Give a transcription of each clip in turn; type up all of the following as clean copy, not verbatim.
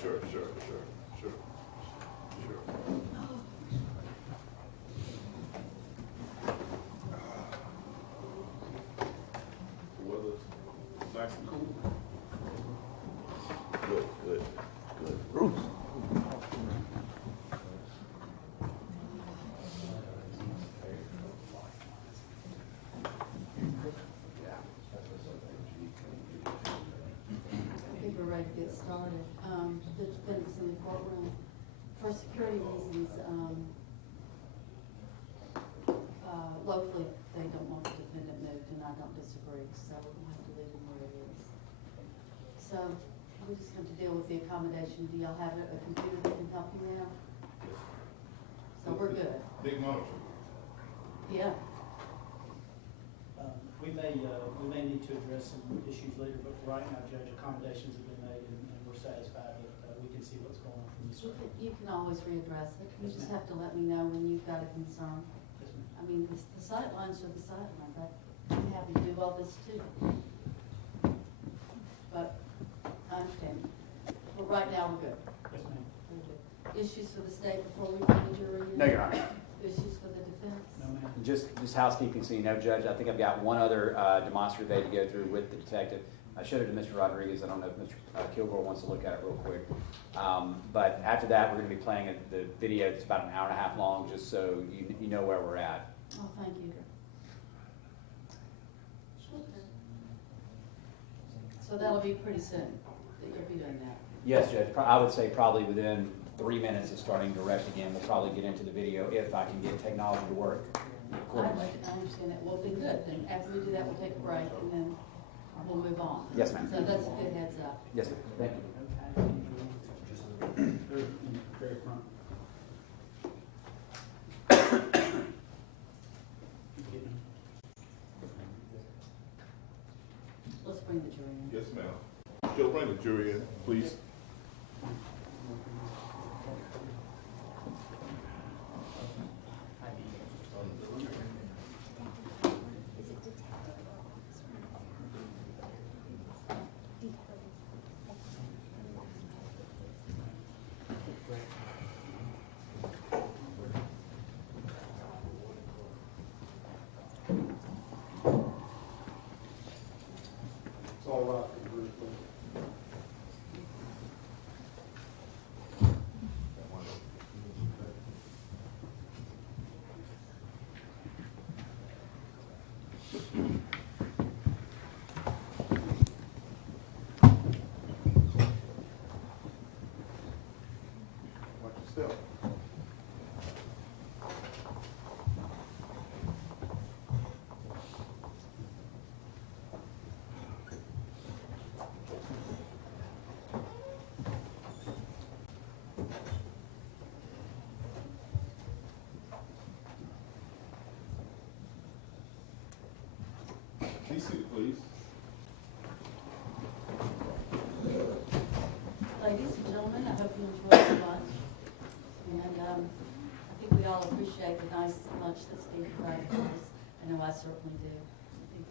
sure. The weather's nice and cool. Good. Bruce. Ready to get started. The defendants in the courtroom, for security reasons, locally they don't want the defendant moved, and I don't disagree, so we're going to have to leave him where it is. So we just have to deal with the accommodation. Do y'all have a computer that can help you now? So we're good. Big monitor. Yeah. We may need to address some issues later, but right now, Judge, accommodations have been made, and we're satisfied that we can see what's going on from the circuit. You can always readdress it. You Yes, just ma'am. have to let me know when you've got a concern. Yes, ma'am. I mean, the sight lines are the sight lines. I'm happy to do all this too. But I understand. But right now, we're good. Yes, ma'am. We're good. Issues for the state before we bring the jury in? No, Your Honor. Issues for the defense? No, ma'am. Just housekeeping, so you know, Judge, I think I've got one other demonstrative aid to go through with the detective. I showed it to Mr. Rodriguez. I don't know if Mr. Kilgore wants to look at it real quick. But after that, we're going to be playing the video. It's about an hour and a half long, just so you know where we're at. Oh, thank you. So that'll be pretty soon that you'll be doing that? Yes, Judge. I would say probably within 3 minutes of starting direct again, we'll probably get into the video if I can get technology to work. I understand that. Well, then good. Then after we do that, we'll take a break and then we'll move on. Yes, ma'am. So that's a good heads up. Yes, ma'am. Thank you. Very front. Let's bring the jury in. Yes, ma'am. Joe, bring the jury in, please. It's all right. Watch your step. Be seated, please. Ladies and gentlemen, I hope you enjoyed your lunch. And I think we all appreciate the nice lunch that's being provided for us. I know I certainly do. I think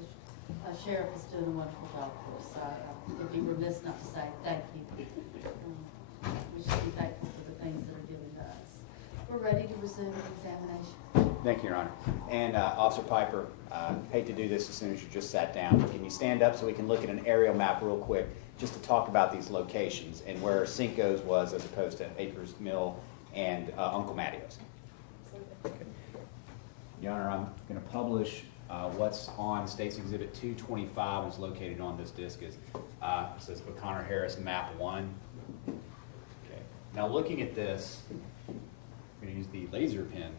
the sheriff is doing a wonderful job for us. So it'd be remiss not to say thank you. We should be thankful for the things that are given to us. We're ready to resume the examination. Thank you, Your Honor. And Officer Piper, hate to do this as soon as you just sat down, but can you stand up so we can look at an aerial map real quick, just to talk about these locations and where Cinco's was as opposed to Acres Mill and Uncle Mattio's? Okay. Your Honor, I'm going to publish what's on State's Exhibit 225 is located on this disc. It says O'Connor Harris Map 1. Okay. Now looking at this, I'm going to use the laser pen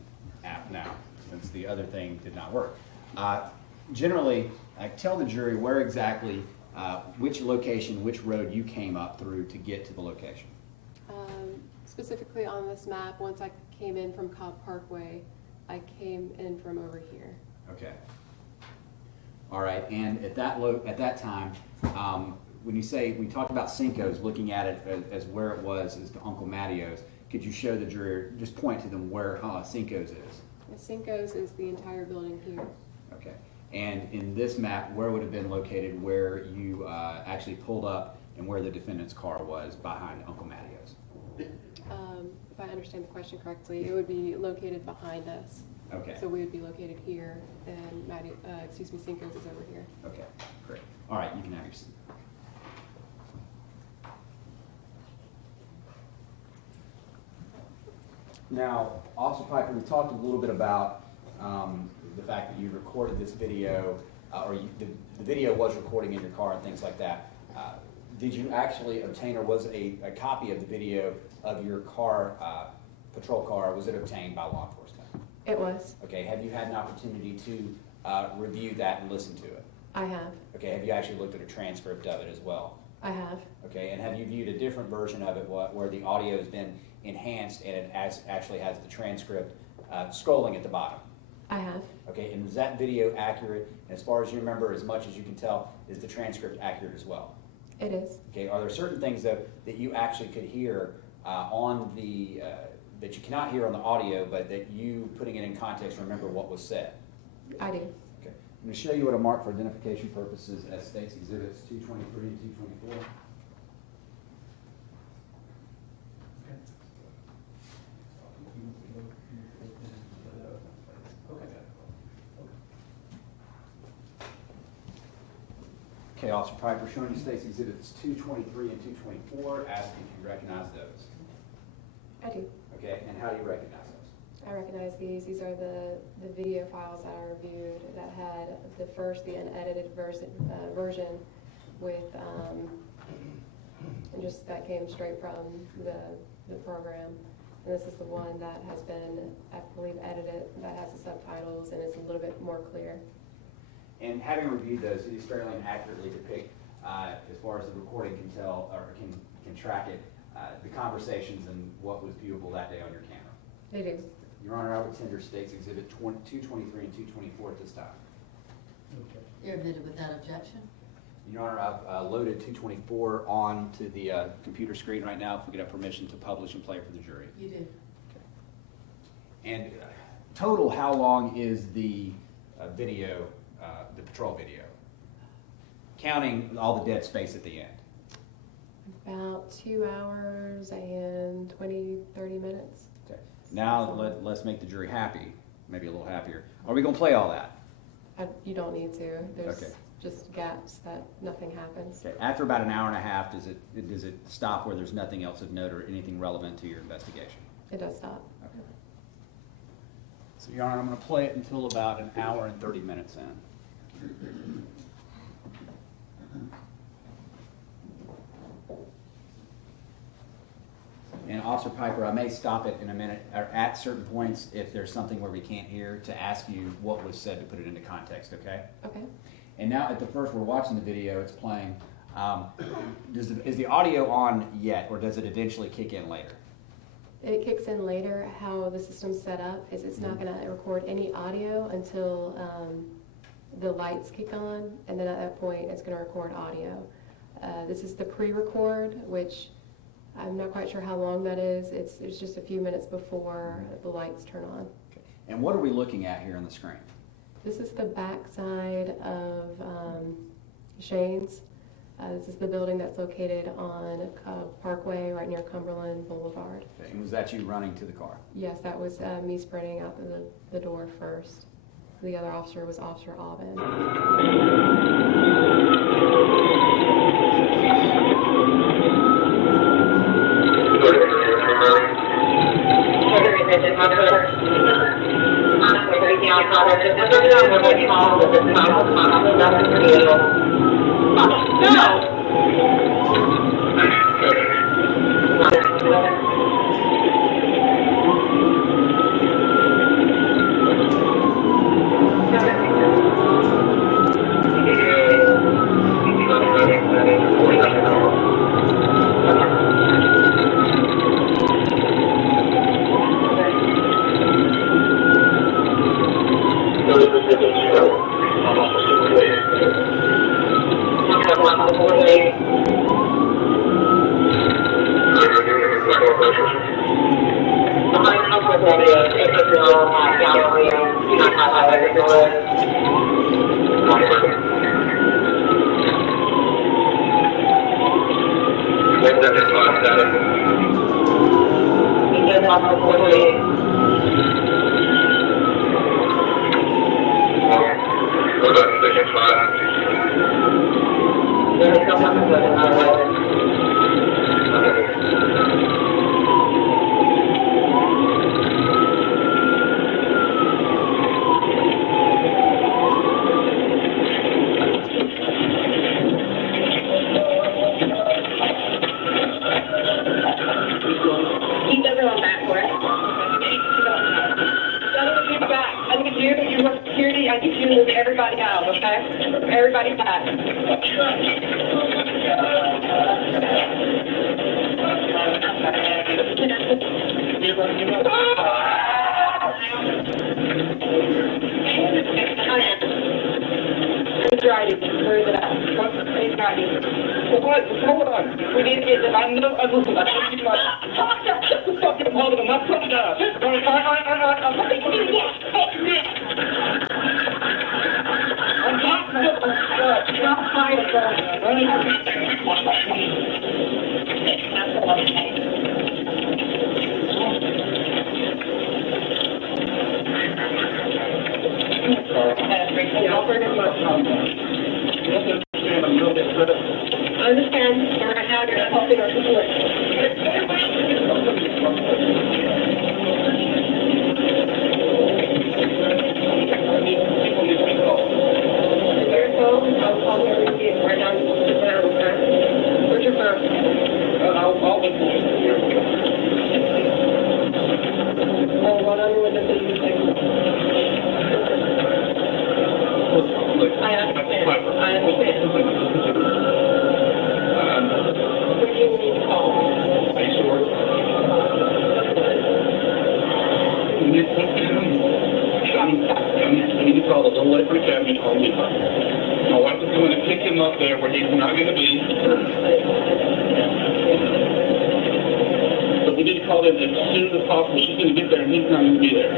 app now, since the other thing did not work. Generally, I tell the jury where exactly, which location, which road you came up through to get to the location. Specifically on this map, once I came in from Cobb Parkway, I came in from over here. Okay. All right, and at that time, when you say, we talked about Cinco's, looking at it as where it was as to Uncle Mattio's, could you show the jury, just point to them where Cinco's is? The Cinco's is the entire building here. Okay. And in this map, where would have been located where you actually pulled up and where the defendant's car was behind Uncle Matteo's? If I understand the question correctly, it would be located behind us. Okay. So we would be located here, and Cinco's is over here. Okay, great. All right, you can have your seat. Now, Officer Piper, we talked a little bit about the fact that you recorded this video, the video was recording in your car and things like that. Did you actually obtain, or was a copy of the video of your car, patrol car, was it obtained by law enforcement? It was. Okay, have you had an opportunity to review that and listen to it? I have. Okay, have you actually looked at a transcript of it as well? I have. Okay, and have you viewed a different version of it where the audio has been enhanced and it actually has the transcript scrolling at the bottom? I have. Okay, and was that video accurate? And as far as you remember, as much as you can tell, is the transcript accurate as well? It is. Okay, are there certain things that you actually could hear on the, that you cannot hear on the audio, but that you, putting it in context, remember what was said? I do. Okay, I'm going to show you what I marked for identification purposes as State's Exhibits 223 and 224. Okay, Officer Piper, showing you State's Exhibits 223 and 224, asking if you recognize those. I do. Okay, and how do you recognize those? I recognize these. These are the video files that I reviewed that had the unedited version with, and just that came straight from the program. And this is the one that has been, I believe, edited, that has the subtitles and is a little bit more clear. And having reviewed those, these fairly accurately depict, as far as the recording can tell, or can track it, the conversations and what was viewable that day on your camera. They do. Your Honor, I would tender State's Exhibit 223 and 224 at this time. Okay. You're admitted without objection. Your Honor, I've loaded 224 onto the computer screen right now. If we could have permission to publish and play for the jury. You do. And total, how long is the video, the patrol video? Counting all the dead space at the end. About 2 hours and 20-30 minutes. Okay. Now let's make the jury happy, maybe a little happier. Are we going to play all that? You don't need to. There's Okay. just gaps that nothing happens. Okay. After about an hour and a half, does it stop where there's nothing else of note or anything relevant to your investigation? It does stop. Okay. So, Your Honor, I'm going to play it until about an hour and 30 minutes in. And Officer Piper, I may stop it in a minute, or at certain points, if there's something where we can't hear, to ask you what was said to put it into context, okay? Okay. And now at the first, we're watching the video, it's playing. Is the audio on yet, or does it eventually kick in later? It kicks in later. How the system's set up is it's not going to record any audio until the lights kick on, and then at that point it's going to record audio. This is the pre-record, which I'm not quite sure how long that is. It's just a few minutes before the lights turn on. Okay. And what are we looking at here on the screen? This is the back side of Shane's. This is the building that's located on Cobb Parkway, right near Cumberland Boulevard. Okay. And was that you running to the car? Yes, that was me sprinting out the door first. The other officer was Officer Aubin. Keep everyone back for it. Keep back. I need you work security. I need you to move everybody out, okay? Everybody back. Who's driving? Where is it at? Who's driving? Hold on. We need to get them. I know. Listen, I know you guys. Shut the fucking hold of them. I'm putting down. I understand. All right, now you're helping our support. Where's your phone? I'll wait for you. Oh, what other one does it use? I understand. Who do you need to call? You need to call the Little Lake Academy to call me. My wife is going to pick him up there where he's not going to be. But we need to call him as soon as possible. She's going to get there and he's not going to be there.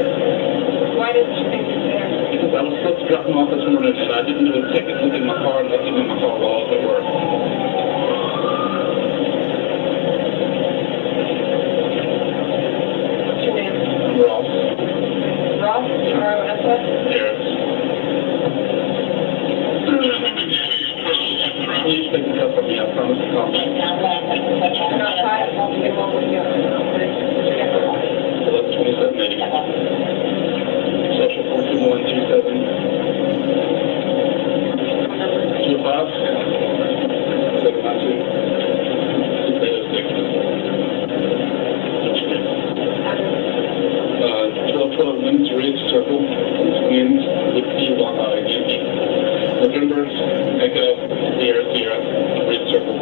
Why didn't you think he's there? Because I was supposed to drop him off this morning and I didn't do a ticket look in my car and left him in my car while I was at work. What's your name? Ross. Ross? R-O-S-S? Harris. Please pick this up for me. I promise to call. You're not tired? I'll get one with you. 2780. Social 42127. 25 792 Winds Ridge Circle. Winds with November Echo Sierra Sierra Ridge Circle.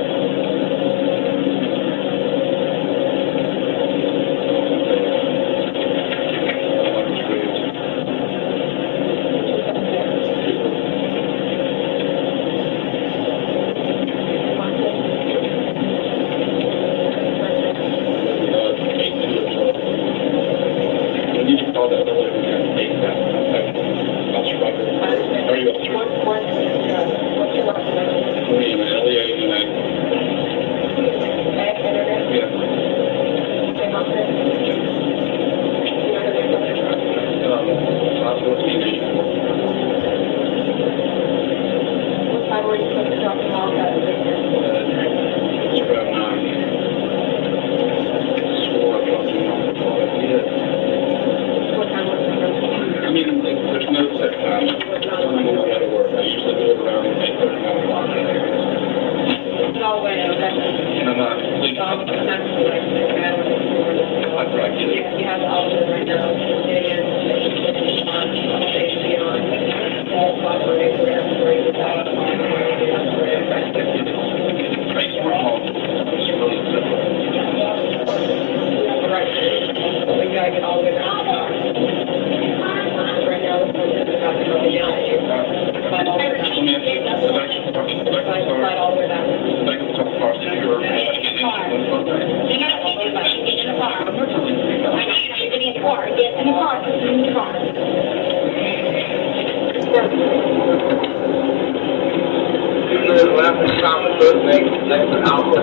first name, next to Alpha,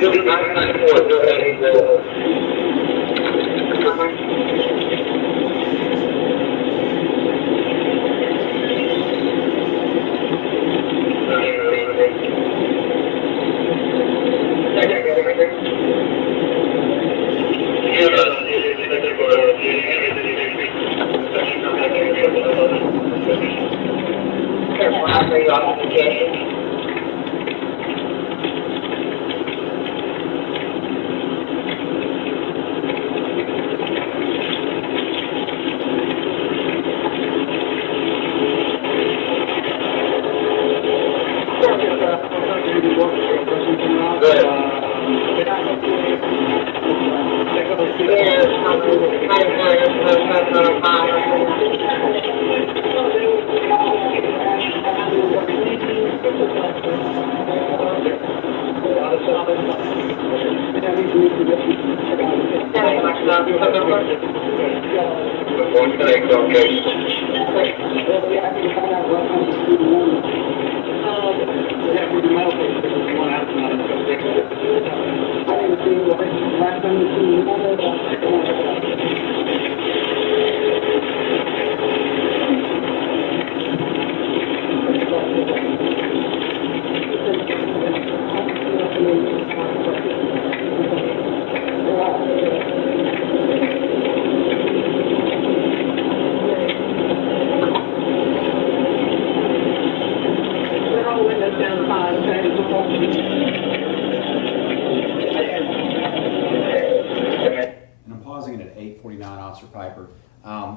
you'll be 994, go ahead and go.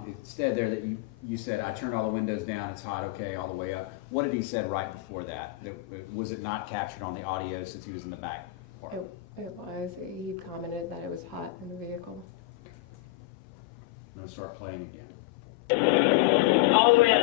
It said there that you said, I turned all the windows down, it's hot, okay, all the way up. What did he said right before that? Was it not captured on the audio since he was in the back part? It was. He commented that it was hot in the vehicle. I'm going to start playing again. All the way up.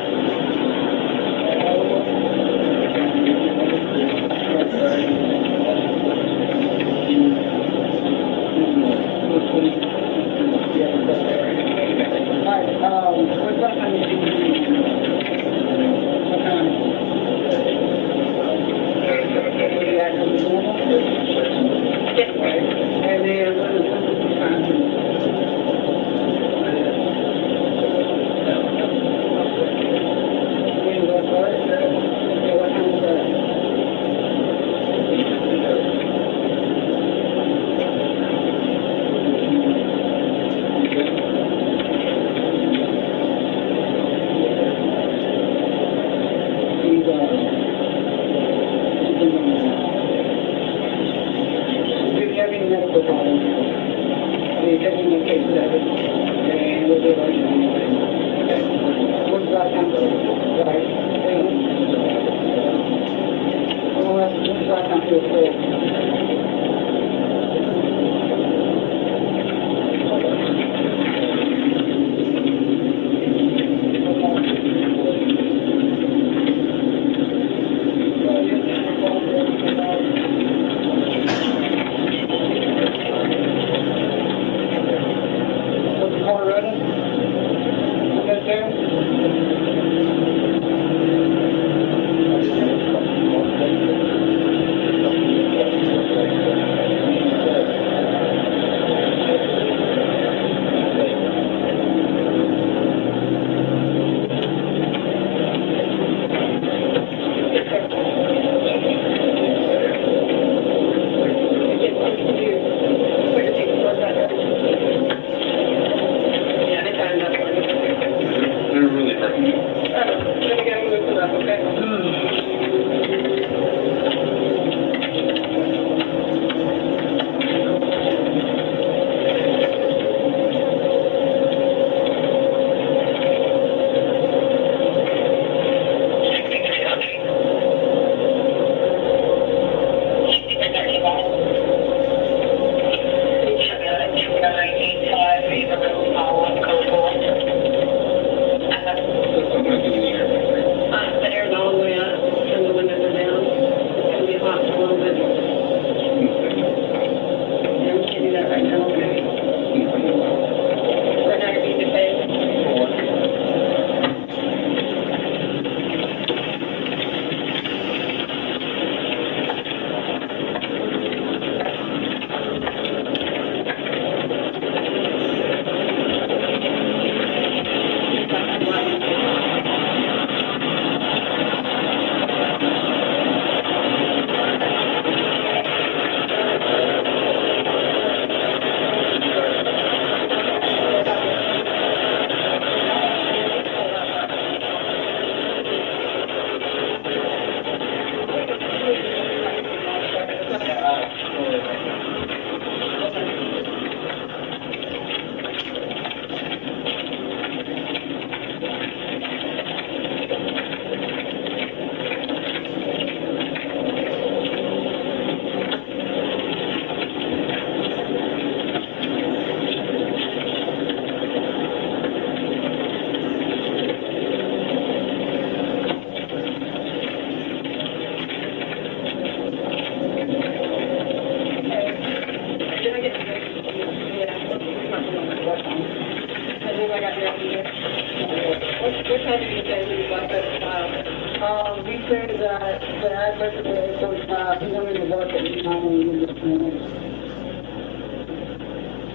listen to 8:45, he's only to work at 9 a.m. this morning.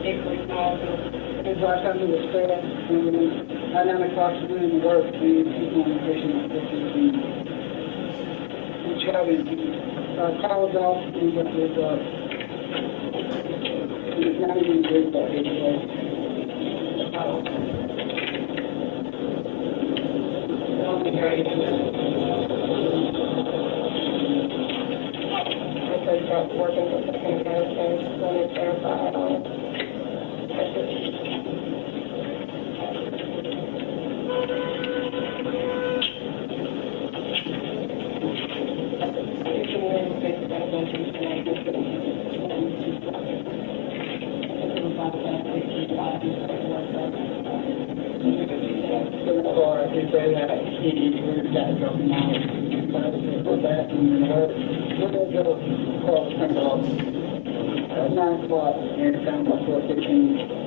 8:45, his wife comes to the stress, and at 9 o'clock she's doing the work, and he's on vacation at 15. And Shelby, calls off, and he went to his work. He's not even good that anyway. That'll be great. I start working for second ago, so when it's verified on it. At 9 o'clock, and it's down by 4:15.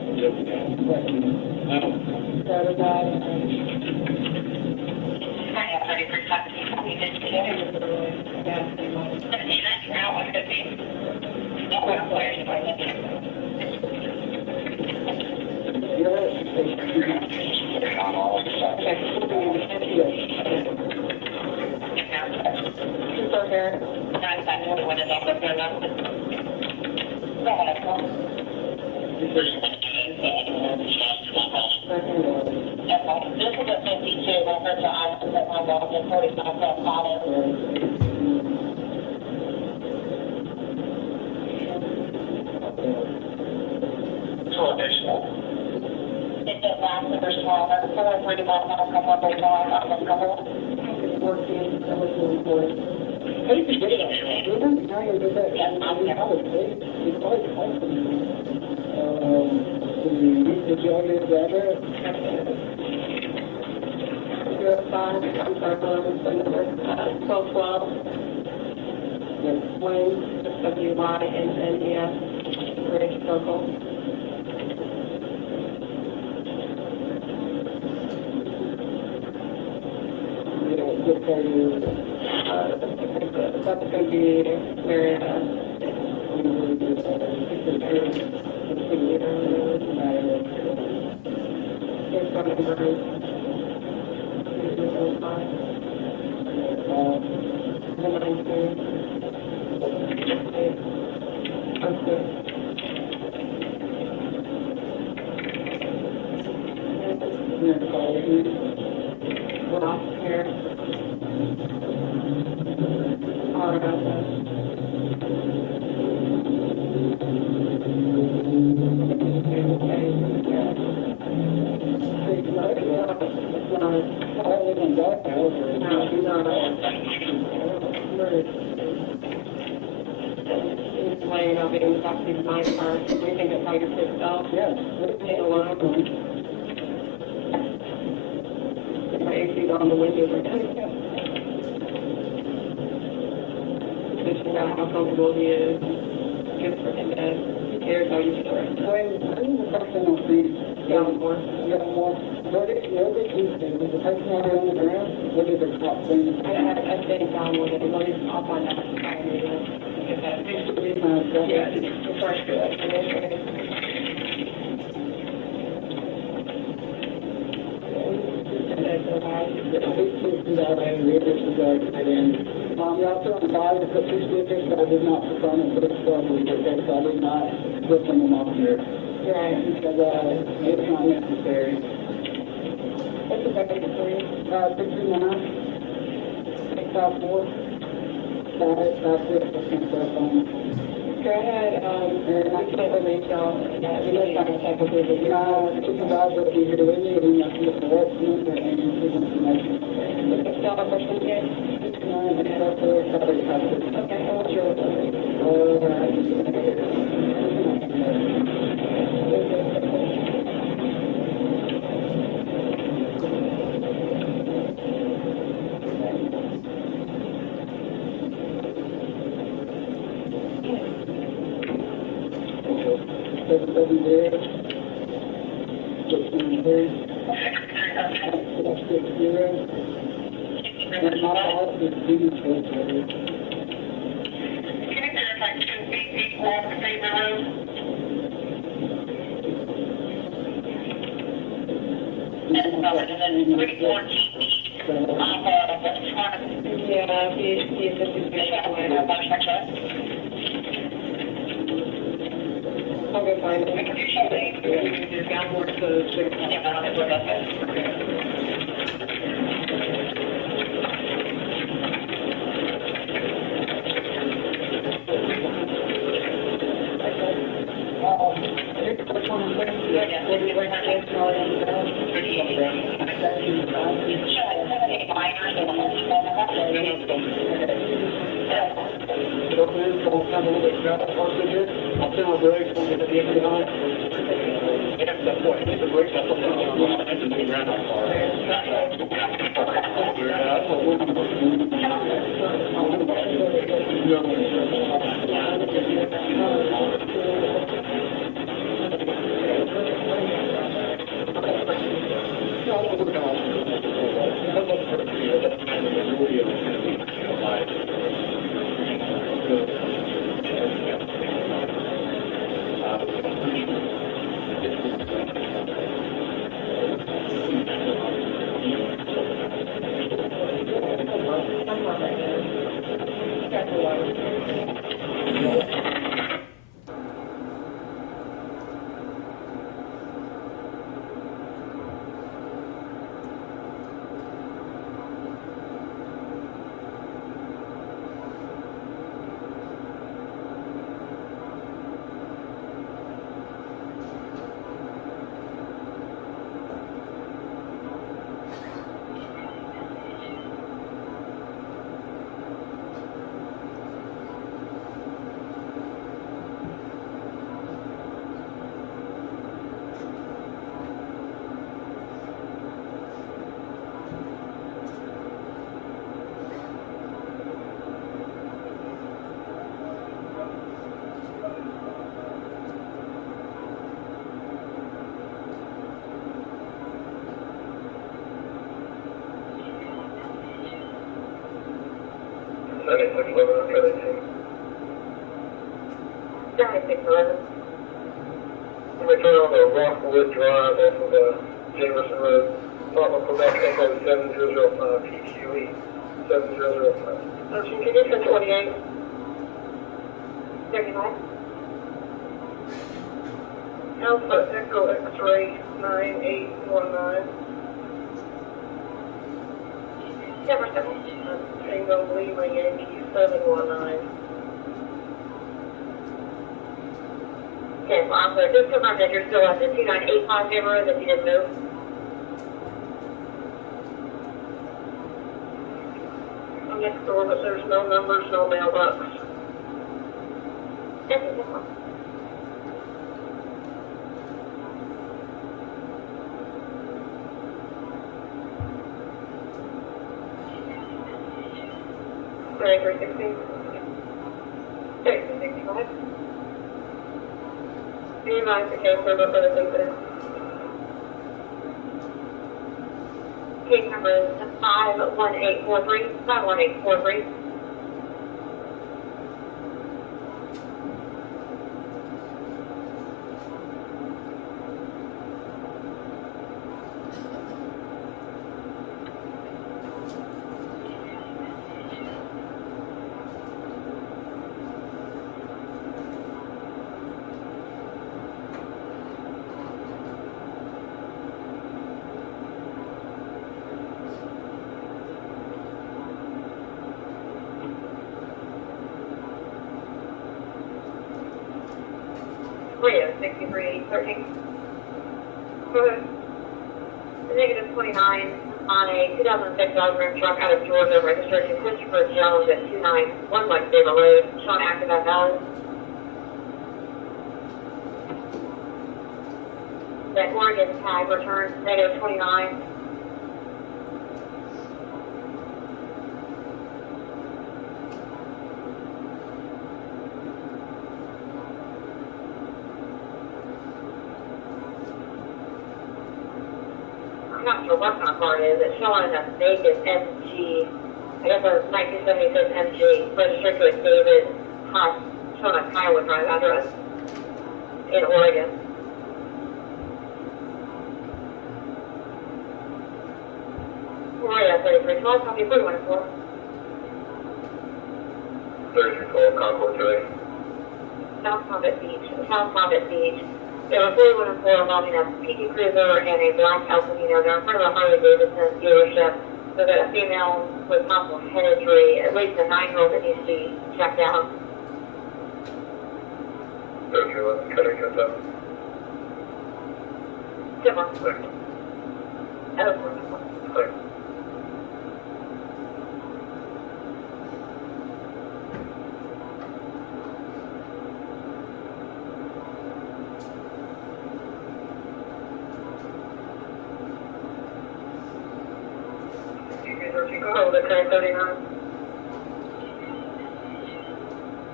That's going to be where on the windows are down. Fishing out how comfortable he is. Good for him, Dad. Who cares how you feel right now? Well, I think the person will see. More. What did he do? Was the person out on the ground? What did the cop say? I think Don will get it. I'll find out. Yeah, the first good. You also advised to put two stickers, but I did not perform it for the struggle, so I did not put them off here. Right. Because it's not necessary. What's the record for you? 629, 654, 5856, that's my cell phone. Go ahead, and I can't really tell. Yeah, we don't have a second visit. Supervisor will be here with you, and you have to get the work number and receive information. What's the cell number from you? 629, 654, 5856. Okay, and what's your number? And my fault is being I'll go find it. Downward to 6. I'll turn my brakes, we'll get the vehicle behind. That's what, hit the brakes, that's what I'm going to do. Return on the Rockwood Drive off of Jameson Road. Papa Quebec Echo 7005 PQE 7005. Condition 28. 39. Alpha Echo X-ray 9819. Jefferson. Tango Lima Yankee 719. Okay, well, I'm going to just confirm that you're still at the 2985 neighborhood that you didn't move. I'm next door, but there's no numbers, no mailbox. Yes, yes, yes. Sorry, 316. 365. Do you mind if you came for a little bit of incident? Case number is 51843. 51843. Rio 6313. Go ahead. Negative 29 on a 2006 Ram truck out of Georgia, registered to Christopher Jones at 291 West David Road, shown active at valid. That Oregon tag returns negative 29. I'm not sure what kind of car it is. It's showing a naked MG. I guess a 1976 MG registered to a David showing a Kiowa Drive address in Oregon. Maria, 33 12, copy 4114. 3312, Concord today. South Combat Beach. There were 4114 involving a PT Cruiser and a black Alpino. They're in front of a Harley Davidson dealership. So that a female with possible head injury, at least a 9-year-old that needs to be checked out. 3311, cutting cuts up. Timber. Clear. Oh, Clear. Oh, the current 39.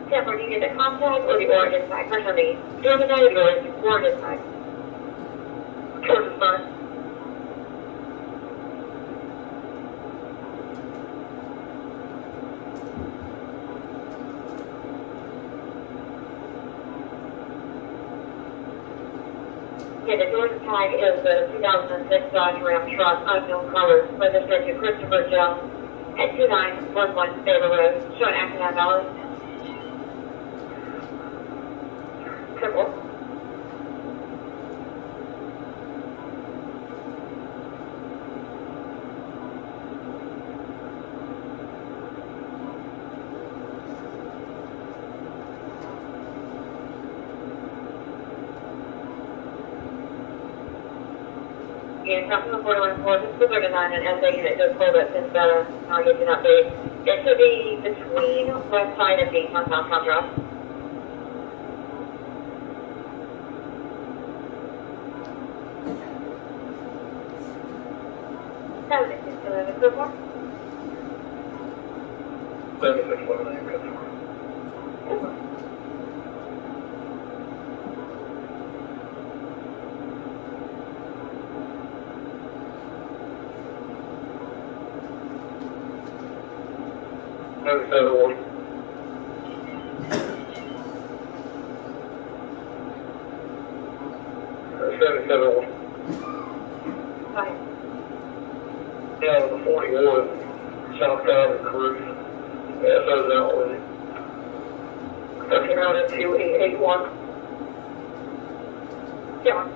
Timber, do you get the contact or the Oregon side? First on the Georgia side or the Oregon side? Georgia side. Yeah, the Georgia tag is the 2006 Dodge Ram truck, unknown colors, registered to Christopher Jones at 2911 Faber Road, showing accident valid. Triple. And customer 414, just 239 and SA unit just pulled up since I'll give you an update. It should be between west side of the Pantano Drive. That was it. 11 good one. 7619, customer. One. 77. Hi. Yeah, the 41, South Cobb and Cruise. Yeah, so that was it. Looking out at 2881. Yeah.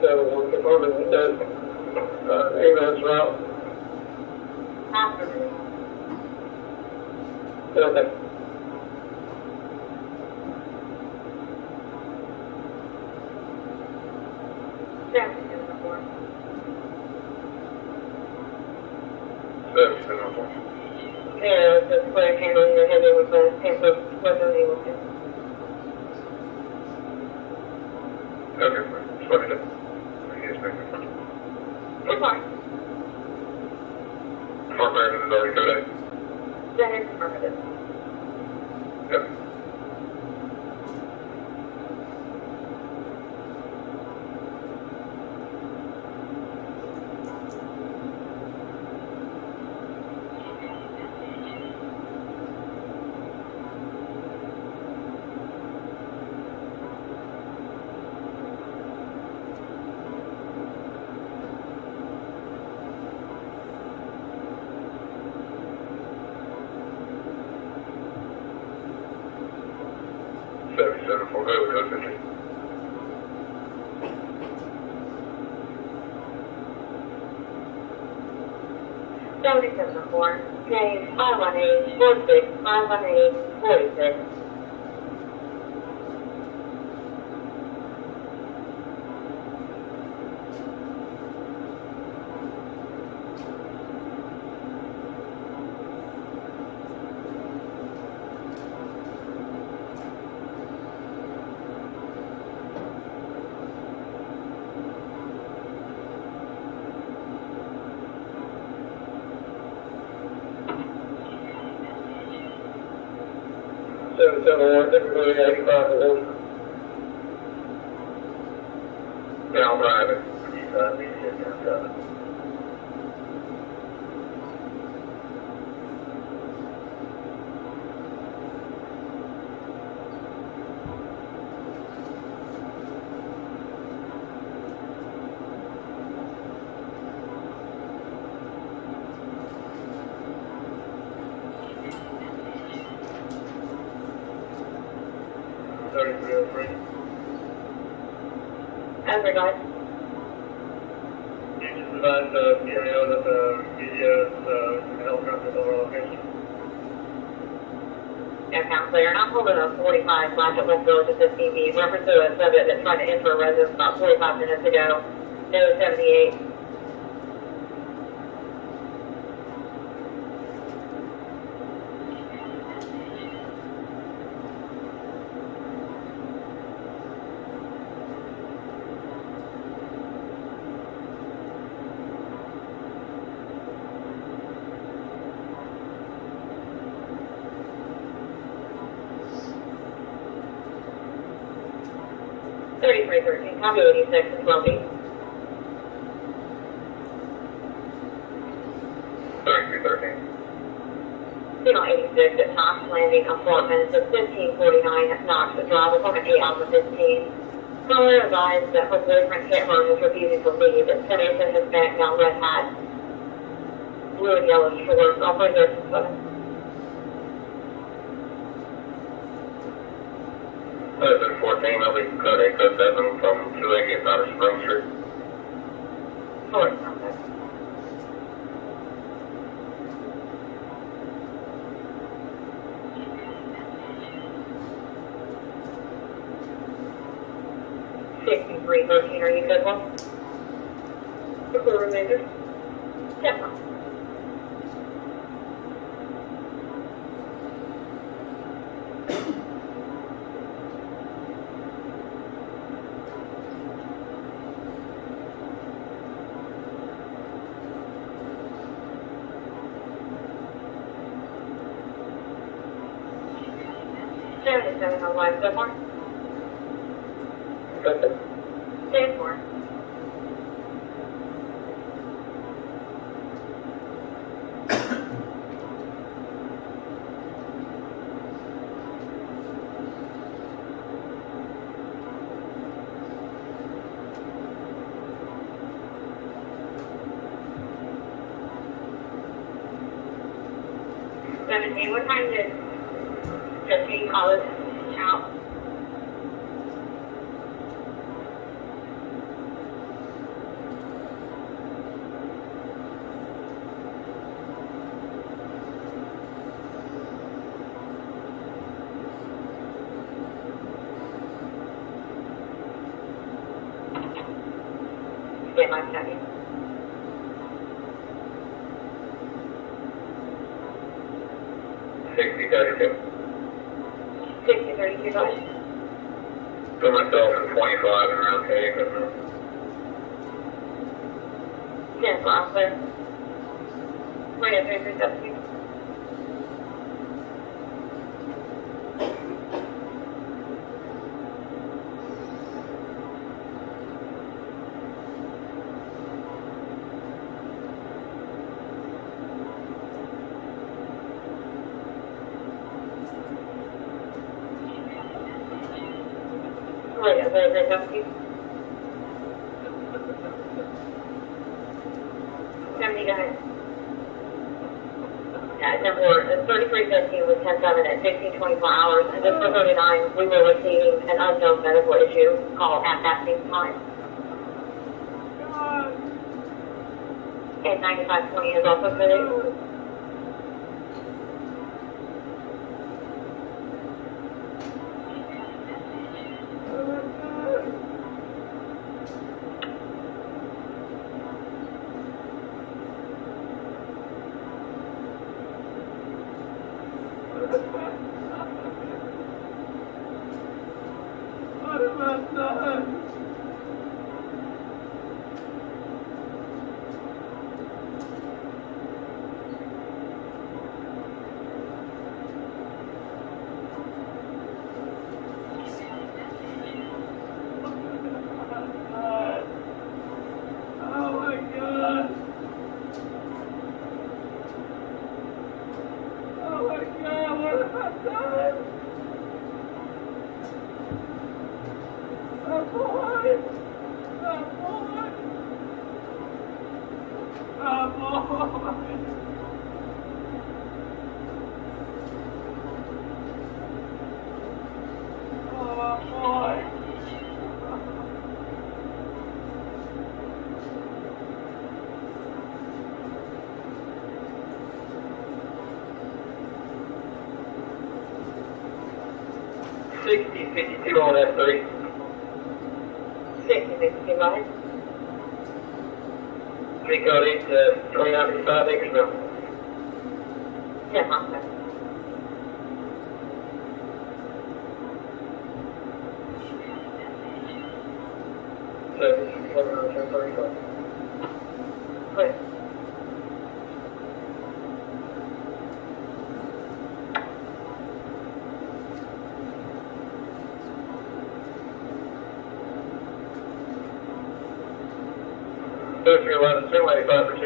We're confirming that ambulance route. Afternoon. Okay. Yeah. 7704. Yeah, it's just clear handling the heavy with the paper, wasn't able to. Okay, just let me know. Yes, ma'am. Good morning. Fort Maryland is already code 8. That is affirmative. Yep. For code 50. Four. James 518 46 518 46. 771, typically 85 to 1. Yeah, I'm driving. As regards. You just advised PRO that the media is helicopter over location. Aircraft clear. I'm holding a 45 flash at West Village at 15 feet. Reference to a subject that tried to enter a residence about 45 minutes ago. No 78. Copy 86 and 12 feet. 3313. Signal 86 at Knox Landing apartments at 1549 at Knox Drive, appointment 8 Alpha 15. Caller advised that her boyfriend Cameron is refusing to leave. Destination has back down red hat, blue and yellow shorts. Operator 7. 14, I'll be code 807 from 280 out of Spring Street. Sorry. $63.13, are you good one? The remainder? Yes, ma'am. Seven on line, good one. Stand for. What time did Jacqueline call us out? Stand by, second. $60.32. $60.32. Put myself in 25 and around K. Yes, I'm clear. Radio 337. Number 3315 with 10-7 at 15:24 hours, and just for 39, we were receiving an unknown medical issue call at that same time. And 9520 is also committed. $60.52 on F3. 60.52, go ahead. Three code 8 to 2955 Bakersville. 10 miles, sir. Clear. Go 311, 285 for 2.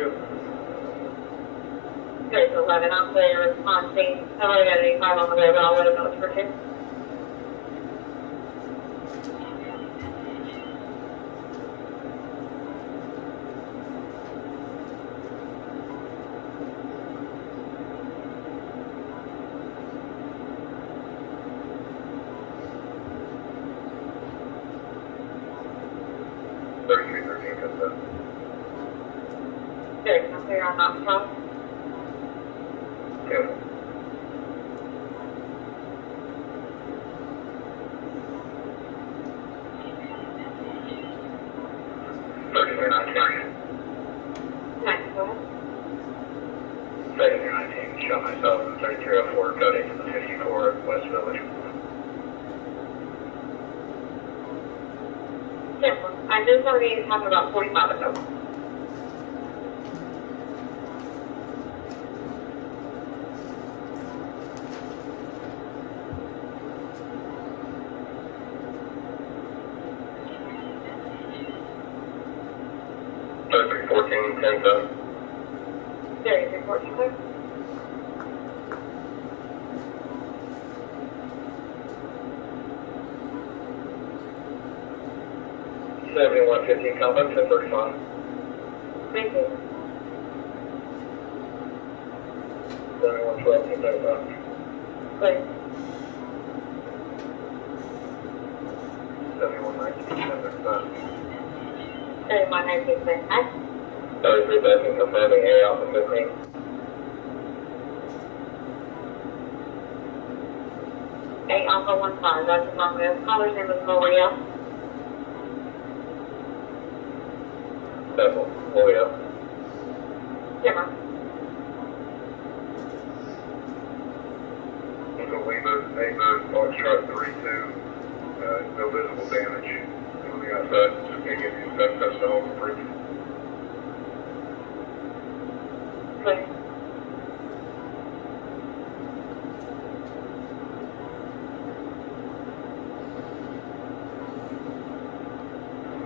Okay, so 11, I'm clear on scene. I've already got an 85 on the way, but I'll let him know it's for 2. Okay, I'm clear on Mountain Top. Good. Nice, go ahead. 19, shot myself in 3304, code 8 to the 54 West Village. Simple. I just already talking about 45 or so. Thirty-three 14, 10 7. 3314, sir. $71 15 combat 1035. Thank you. 71 12 1035. Clear. 71 19 1035. 31 19 25. 33 Benson confirming A Alpha 15. A Alpha 15, that's the wrong move. Caller's name is Maria. Bethel, Loya. Simmer. Eagle Weaver, Neighbor, Foxtrot 32. No visible damage. Moving outside, just can't get the inside touch the home proof. Clear.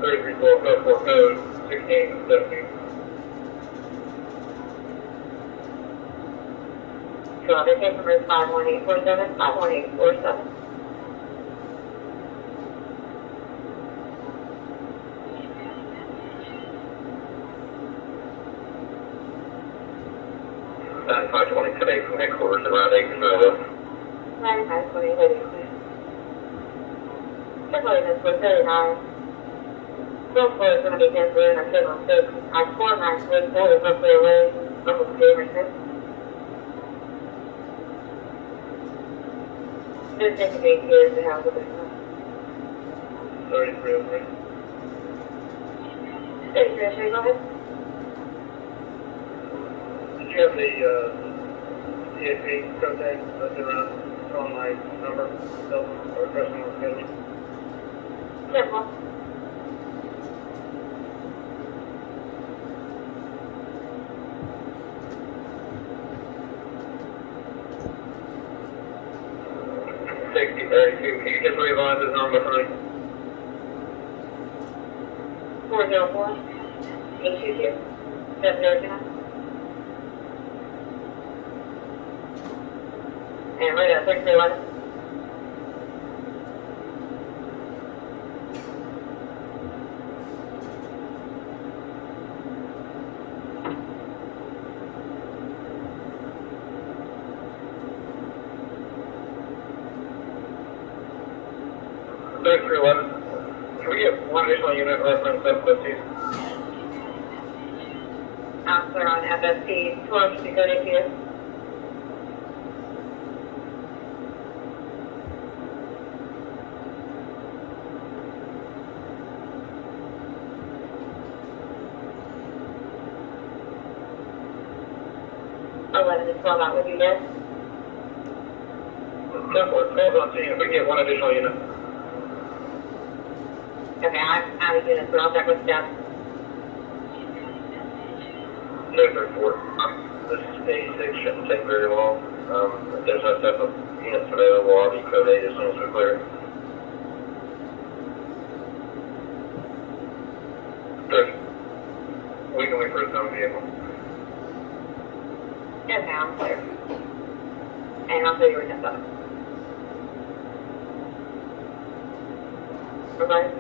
Thirty-three 12 code 4 code 16 17. So they came from route 51847, 51847. That's 520 today from headquarters around 8 Minnesota. 9520, heading clear. Typically this was 39. Still floor is going to be 10 3 or 7 on 6. I 493 4 is roughly away from the Jamerson. This indicates here is the house of business. 3303. 3303, go ahead. Did you have the CAP contact listed around on my number, cell phone, or personal schedule? Simple. Can you just revise his number for me? 404 822 7029. And right at 6311. 3311. Can we get one additional unit reference FST? Counselor on FST, 1232. Eleven to 12 out with you guys. 12 on scene. If we can get one additional unit. Okay, I'm out of units, but I'll check with staff. 234. This is 86. Shouldn't take very long. If there's no step of units available, I'll be code 8 as soon as we clear. Good. We can wait for a zone vehicle. Okay, I'm clear. And I'll show you where that's up. Okay.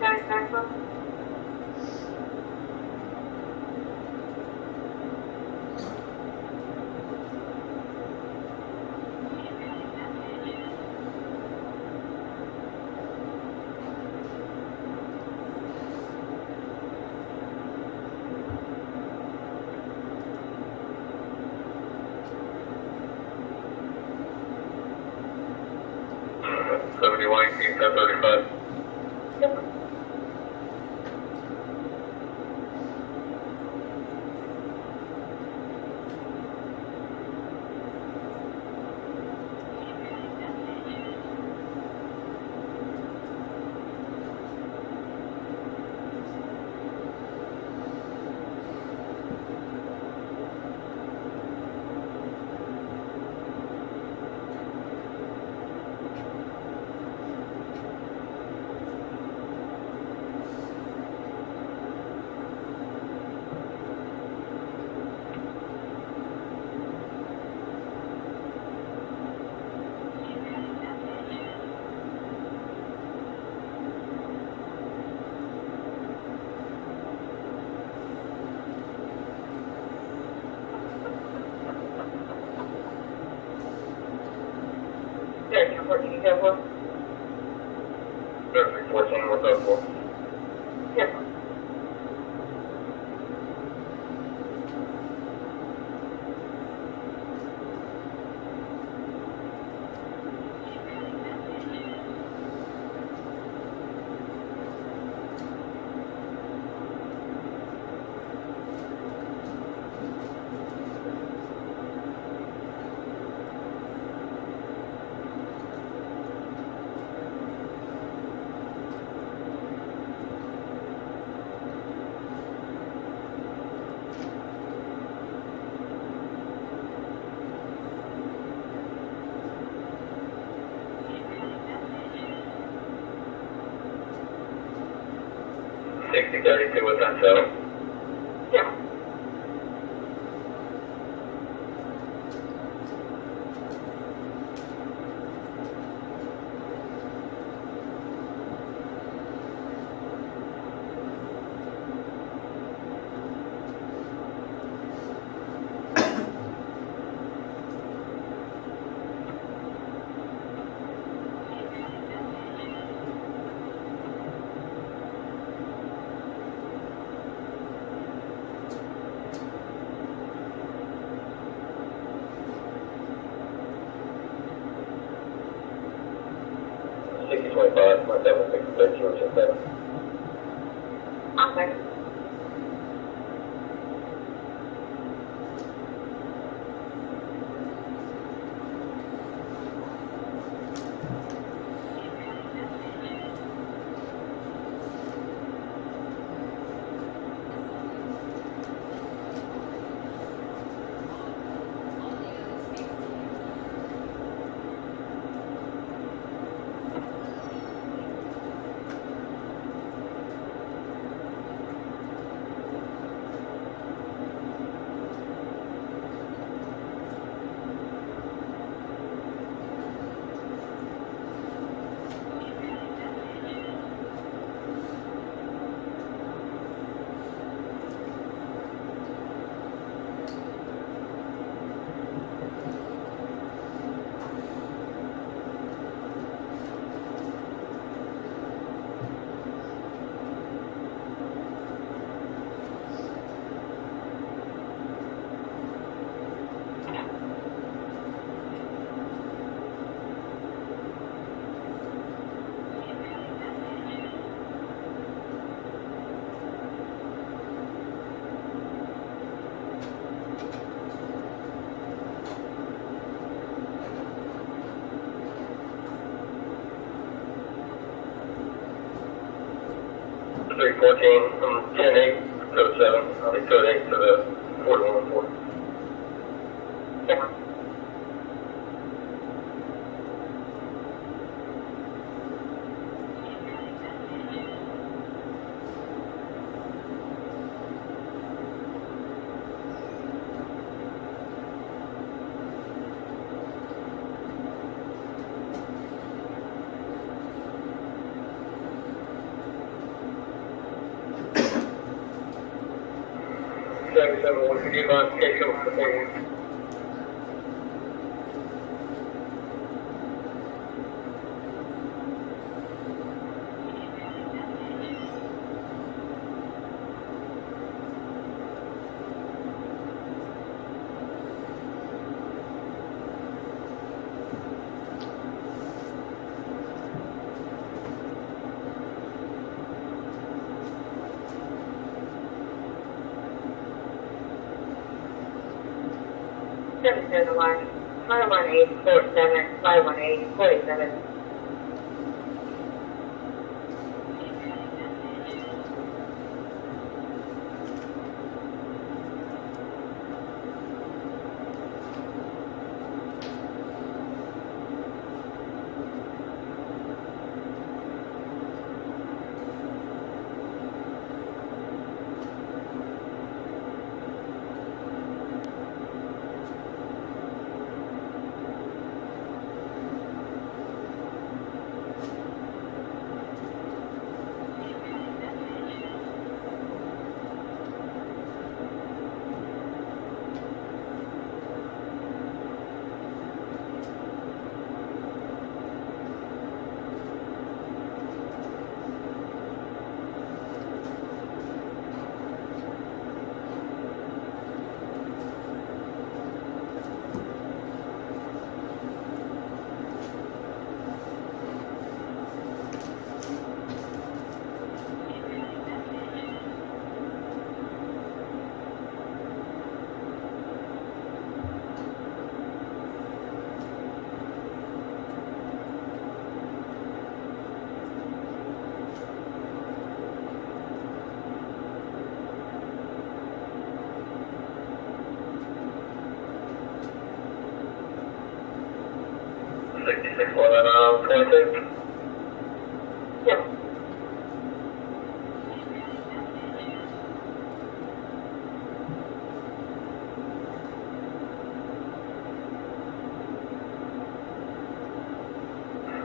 County Maxwell? Mm-hmm. 71, 1035. Yep. There, 14, you have one? 14, what's up for? Yep. Sixty 32 with Pantano. Yeah. Sixty 25, my 7, 6, 13, 7. I'm there. 314 from 10-8 to the 7. I'll be code 8 to the 4114. Yeah. Could you modification before you? The line, 51847, 51847. Well, 22. Yeah.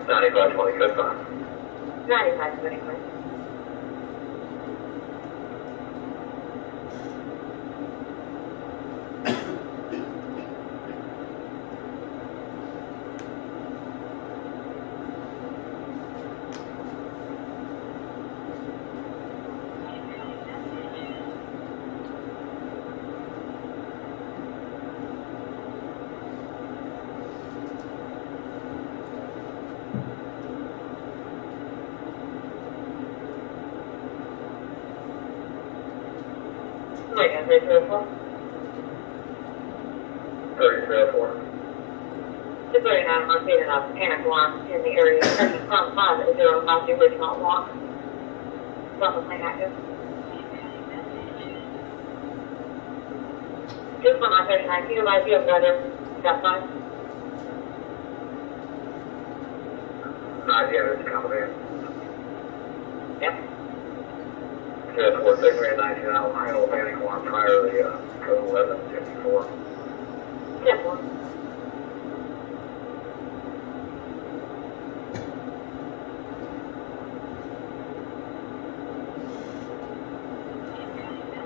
$95.25. $95.25. Wait, 3304? 3304. 239 located on panic alarm in the area turning from 500 off the original walk. Level plane active. Just for my 39, can you idea of weather outside? Not yet, it's coming in. Yep. Just for 619 out final panic alarm prior to the code 1154. Yep.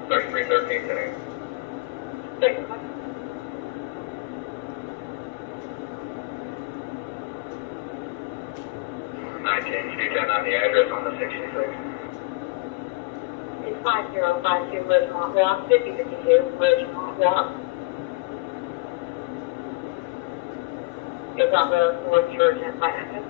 $33.13 today. Thank you. 19, can you turn on the address on the 66? It's 5052 Ridgemont Walk, 5052 Ridgemont Walk. It's on the North Church and Patnano.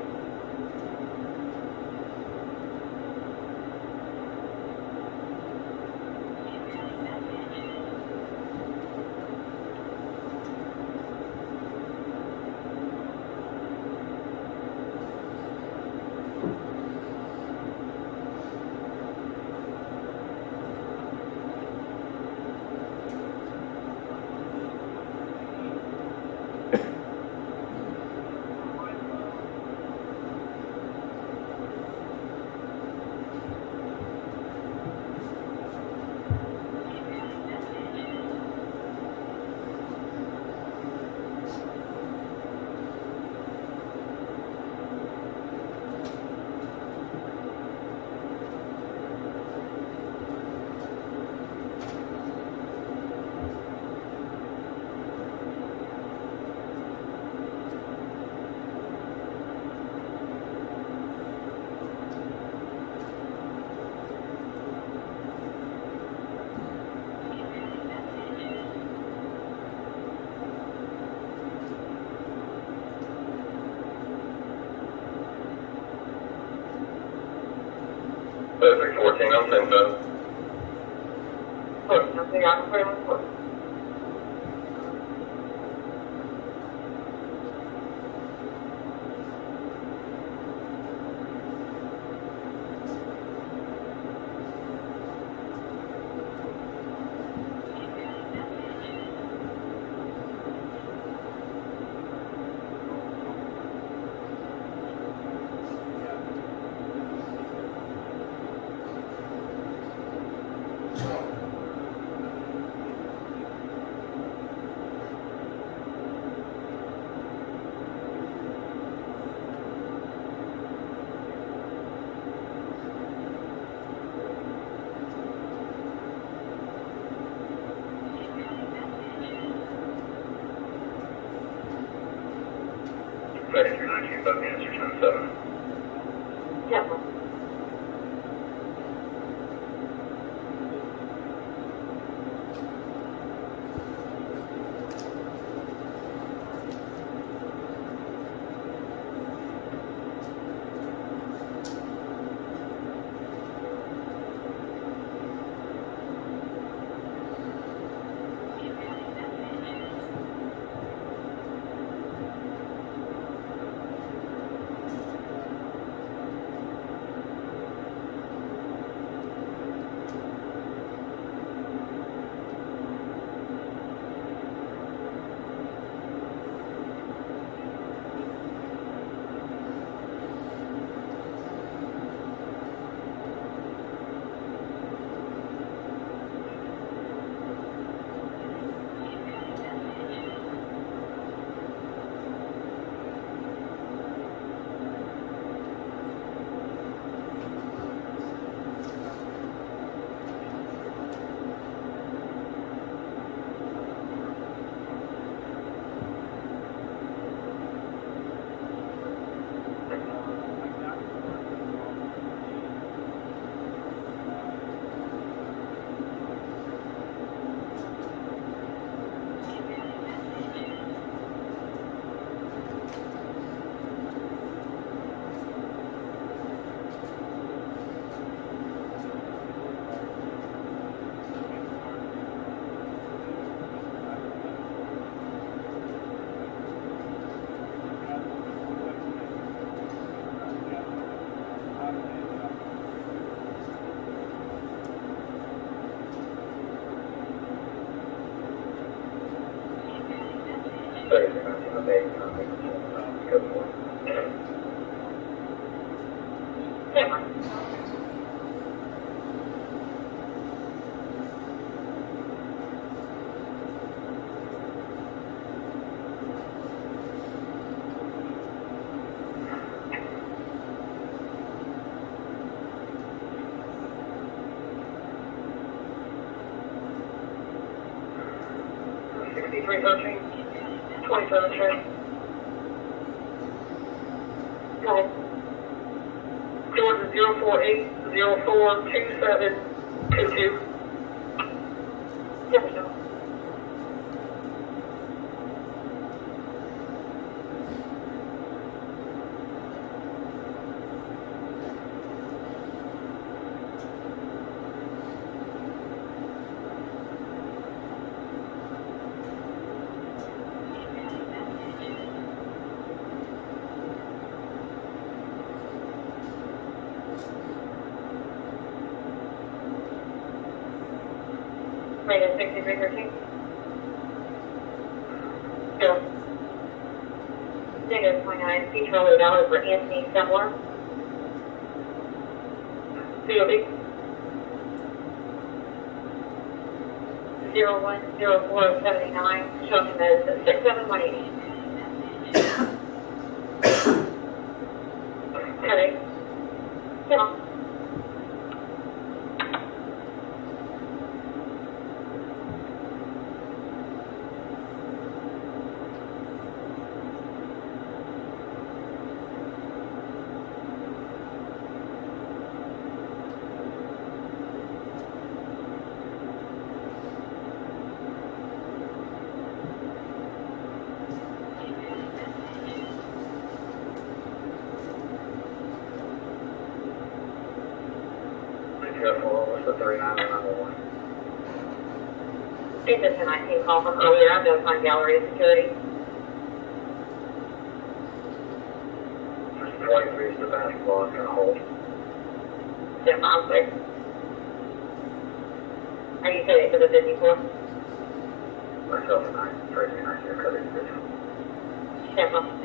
314 on same phone. 14, I'm saying I'm clear on 14. Ready 319, both answer 10-7. Yep. $63.13, 27 train. Go ahead. Georgia 048042722. Yes, sir. Rated 6313. Bill. -29, speech related hours for Anthony Semler. COB. 010479, showing him as 67180. Headache. Yeah. 10-4, what's the 39 or 911? It's a 1019 call from earlier, I'm notifying gallery of security. 23 is the basketball, it's gonna hold. 10-5-6. Are you saying for the 54? Myself and I, Tracy and I, here, cutting the video. 10-5.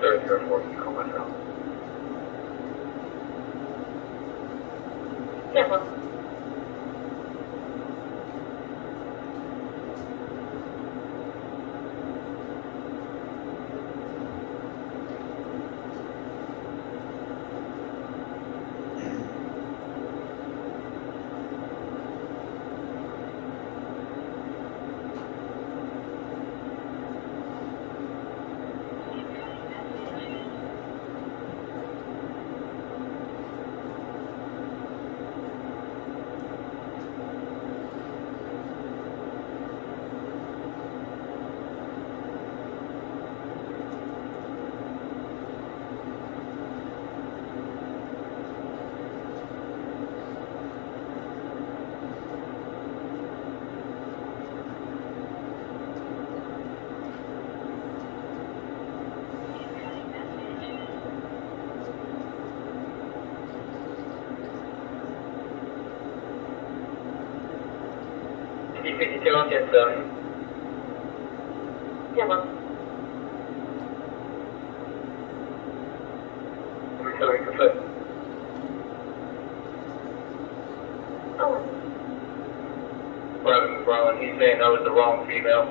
Therefore, you call myself. Yeah, well. C-52 on 10-7. Yeah, man. Let me tell you complete. Oh. Private McFarland, he's saying that was the wrong female.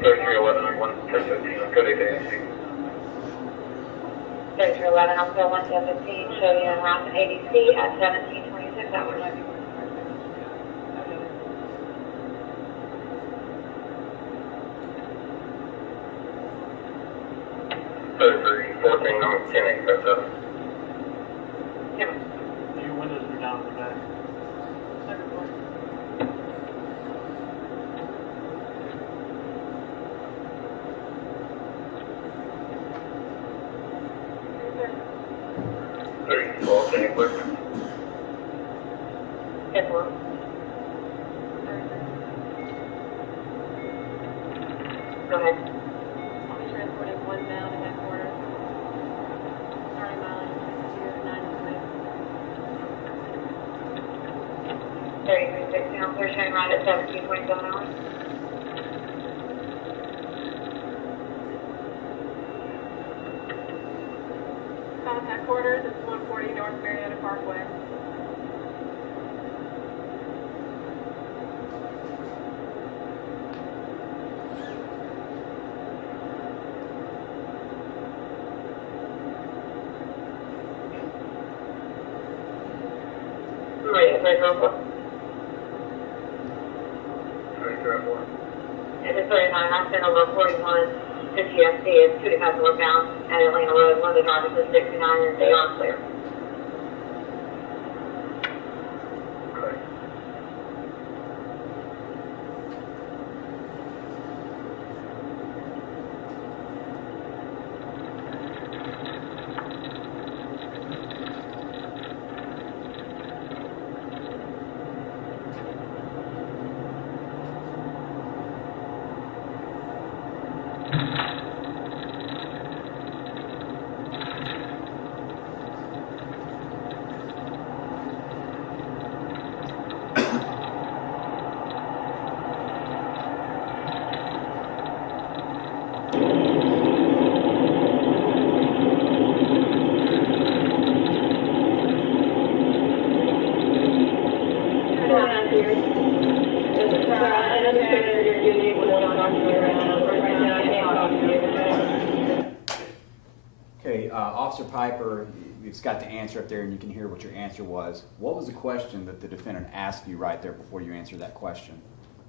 3311, 1015, code 8AC. 3311, I'm still 1015, show you around ADC at 1726 hours. 3314, I'm 10 that's up. Yeah. Your windows are down in the back. Yes, ma'am. Go ahead. I'll be transporting one down to headquarters. Starting mileage 6293. 3360, I'm clear showing right at 1727 hours. Cobb headquarters, it's 140 North Marietta Parkway. Right, 3304. 3304. It is 39, I sent over 41 to GSD, it's 2 to northbound at Atlanta Road, one of the drivers is 69 and they are clear. Okay, Officer Piper, it's got the answer up there and you can hear what your answer was. What was the question that the defendant asked you right there before you answered that question?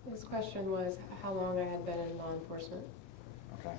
His question was how long I had been in law enforcement. Okay.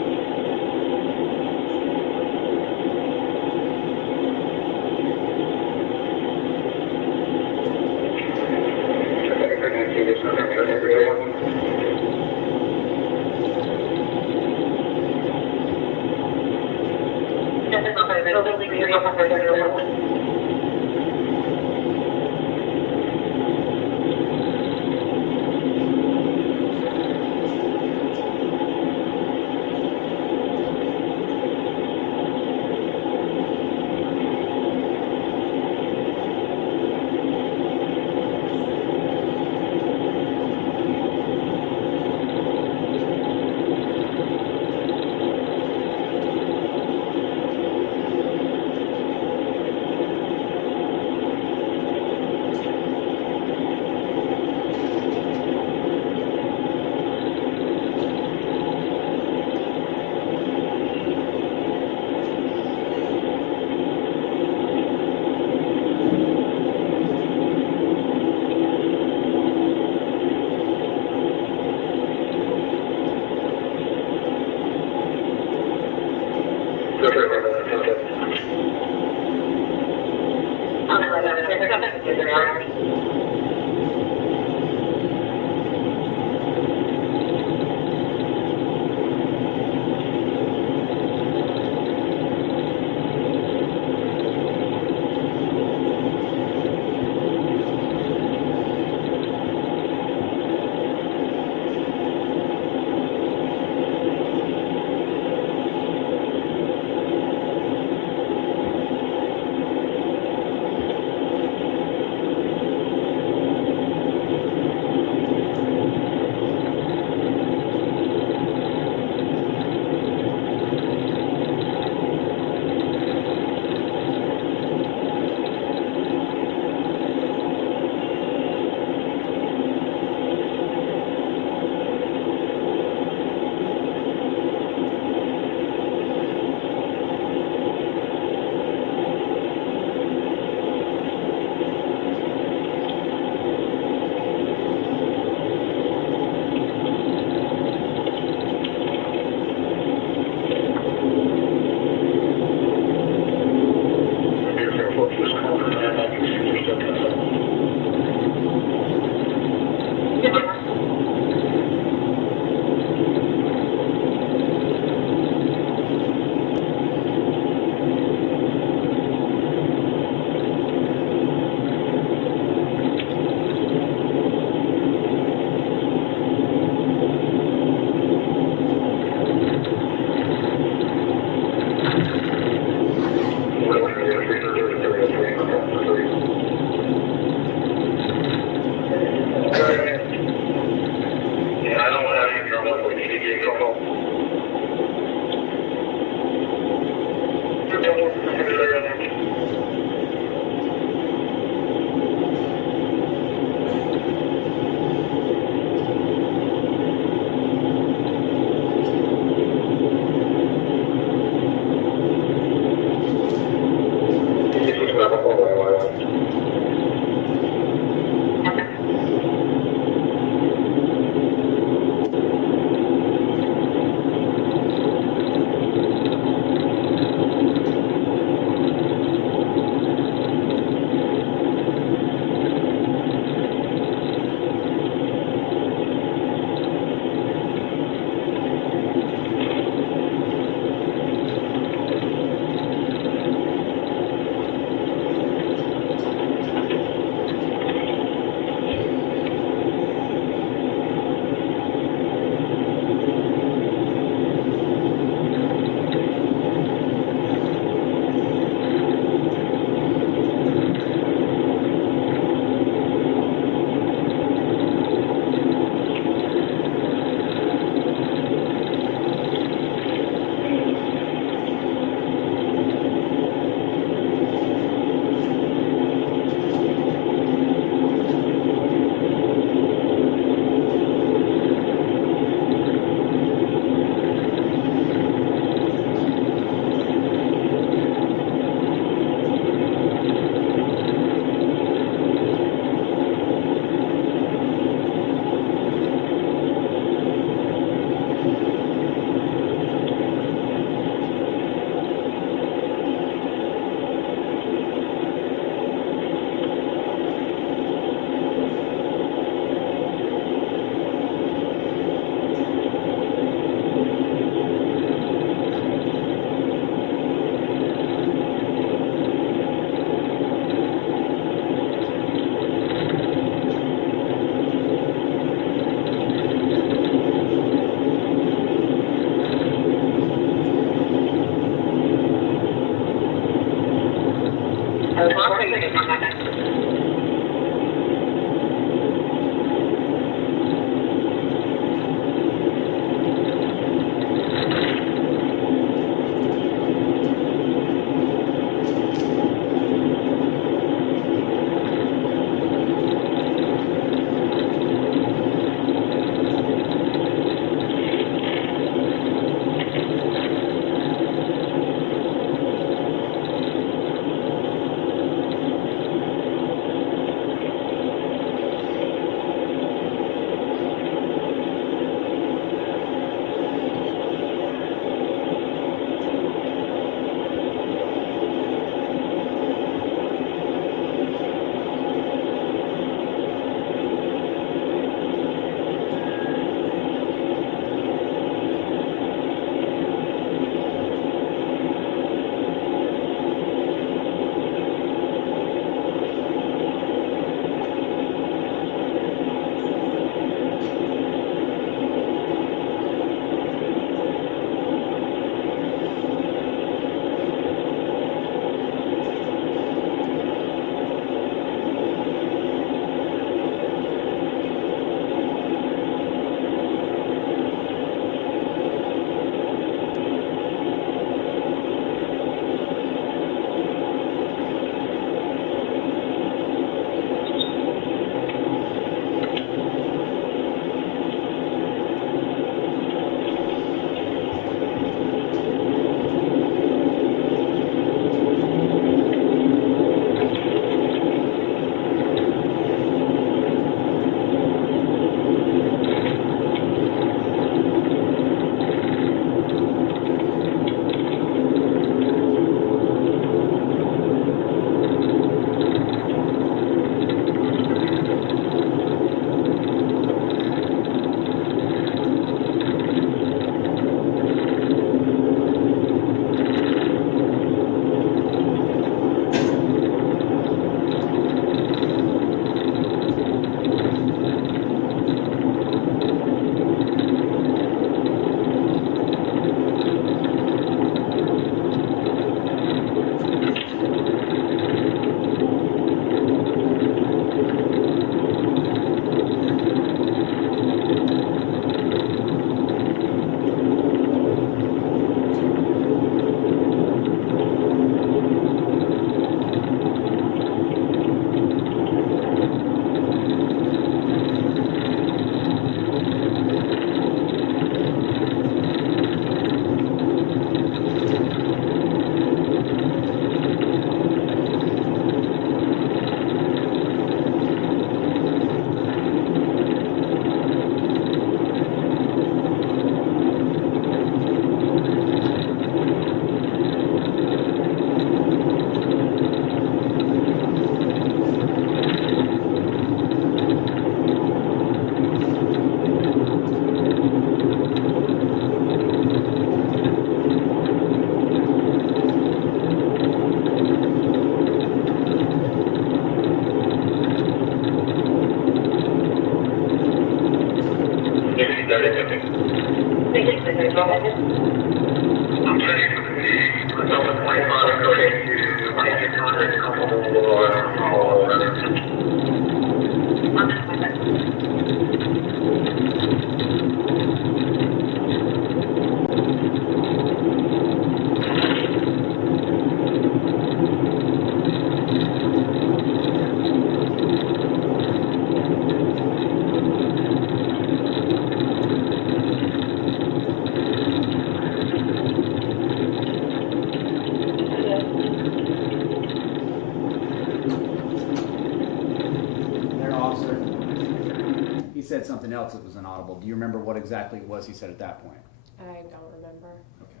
Said something else that was inaudible. Do you remember what exactly it was he said at that point? I don't remember. Okay.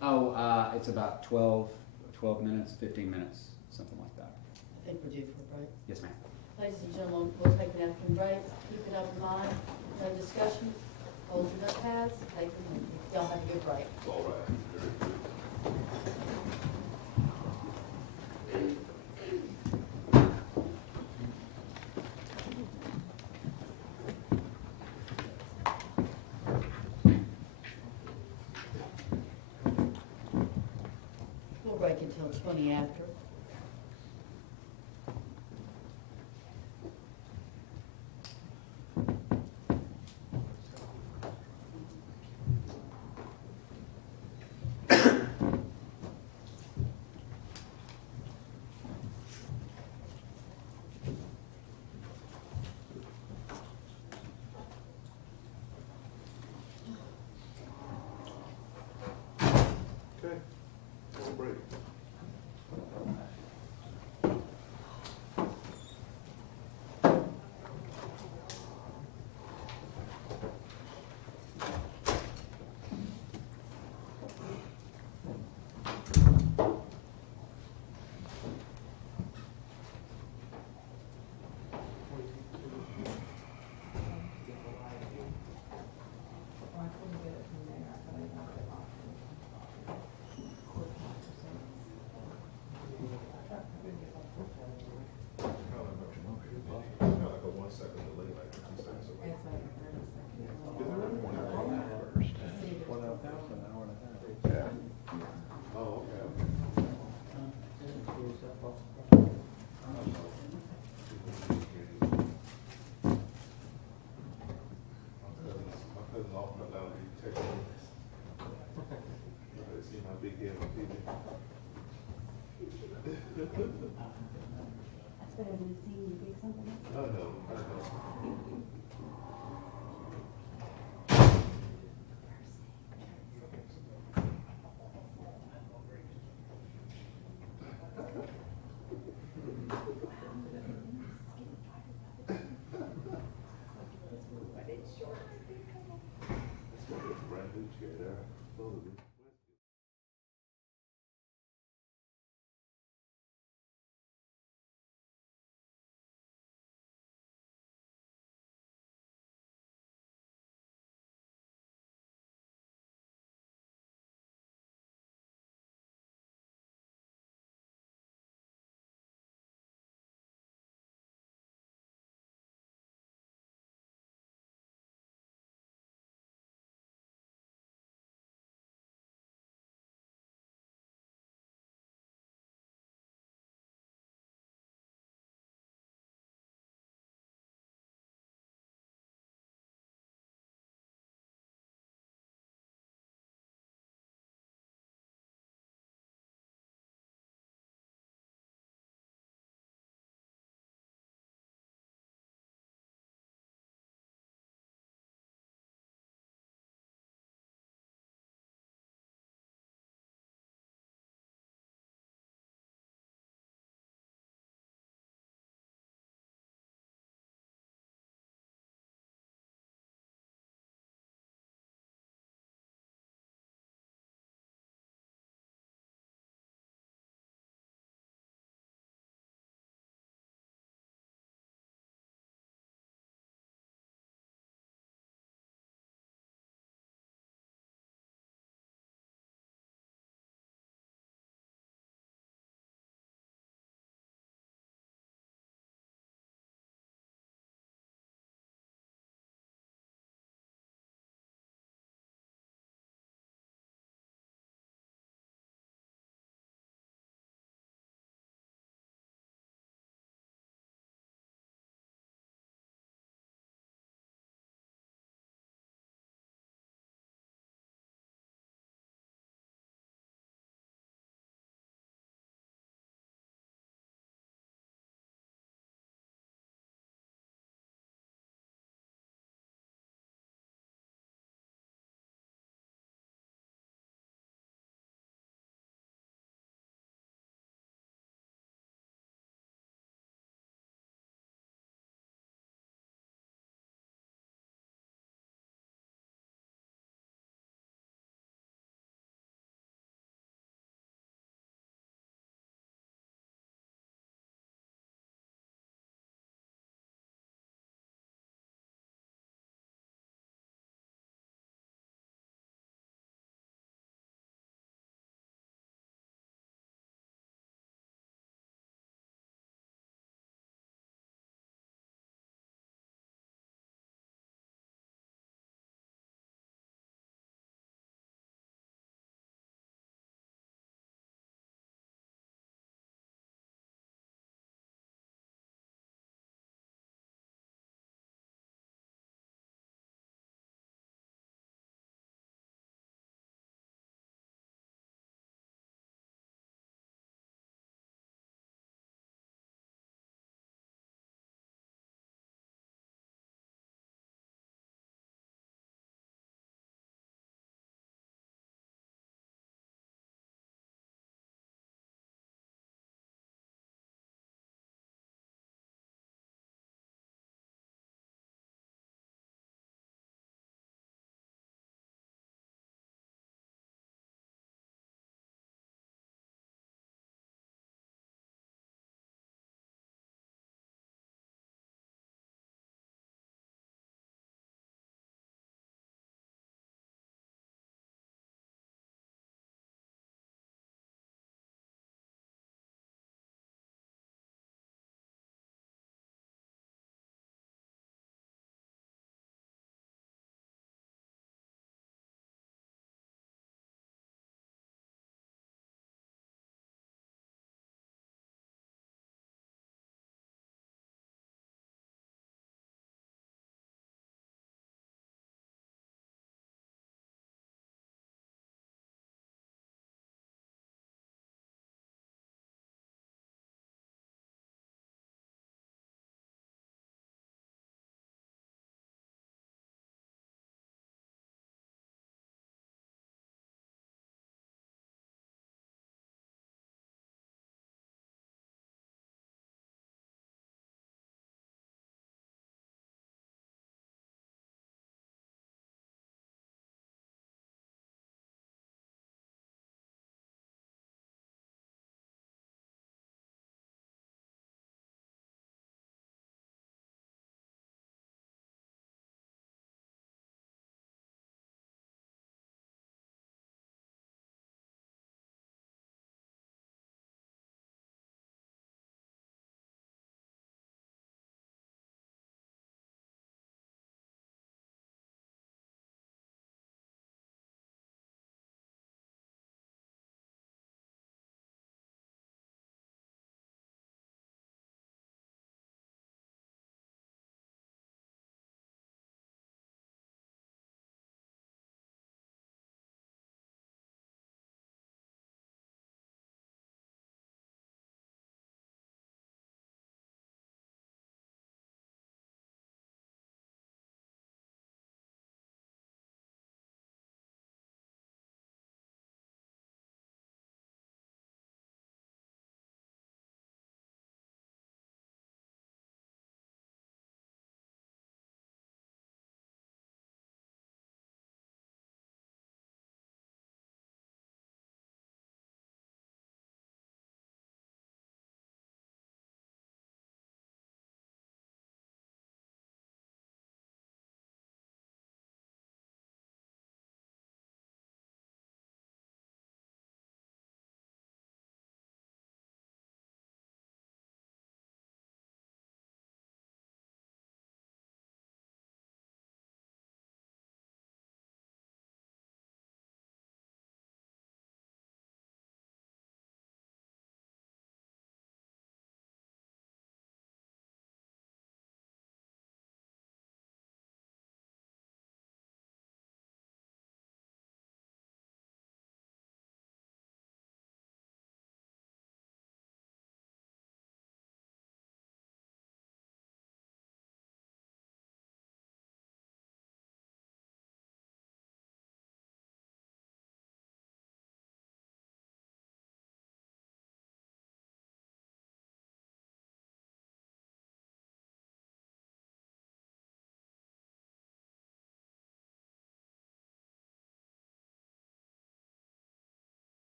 Oh, it's about 12 minutes, 15 minutes, something like that. I think we're due for a break. Yes, ma'am. Ladies and gentlemen, we'll take an afternoon break. Keep it up in mind. No discussions. Hold your notepads. Take them. Y'all have a good break. All right. until 20 after. Okay, no break.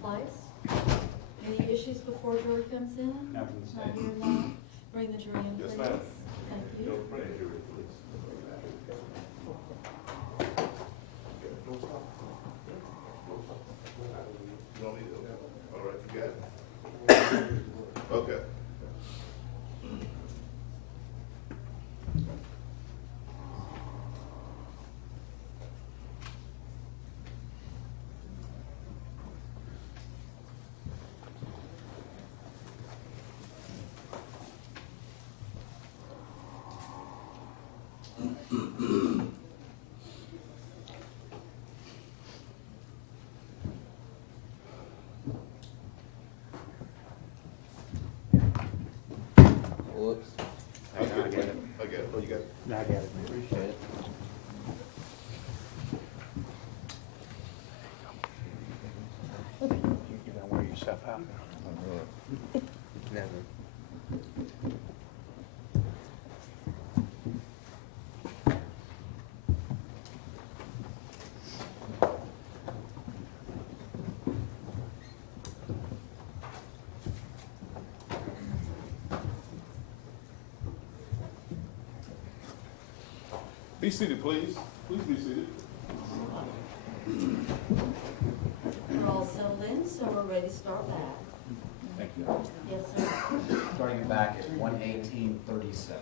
place. Any issues before jury comes in? Nothing to say. Not hearing that. Bring the jury in, Yes, please. ma'am. Thank Joe, you. bring the jury, please. You want me to? All right, you got it? Okay. Whoops. I got it. Oh, you got it? I got it. Appreciate it. You gonna wear your stuff out? Never. Be seated, please. Please be seated. We're all settled in, so we're ready to start back. Thank you. Yes, sir. Starting back at 1:18:37.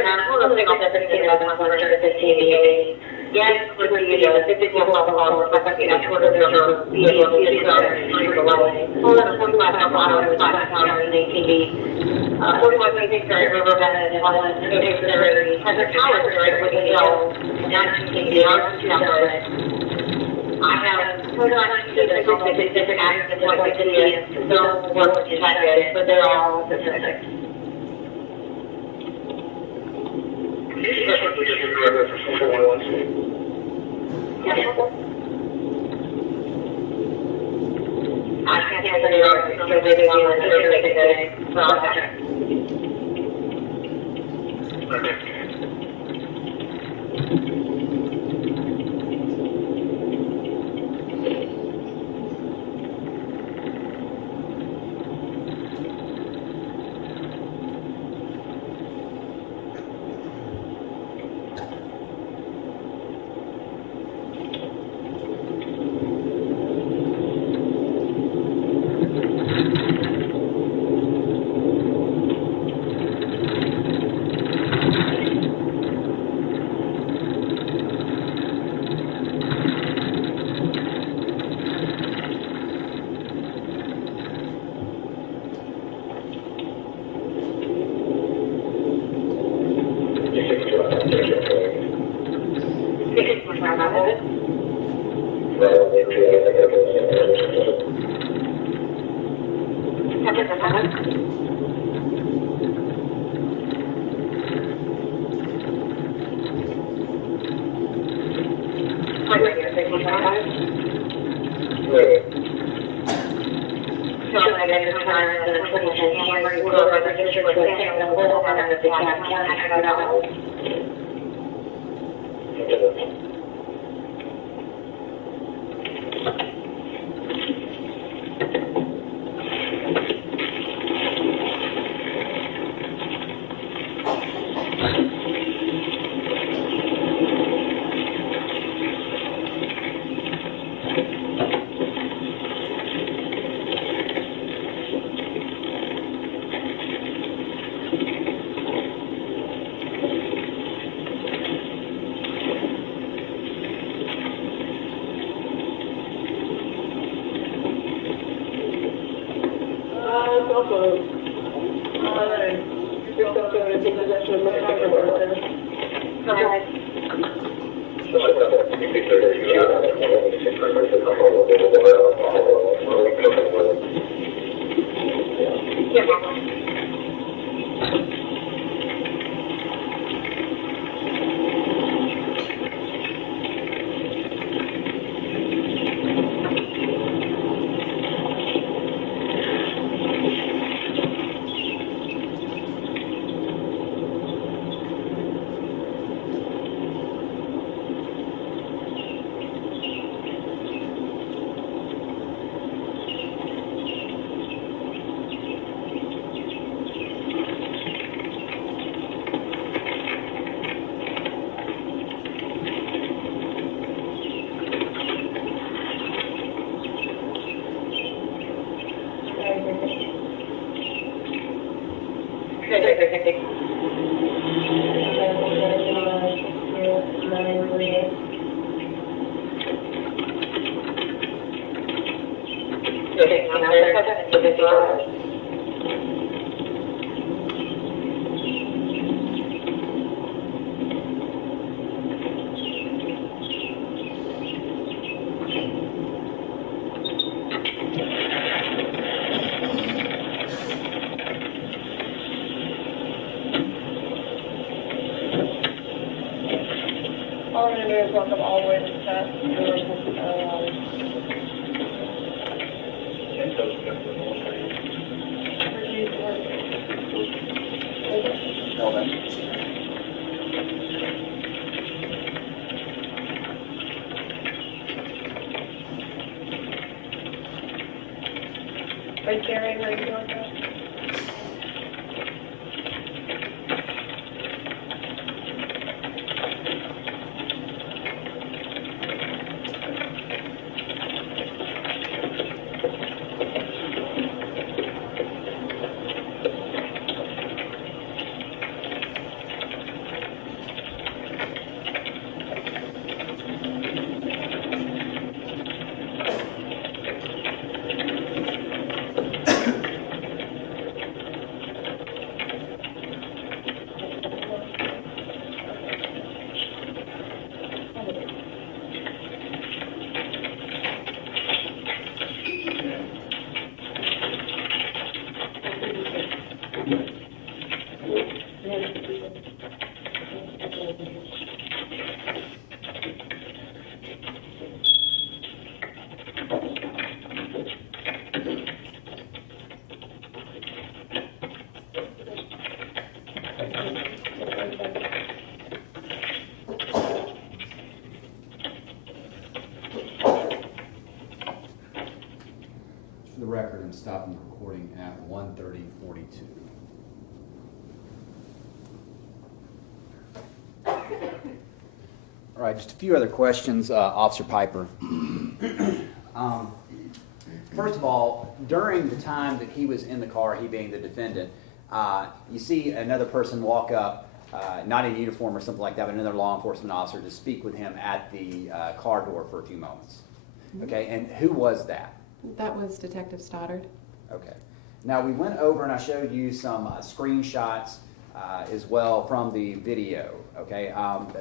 we're looking on the 15,115 yes, would be a 54 phone call, but I think that's where there's a vehicle, street below. All of the 45 miles, 5,018. 41 River Bend, and one has a tower there with a yellow, and that's the hours number. I have different accidents, what we did, don't work with detectives, but they're all specific. I can't hear the yard, so maybe on the Thursday today, so I'll check. All I'm gonna do is walk them all the way to the top. Right, Jerry, where you want that? record, I'm stopping the recording at 1:30:42. All right, just a few other questions, Officer Piper. First of all, during the time that he was in the car, he being the defendant, you see another person walk up, not in uniform or something like that, but another law enforcement officer to speak with him at the car door for a few moments. Okay, and who was that? That was Detective Stoddard. Okay. Now, we went over and I showed you some screenshots as well from the video. Okay,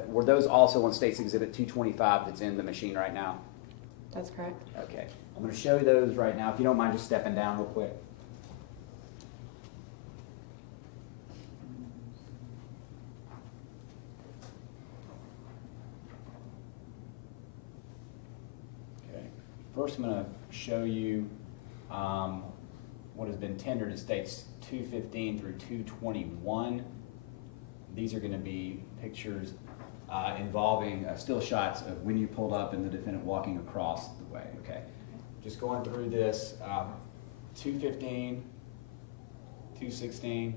were those also on State's Exhibit 225 that's in the machine right now? That's correct. Okay, I'm going to show you those right now. If you don't mind just stepping down real quick. Okay, first I'm going to show you what has been tendered at States 215 through 221. These are going to be pictures involving still shots of when you pulled up and the defendant walking across the way. Okay, just going through this 215, 216,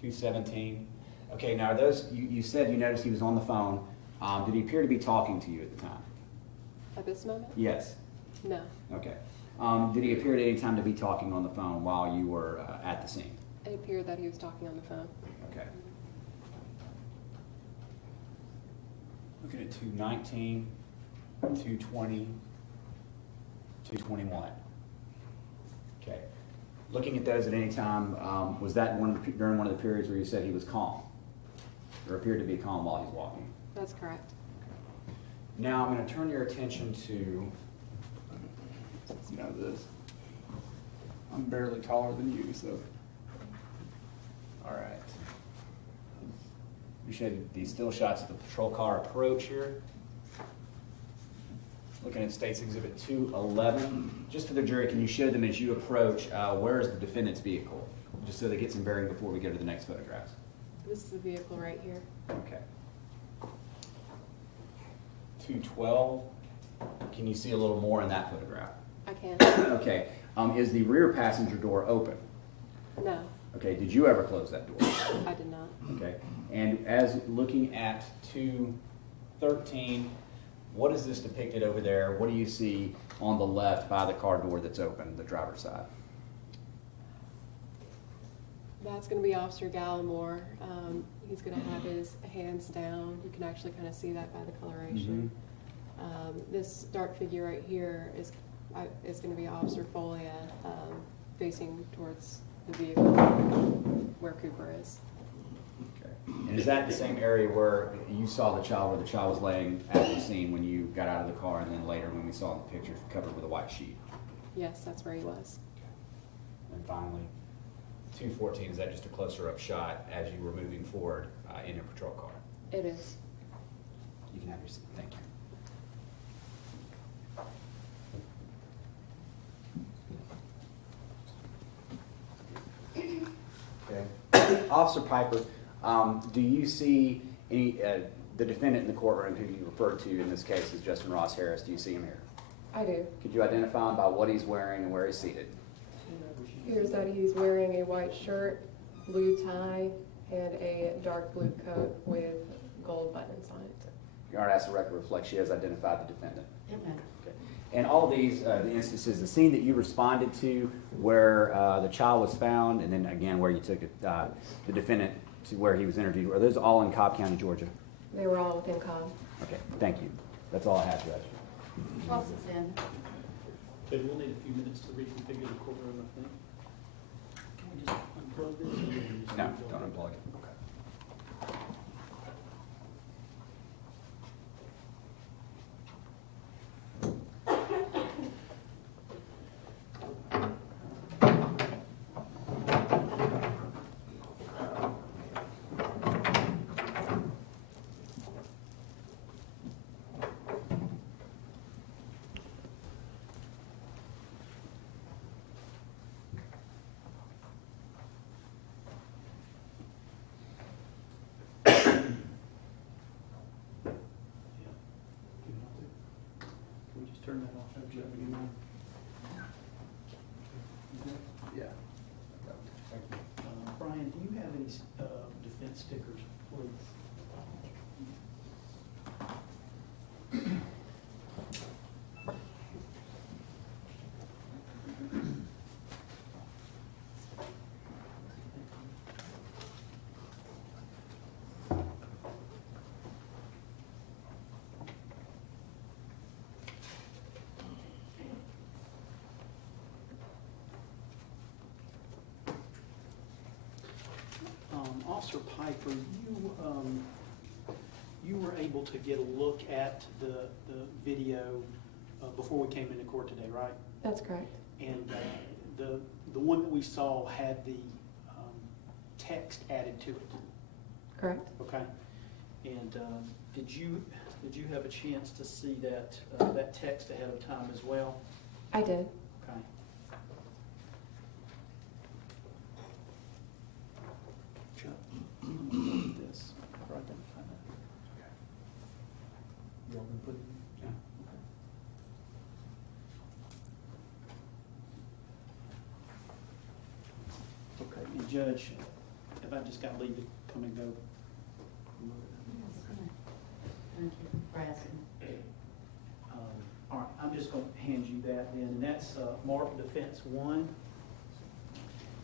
217. Okay, now are those, you said you noticed he was on the phone. Did he appear to be talking to you at the time? At this moment? Yes. No. Okay. Did he appear at any time to be talking on the phone while you were at the scene? It appeared that he was talking on the phone. Okay. Looking at 219, 220, 221. Okay. Looking at those at any time, was that during one of the periods where you said he was calm? Or appeared to be calm while he's walking? That's correct. Now I'm going to turn your attention to, this. I'm barely taller than you, so. All right. We showed these still shots of the patrol car approach here. Looking at State's Exhibit 211. Just for the jury, can you show them as you approach, where is the defendant's vehicle? Just so they get some bearing before we go to the next photographs. This is the vehicle right here. Okay. 212. Can you see a little more in that photograph? I can. Okay. Is the rear passenger door open? No, Okay. Did you ever close that door? I did not. Okay. And as looking at 213, what is this depicted over there? What do you see on the left by the car door that's open, the driver's side? That's going to be Officer Gallimore. He's going to have his hands down. You can actually kind of see that by the coloration. This dark figure right here is going to be Officer Folia, facing towards the vehicle where Cooper is. Okay. And is that the same area where you saw the child, where the child was laying at the scene when you got out of the car, and then later when we saw the pictures covered with a white sheet? Yes, that's where he was. Okay. And finally, 214, is that just a closer up shot as you were moving forward in your patrol car? It is. You can have your seat. Thank you. Okay. Officer Piper, do you see any the defendant in the courtroom who you referred to in this case as Justin Ross Harris? Do you see him here? I do. Could you identify him by what he's wearing and where he's seated? Here's that he's wearing a white shirt, blue tie, and a dark blue coat with gold buttons on it. Your Honor, as the record reflects, she has identified the defendant. Amen. Okay. And all these, the instances, the scene that you responded to where the child was found, and then again where you took it, the defendant to where he was interviewed, are those all in Cobb County, Georgia? They were all within Cobb. Okay, thank you. That's all I have, Judge. Cross-examine. Okay, we'll need a few minutes to reconfigure the courtroom, I think. Can we just unplug this? Or we just No, unplug don't it? unplug it. Okay. Can we just turn that off? Have Jeff, you know? Yeah. Brian, do you have any defense stickers, please? Officer Piper, you were able to get a look at the video before we came into court today, right? That's correct. And the one that we saw had the text added to it. Correct. Okay. And did you have a chance to see that that text ahead of time as well? I did. Okay. Chuck, you want to look at this? Or identify that? Okay. You want me to put it in? Yeah. Okay. And Judge, if I just got to leave it, come and go. Thank you for asking. All right, I'm just going to hand you that then, and that's marked Defense 1.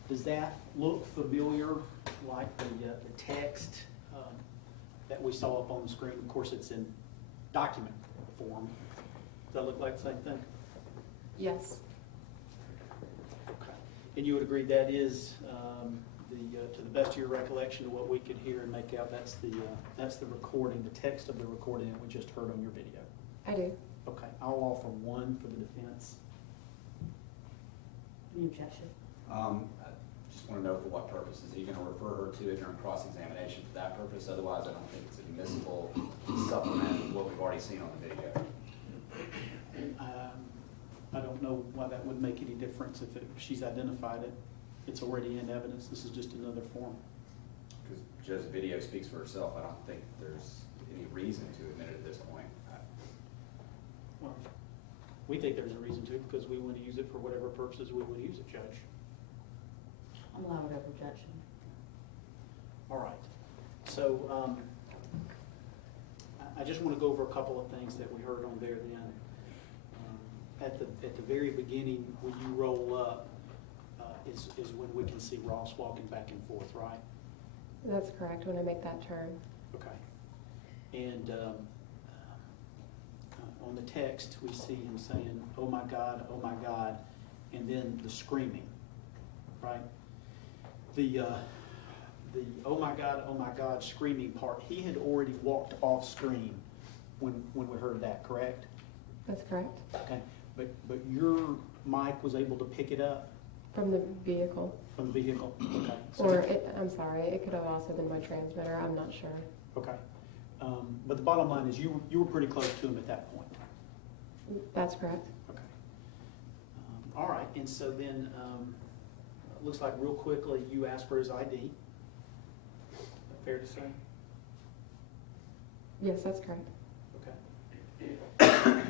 Does that look familiar, like the text that we saw up on the screen? Of course, it's in document form. Does that look like the same thing? Yes. Okay. And you would agree that is to the best of your recollection of what we could hear and make out, that's the recording, the text of the recording that we just heard on your video? I do. Okay, I'll offer 1 for the defense. Any objection? I just want to know for what purposes. Are you going to refer her to it during cross-examination for that purpose? Otherwise, I don't think it's admissible to supplement what we've already seen on the video. I don't know why that would make any difference if she's identified it. It's already in evidence. This is just another form. Because just video speaks for itself. I don't think there's any reason to admit it at this point. Well, we think there's a reason to, because we want to use it for whatever purposes we would use it, Judge. I'm allowed whatever objection. All right. So I just want to go over a couple of things that we heard on there then. At the very beginning, when you roll up, is when we can see Ross walking back and forth, right? That's correct, when I make that turn. Okay. And on the text, we see him saying, oh my God, and then the screaming, right? The oh my God screaming part, he had already walked off screen when we heard that, correct? That's correct. Okay, but your mic was able to pick it up? From the vehicle. From the vehicle, okay. So Or, I'm sorry, it could have also been my transmitter, I'm not sure. okay. But the bottom line is you were pretty close to him at that point. That's correct. Okay. All right, and so then, looks like real quickly you asked for his ID. Fair to say? Yes, that's correct. Okay.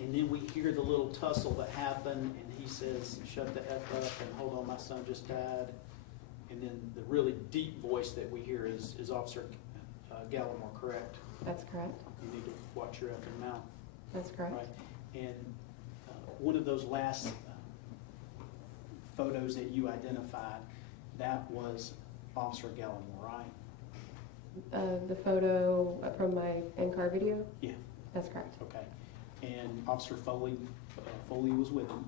And then we hear the little tussle that happened, and he says, shut the F up, and hold on, my son just died. And then the really deep voice that we hear is Officer Gallimore, correct? That's correct. You need to watch your effing mouth. That's correct. Right. And one of those last photos that you identified, that was Officer Gallimore, right? The photo from my in-car video? Yeah. That's correct. Okay. And Officer Foley was with him.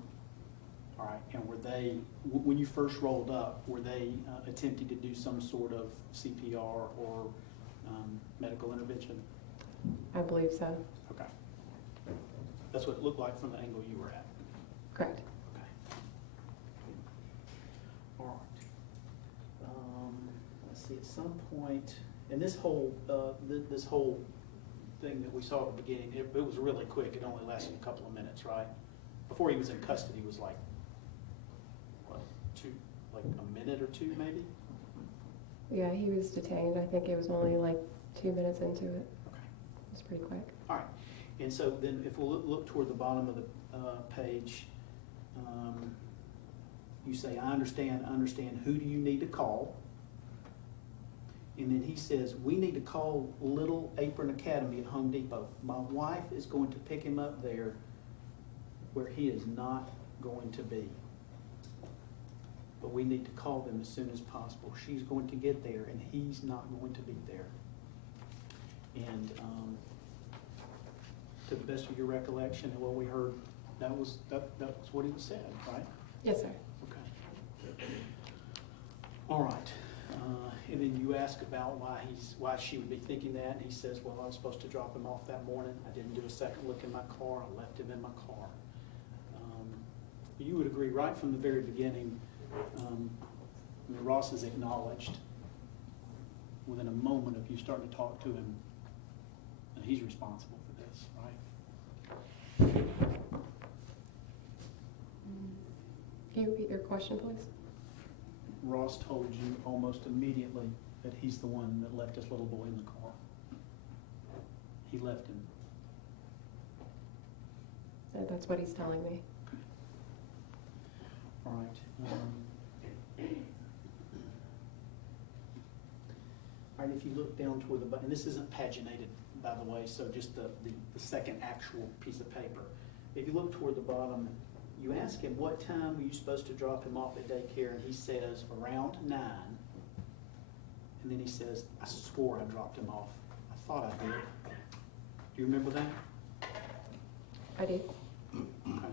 All right. And were they, when you first rolled up, were they attempting to do some sort of CPR or medical intervention? I believe so. Okay. That's what it looked like from the angle you were at. Correct. Okay. All right. Let's see, at some point, and this whole thing that we saw at the beginning, it was really quick. It only lasted a couple of minutes, right? Before he was in custody, it was like, what, like a minute or two maybe? Yeah, he was detained. I think it was only like 2 minutes into it. Okay. It was pretty quick. All right. And so then if we'll look toward the bottom of the page, You say, I understand, who do you need to call? And then he says, we need to call Little Apron Academy at Home Depot. My wife is going to pick him up there where he is not going to be. But we need to call them as soon as possible. She's going to get there and he's not going to be there. And to the best of your recollection and what we heard, that was what he said, right? Yes, sir. Okay. All right. And then you ask about why she would be thinking that, and he says, well, I was supposed to drop him off that morning. I didn't do a second look in my car. I left him in my car. You would agree right from the very beginning, Ross has acknowledged within a moment of you starting to talk to him that he's responsible for this, right? Can you repeat your question, please? Ross told you almost immediately that he's the one that left his little boy in the car. He left him. So that's what he's telling me. All right. All right, if you look down toward the bottom, and this isn't paginated, by the way, so just the second actual piece of paper. If you look toward the bottom, you ask him, what time were you supposed to drop him off at daycare? And he says, around 9. And then he says, I swore I dropped him off. I thought I did. Do you remember that? I do. Okay.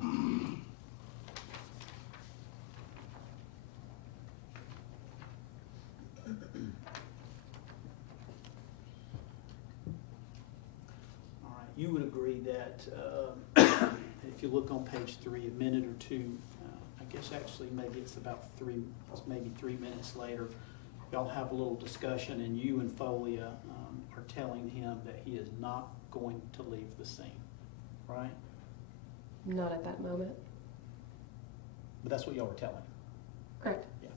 All right, you would agree that if you look on page 3, a minute or two, I guess actually maybe it's about maybe 3 minutes later, y'all have a little discussion and you and Folia are telling him that he is not going to leave the scene, right? Not at that moment. But that's what y'all were telling him. Correct. Yeah.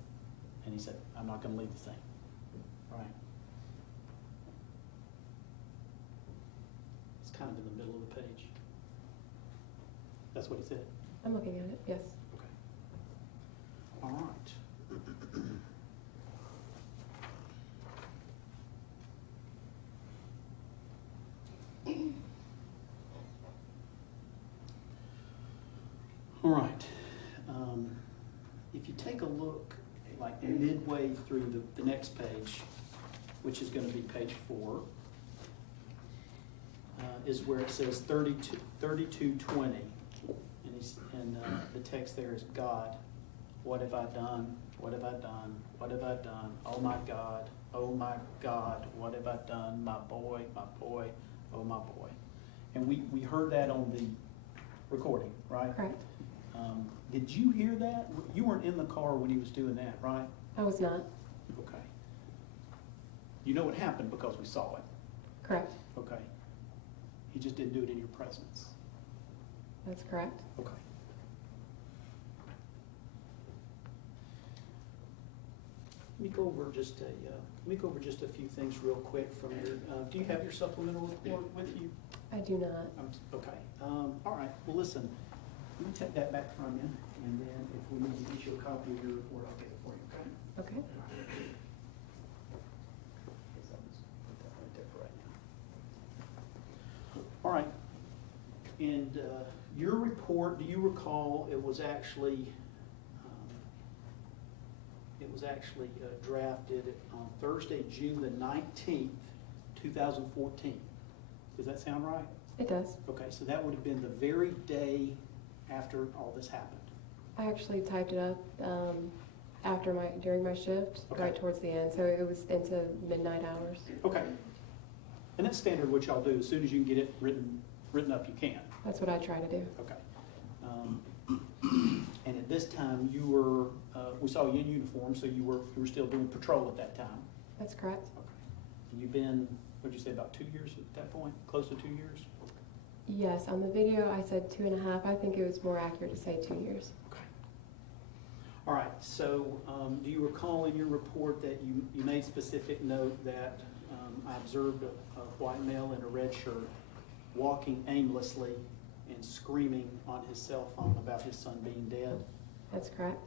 And he said, I'm not going to leave the scene, right? It's kind of in the middle of the page. That's what he said? I'm looking at it, yes. Okay. All right. All right. If you take a look, like midway through the next page, which is going to be page 4, is where it says 3220. And the text there is, God, what have I done? What have I done? What have I done? Oh my God, what have I done? My boy, oh my boy. And we heard that on the recording, right? Correct. Did you hear that? You weren't in the car when he was doing that, right? I was not. Okay. You know what happened because we saw it. Correct. Okay. He just didn't do it in your presence. That's correct. Okay. Let me go over just a few things real quick from your. Do you have your supplemental report with you? I do not. Okay. All right. Well, listen. Let me take that back from you, and then if we need to get you a copy of your report, I'll get it for you. Okay. Okay. All right. And your report, do you recall it was actually drafted on Thursday, June the 19th, 2014. Does that sound right? It does. Okay, so that would have been the very day after all this happened. I actually typed it up during my shift, Okay. right towards the end, so it was into midnight hours. Okay. And that's standard what y'all do. As soon as you can get it written up, you can. That's what I try to do. Okay. And at this time, you were, we saw you in uniform, so you were still doing patrol at that time. That's correct. Okay. And you've been, what'd you say, about 2 years at that point? Close to 2 years? Yes, on the video I said 2.5. I think it was more accurate to say 2 years. Okay. All right, so do you recall in your report that you made specific note that I observed a white male in a red shirt walking aimlessly and and screaming on his cell phone about his son being dead. That's correct.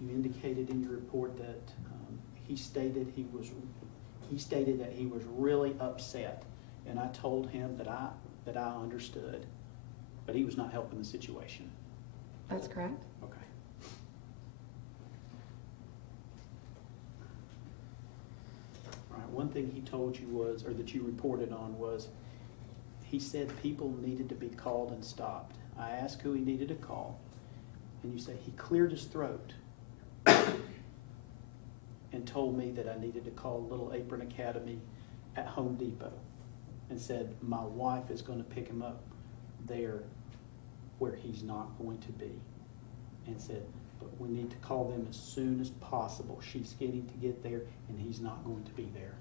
You indicated in your report that he stated that he was really upset, and I told him that I understood, but he was not helping the situation. That's correct. Okay. All right. One thing he told you was, or that you reported on, was he said people needed to be called and stopped. I asked who he needed to call, and you said he cleared his throat and told me that I needed to call Little Apron Academy at Home Depot, and said my wife is going to pick him up there where he's not going to be, and said, but we need to call them as soon as possible. She's getting to get there and he's not going to be there.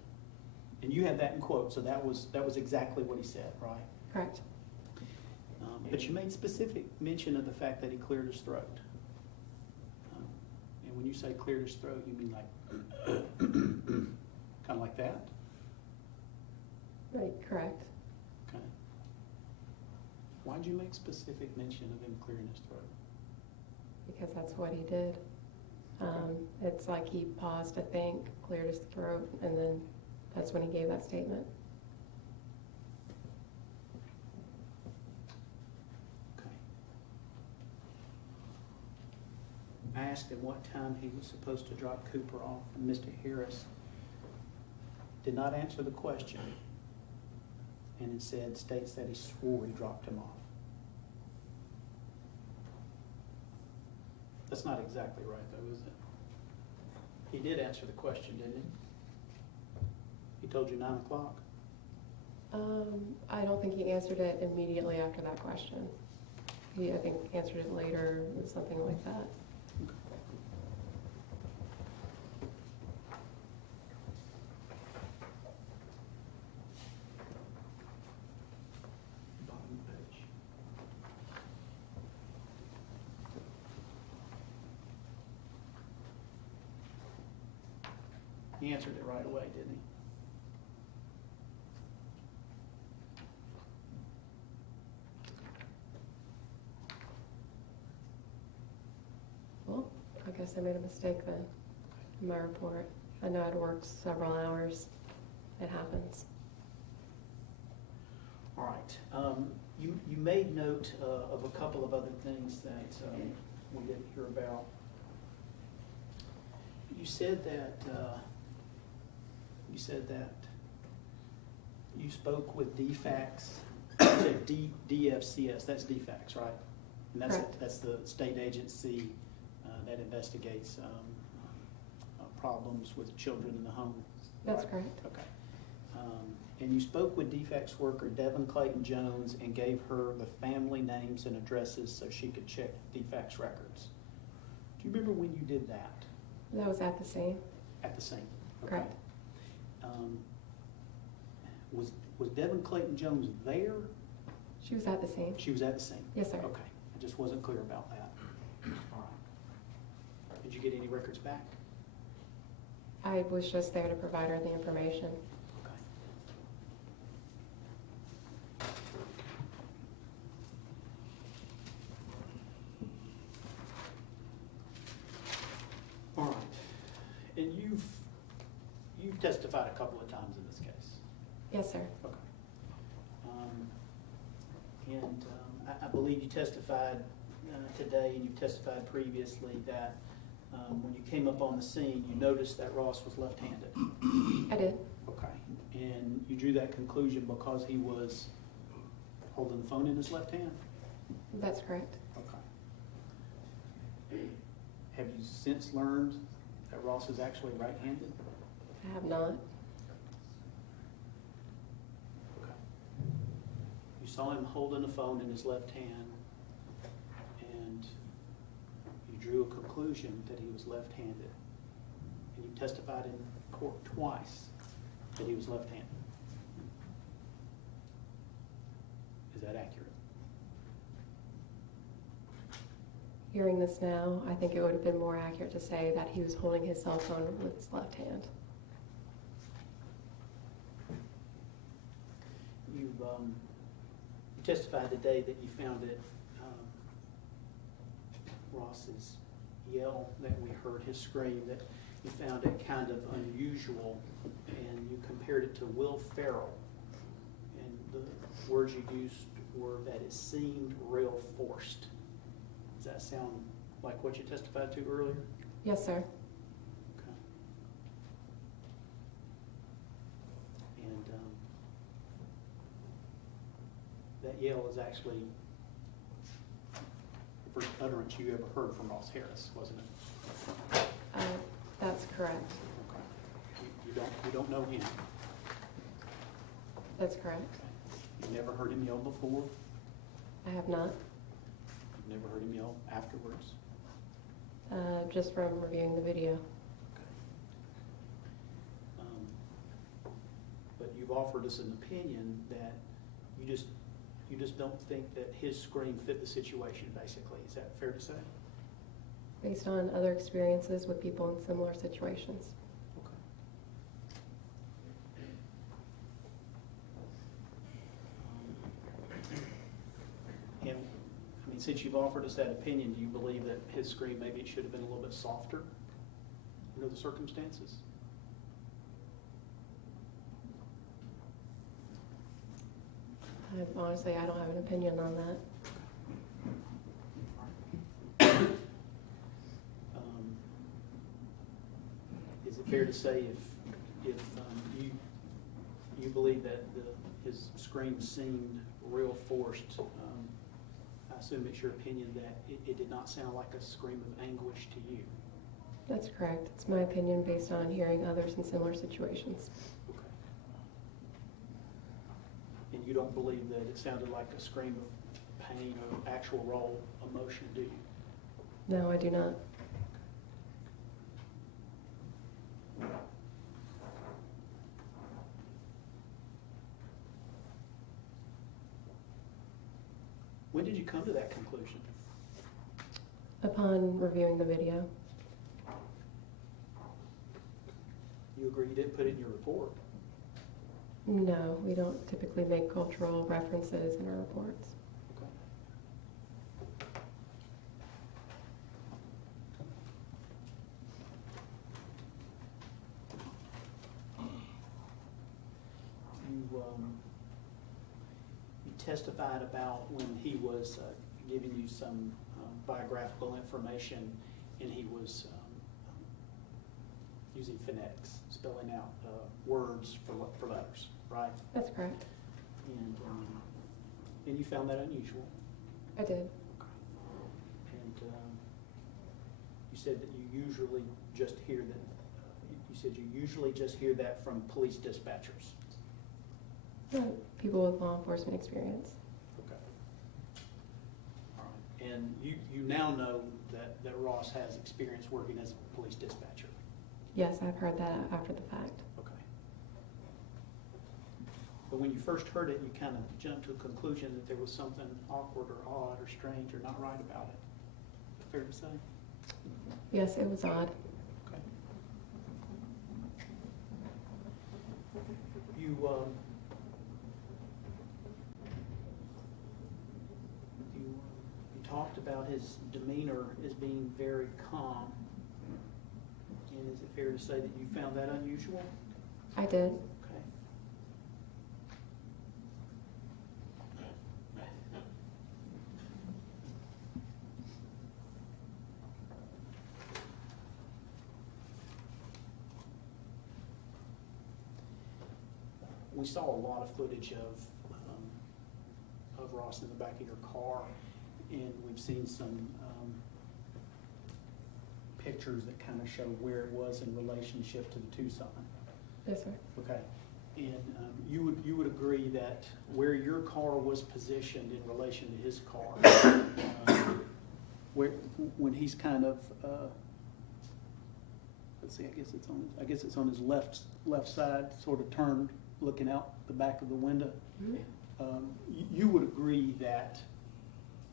And you have that in quote, so that was exactly what he said, right? Correct. But you made specific mention of the fact that he cleared his throat. And when you say cleared his throat, you mean like kind of like that? Right, correct. Okay. Why'd you make specific mention of him clearing his throat? Because that's what he did. It's like he paused to think, cleared his throat, and then that's when he gave that statement. Okay. I asked him what time he was supposed to drop Cooper off, and Mr. Harris did not answer the question, and instead states that he swore he dropped him off. That's not exactly right, though, is it? He did answer the question, didn't he? He told you 9 o'clock. I don't think he answered it immediately after that question. He, I think, answered it later, something like that. Bottom page. He answered it right away, didn't he? Well, I guess I made a mistake then in my report. I know I'd worked several hours. It happens. All right. You made note of a couple of other things that we didn't hear about. You said that you spoke with DFACS. You said DFCS. That's DFACS, right? And Correct. That's the state agency that investigates problems with children in the home. That's right? correct. Okay. And you spoke with DFACS worker Devin Clayton Jones and gave her the family names and addresses so she could check DFACS records. Do you remember when you did that? That was at the scene. At the scene? Okay. Correct. Was Devin Clayton Jones there? She was at the scene. She was at the scene? Yes, sir. Okay. I just wasn't clear about that. All right. Did you get any records back? I was just there to provide her the information. Okay. All right. And you've testified a couple of times in this case. Yes, sir. Okay. I believe you testified today, and you testified previously that when you came up on the scene, you noticed that Ross was left-handed. I did. Okay. And you drew that conclusion because he was holding the phone in his left hand? That's correct. Okay. Have you since learned that Ross is actually right-handed? I have not. Okay. You saw him holding the phone in his left hand, and you drew a conclusion that he was left-handed. And you testified in court twice that he was left-handed. Is that accurate? hearing this now, I think it would have been more accurate to say that he was holding his cell phone with his left hand. You testified today that you found it, Ross's yell that we heard, his scream, that you found it kind of unusual, and you compared it to Will Ferrell. And the words you used were that it seemed real forced. Does that sound like what you testified to earlier? Yes, sir. Okay. And that yell is actually the first utterance you ever heard from Ross Harris, wasn't it? That's correct. Okay. You don't know him. That's correct. Okay. You never heard him yell before? I have not, You've never heard him yell afterwards? just from reviewing the video. But you've offered us an opinion that you just don't think that his scream fit the situation, basically. Is that fair to say? Based on other experiences with people in similar situations. Okay. And, I mean, since you've offered us that opinion, do you believe that his scream, maybe it should have been a little bit softer under the circumstances? Honestly, I don't have an opinion on that. Is it fair to say if you believe that his scream seemed real forced, I assume it's your opinion that it did not sound like a scream of anguish to you? That's correct. It's my opinion based on hearing others in similar situations. Okay. And you don't believe that it sounded like a scream of pain or actual raw emotion, do you? No, I do not. When did you come to that conclusion? Upon reviewing the video. You agree you didn't put it in your report? No, we don't typically make cultural references in our reports. Okay. You testified about when he was giving you some biographical information, and he was using phonetics, spelling out words for letters, right? That's correct. And you found that unusual. I did. And you said that you usually just hear that. You said you usually just hear that from police dispatchers. People with law enforcement experience. Okay. All right. And you now know that Ross has experience working as a police dispatcher. Yes, I've heard that after the fact. Okay. But when you first heard it, you kind of jumped to a conclusion that there was something awkward or odd or strange or not right about it. Fair to say? Yes, it was odd. Okay. You talked about his demeanor as being very calm. And is it fair to say that you found that unusual? I did. Okay. We saw a lot of footage of Ross in the back of your car, and we've seen some pictures that kind of show where it was in relationship to the Tucson. Yes, sir. Okay. And you would agree that where your car was positioned in relation to his car, when he's kind of let's see, I guess it's on his left side, sort of turned, looking out the back of the window. Mm-hmm. You would agree that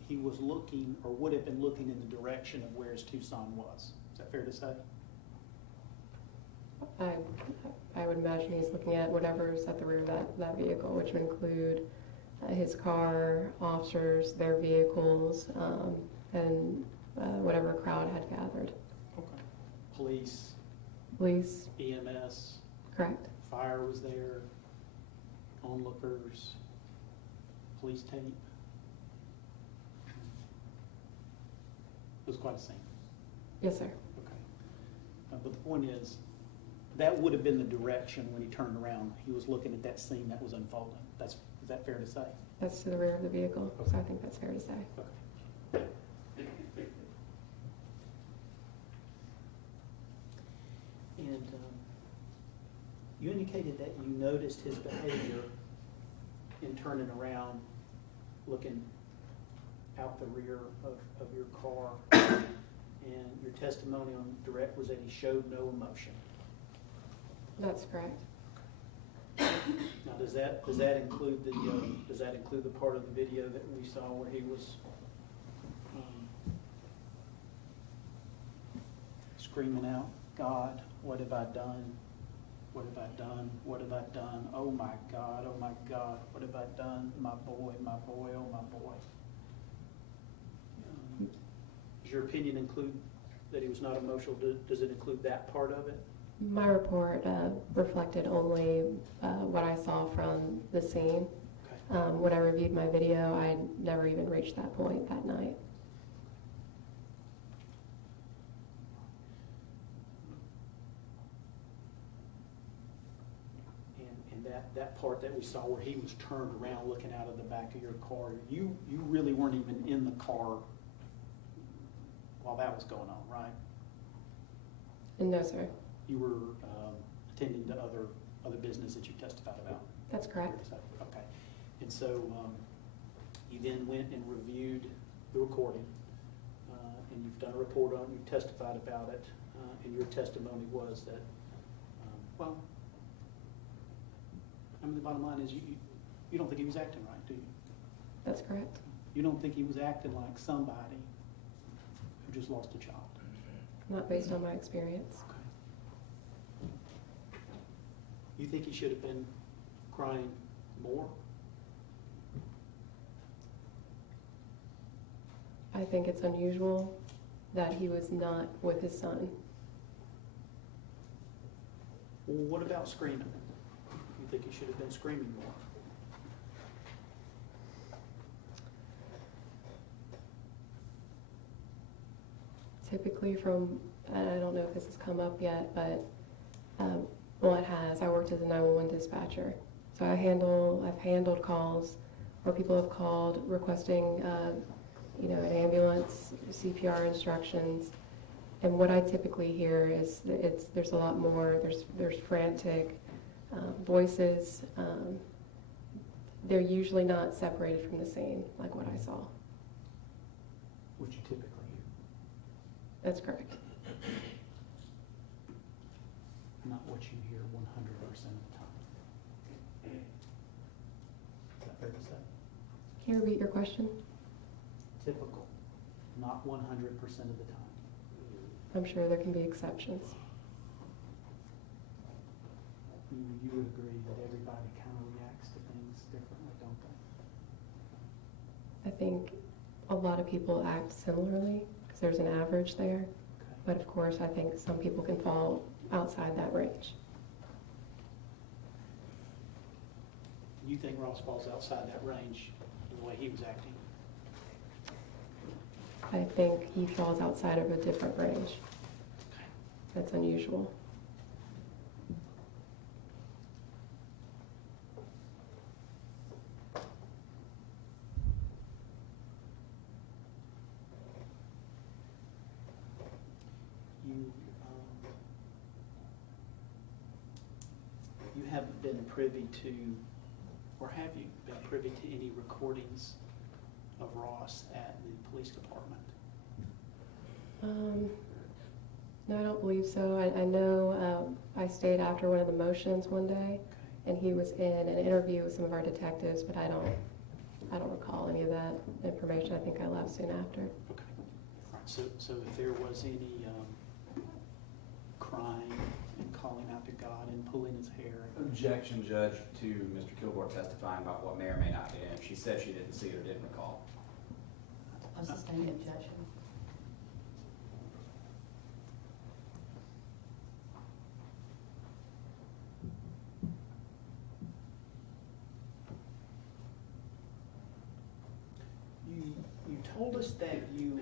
he was looking, or would have been looking in the direction of where his Tucson was. Is that fair to say? I would imagine he's looking at whatever's at the rear of that vehicle, which would include his car, officers, their vehicles, and whatever crowd had gathered. Okay. Police, Police, EMS, correct. fire was there, onlookers, police tape. It was quite a scene. Yes, sir. Okay. But the point is, that would have been the direction when he turned around. He was looking at that scene that was unfolding. Is that fair to say? That's to the rear of the vehicle, so I think that's fair to say. Okay. And you indicated that you noticed his behavior in turning around, looking out the rear of your car, and your testimony on direct was that he showed no emotion. That's correct. Now, does that include the part of the video that we saw where he was screaming out, "God, what have I done? What have I done? What have I done? Oh my God, what have I done? My boy, oh my boy." Does your opinion include that he was not emotional? Does it include that part of it? My report reflected only what I saw from the scene. Okay. When I reviewed my video, I never even reached that point that night. And that part that we saw where he was turned around looking out of the back of your car, you really weren't even in the car while that was going on, right? No, sir. You were attending to other business that you testified about? That's correct. Okay. And so you then went and reviewed the recording, and you've done a report on it, you testified about it, and your testimony was that, well, I mean, the bottom line is you don't think he was acting right, do you? That's correct. You don't think he was acting like somebody who just lost a child? Not based on my experience. Okay. You think he should have been crying more? I think it's unusual that he was not with his son. Well, what about screaming? You think he should have been screaming more? Typically from, I don't know if this has come up yet, but, well, it has. I worked as a 911 dispatcher. So I've handled calls where people have called requesting, an ambulance, CPR instructions. And what I typically hear is that there's a lot more, there's frantic voices. They're usually not separated from the scene, like what I saw. What you typically hear? That's correct. Not what you hear 100% of the time. Is that fair to say? Can you repeat your question? Typical, not 100% of the time. I'm sure there can be exceptions. You would agree that everybody kind of reacts to things differently, don't they? I think a lot of people act similarly because there's an average there. Okay. But of course, I think some people can fall outside that range. You think Ross falls outside that range in the way he was acting? I think he falls outside of a different range. Okay. That's unusual. You haven't been privy to, or have you been privy to any recordings of Ross at the police department? No, I don't believe so. I know I stayed after one of the motions one day, Okay. and he was in an interview with some of our detectives, but I don't I don't recall any of that information. I think I left soon after. Okay. All right, so if there was any crying and calling out to God and pulling his hair? Objection, Judge, to Mr. Kilgore testifying about what may or may not be in it. She said she didn't see it or didn't recall. I'll sustain the objection. You told us that you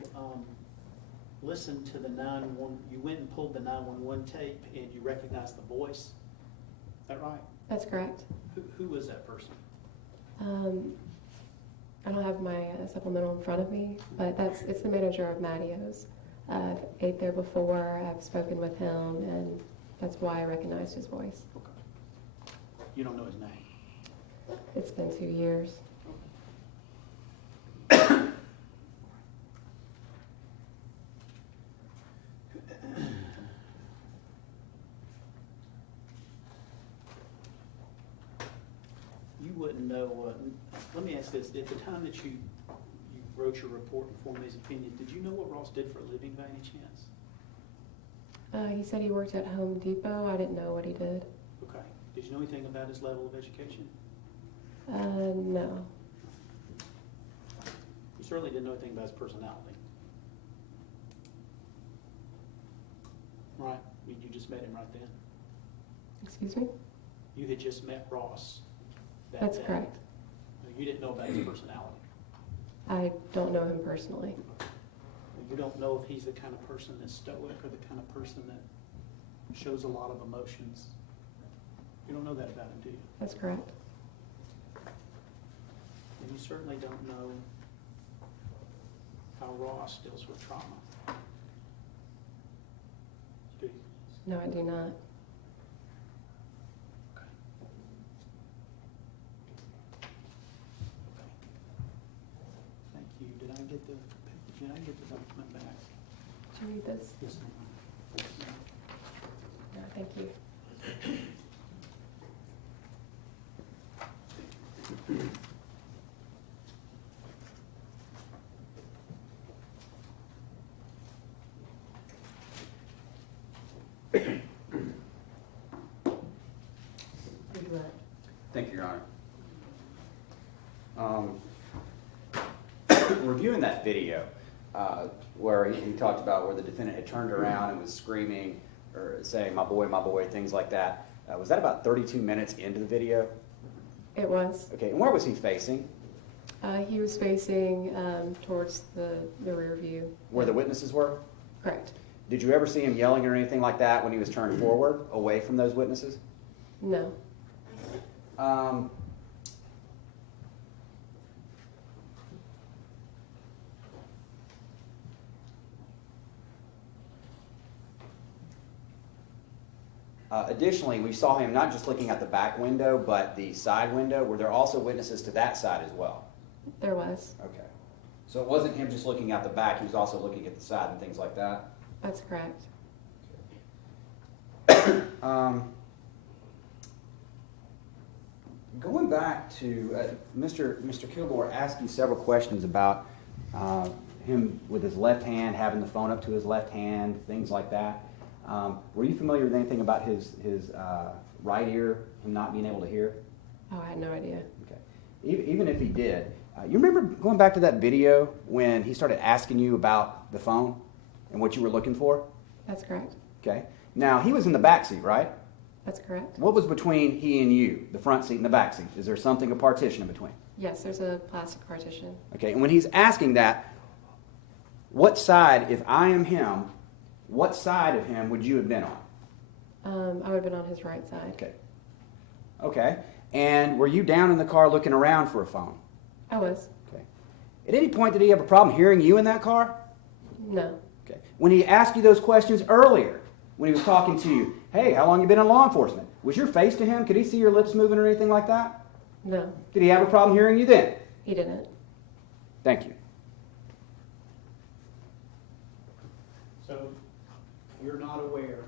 listened to the 911, you went and pulled the 911 tape and you recognized the voice. Is that right? That's correct. Who was that person? I don't have my supplemental in front of me, but it's the manager of Mattio's. I've ate there before, I've spoken with him, and that's why I recognized his voice. Okay. You don't know his name? It's been 2 years. You wouldn't know, let me ask this, at the time that you wrote your report and formed these opinions, did you know what Ross did for a living by any chance? He said he worked at Home Depot. I didn't know what he did. Okay. Did you know anything about his level of education? No. You certainly didn't know anything about his personality. Right? You just met him right then? Excuse me? You had just met Ross that That's day. correct. You didn't know about his personality. I don't know him personally. You don't know if he's the kind of person that's stoic or the kind of person that shows a lot of emotions. You don't know that about him, do you? That's correct. And you certainly don't know how Ross deals with trauma. Do you? No, I do not. Okay. Thank you. Did I get the document back? Do you need this? Yes, ma'am. No, thank you. Thank you, Your Honor. Reviewing that video where he talked about where the defendant had turned around and was screaming or saying, my boy, things like that. Was that about 32 minutes into the video? It was. Okay, and where was he facing? He was facing towards the rear view. Where the witnesses were? Correct. Did you ever see him yelling or anything like that when he was turned forward, away from those witnesses? No. Additionally, we saw him not just looking at the back window, but the side window. Were there also witnesses to that side as well? There was. Okay. So it wasn't him just looking at the back, he was also looking at the side and things like that? That's correct. Going back to, Mr. Kilgore asked you several questions about him with his left hand, having the phone up to his left hand, things like that. Were you familiar with anything about his right ear, him not being able to hear? Oh, I had no idea. Okay. Even if he did, you remember going back to that video when he started asking you about the phone and what you were looking for? That's correct. Okay. Now, he was in the back seat, right? That's correct. What was between he and you, the front seat and the back seat? Is there something, a partition in between? Yes, there's a plastic partition. Okay, and when he's asking that, what side, if I am him, what side of him would you have been on? I would have been on his right side. Okay. Okay. And were you down in the car looking around for a phone? I was. Okay. At any point did he have a problem hearing you in that car? No. Okay. When he asked you those questions earlier, when he was talking to you, hey, how long you been in law enforcement? Was your face to him? Could he see your lips moving or anything like that? No. Did he have a problem hearing you then? He didn't. Thank you. So you're not aware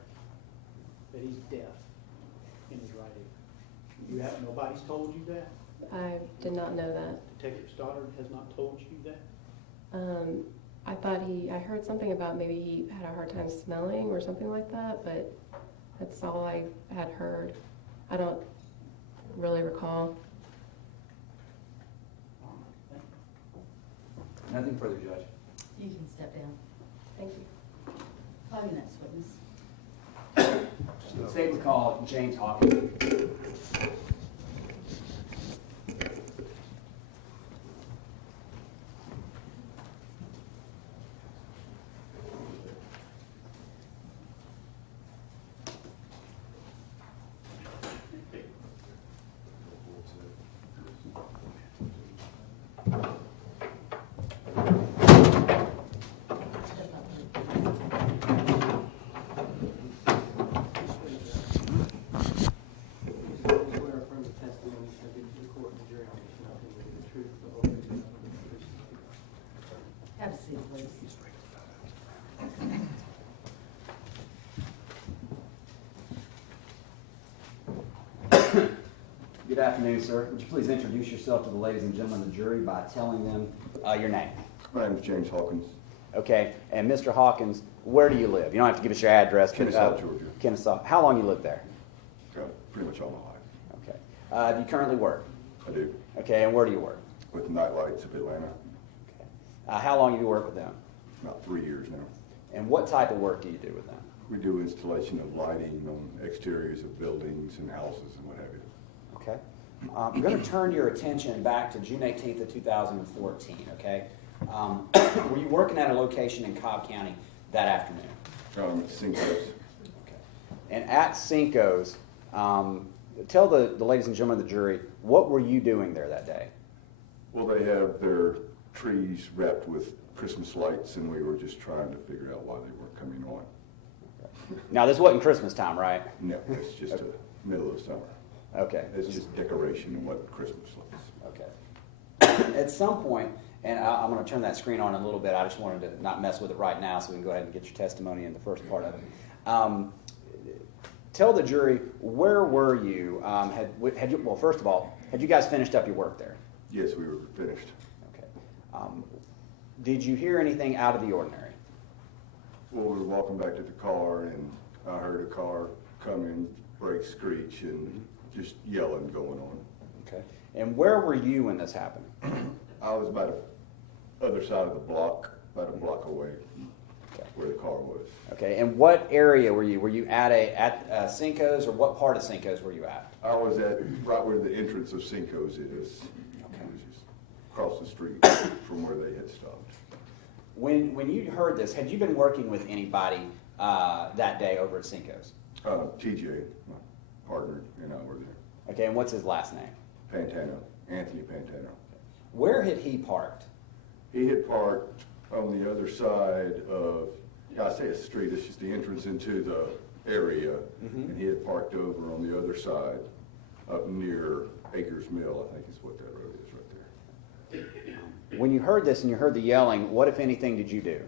that he's deaf in his right ear? You have, nobody's told you that? I did not know that. Detective Stoddard has not told you that? I thought I heard something about maybe he had a hard time smelling or something like that, but that's all I had heard. I don't really recall. Nothing further, Judge. You can step down. Thank you. Call your next witness. State would call James Hawkings. Step up. Swear affirm the testimony shall be to the court and the jury on this nothing but the truth, the whole truth, and nothing but the truth. Have a seat, please. Good afternoon, sir. Would you please introduce yourself to the ladies and gentlemen of the jury by telling them your name? My name is James Hawkings. Okay, and Mr. Hawkins, where do you live? You don't have to give us your address. Kennesaw, Georgia. Kennesaw. How long you lived there? Pretty much all my life. Okay. Do you currently work? I do. Okay, and where do you work? With Night Lights of Atlanta. Okay. How long have you worked with them? About 3 years now. And what type of work do you do with them? We do installation of lighting on exteriors of buildings and houses and what have you. Okay. I'm going to turn your attention back to June 18th of 2014, okay? Were you working at a location in Cobb County that afternoon? At Cinco's. Okay. And at Cinco's, tell the ladies and gentlemen of the jury, what were you doing there that day? Well, they have their trees wrapped with Christmas lights, and we were just trying to figure out why they weren't coming on. Now, this wasn't Christmas time, right? No, it's just the middle of summer. Okay. It's just decoration and what Christmas looks. Okay. At some point, and I'm going to turn that screen on a little bit. I just wanted to not mess with it right now, so we can go ahead and get your testimony in the first part of it. Tell the jury, where were you? Had you? Well, first of all, had you guys finished up your work there? Yes, we were finished. Okay. Did you hear anything out of the ordinary? Well, we were walking back to the car, and I heard a car come in, brake screech, and just yelling going on. Okay. And where were you when this happened? I was about the other side of the block, about a block away where the car was. Okay. And what area were you? Were you at Cinco's, or what part of Cinco's were you at? I was at right where the entrance of Cinco's is. Okay. It was just across the street from where they had stopped. When you heard this, had you been working with anybody that day over at Cinco's? TJ, my partner, and I were there. Okay, and what's his last name? Pantano, Anthony Pantano. Where had he parked? He had parked on the other side of, I say a street, it's just the entrance into the area, and he had parked over on the other side, up near Acres Mill, I think is what that road is right there. When you heard this and you heard the yelling, what, if anything, did you do?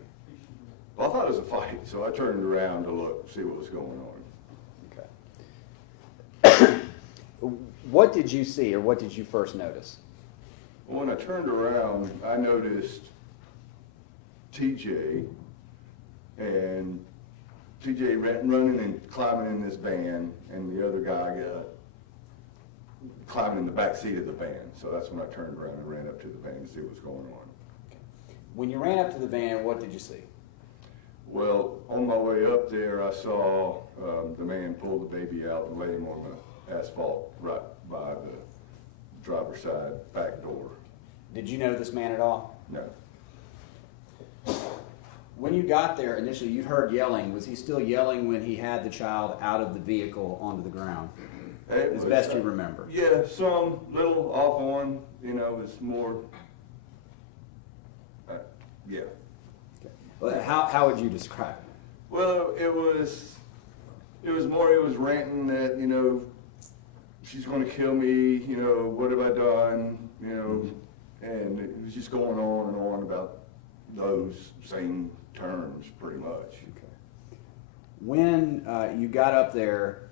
Well, I thought it was a fight, so I turned around to look, see what was going on. Okay. What did you see, or what did you first notice? Well, when I turned around, I noticed TJ, and TJ running and climbing in this van, and the other guy climbing in the back seat of the van. So that's when I turned around and ran up to the van to see what was going on. When you ran up to the van, what did you see? Well, on my way up there, I saw the man pull the baby out and lay him on the asphalt right by the driver's side back door. Did you know this man at all? No. When you got there, initially you heard yelling. Was he still yelling when he had the child out of the vehicle onto the ground? As best you remember. Yeah, some little off on, it's more, yeah. Okay. Well, how would you describe it? Well, it was more, he was ranting that, she's going to kill me, what have I done, and it was just going on and on about those same terms, pretty much. Okay. When you got up there,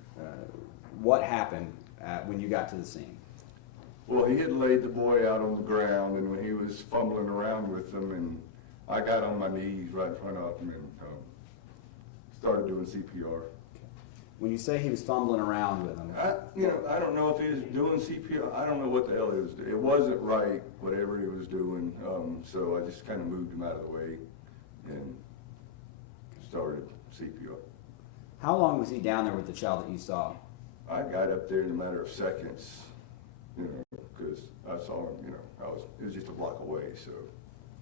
what happened when you got to the scene? Well, he had laid the boy out on the ground, and when he was fumbling around with him, and I got on my knees right in front of him and started doing CPR. When you say he was fumbling around with him, I don't know if he was doing CPR. I don't know what the hell he was doing. It wasn't right, whatever he was doing. So I just kind of moved him out of the way and started CPR. how long was he down there with the child that you saw? I got up there in a matter of seconds, because I saw him, it was just a block away, so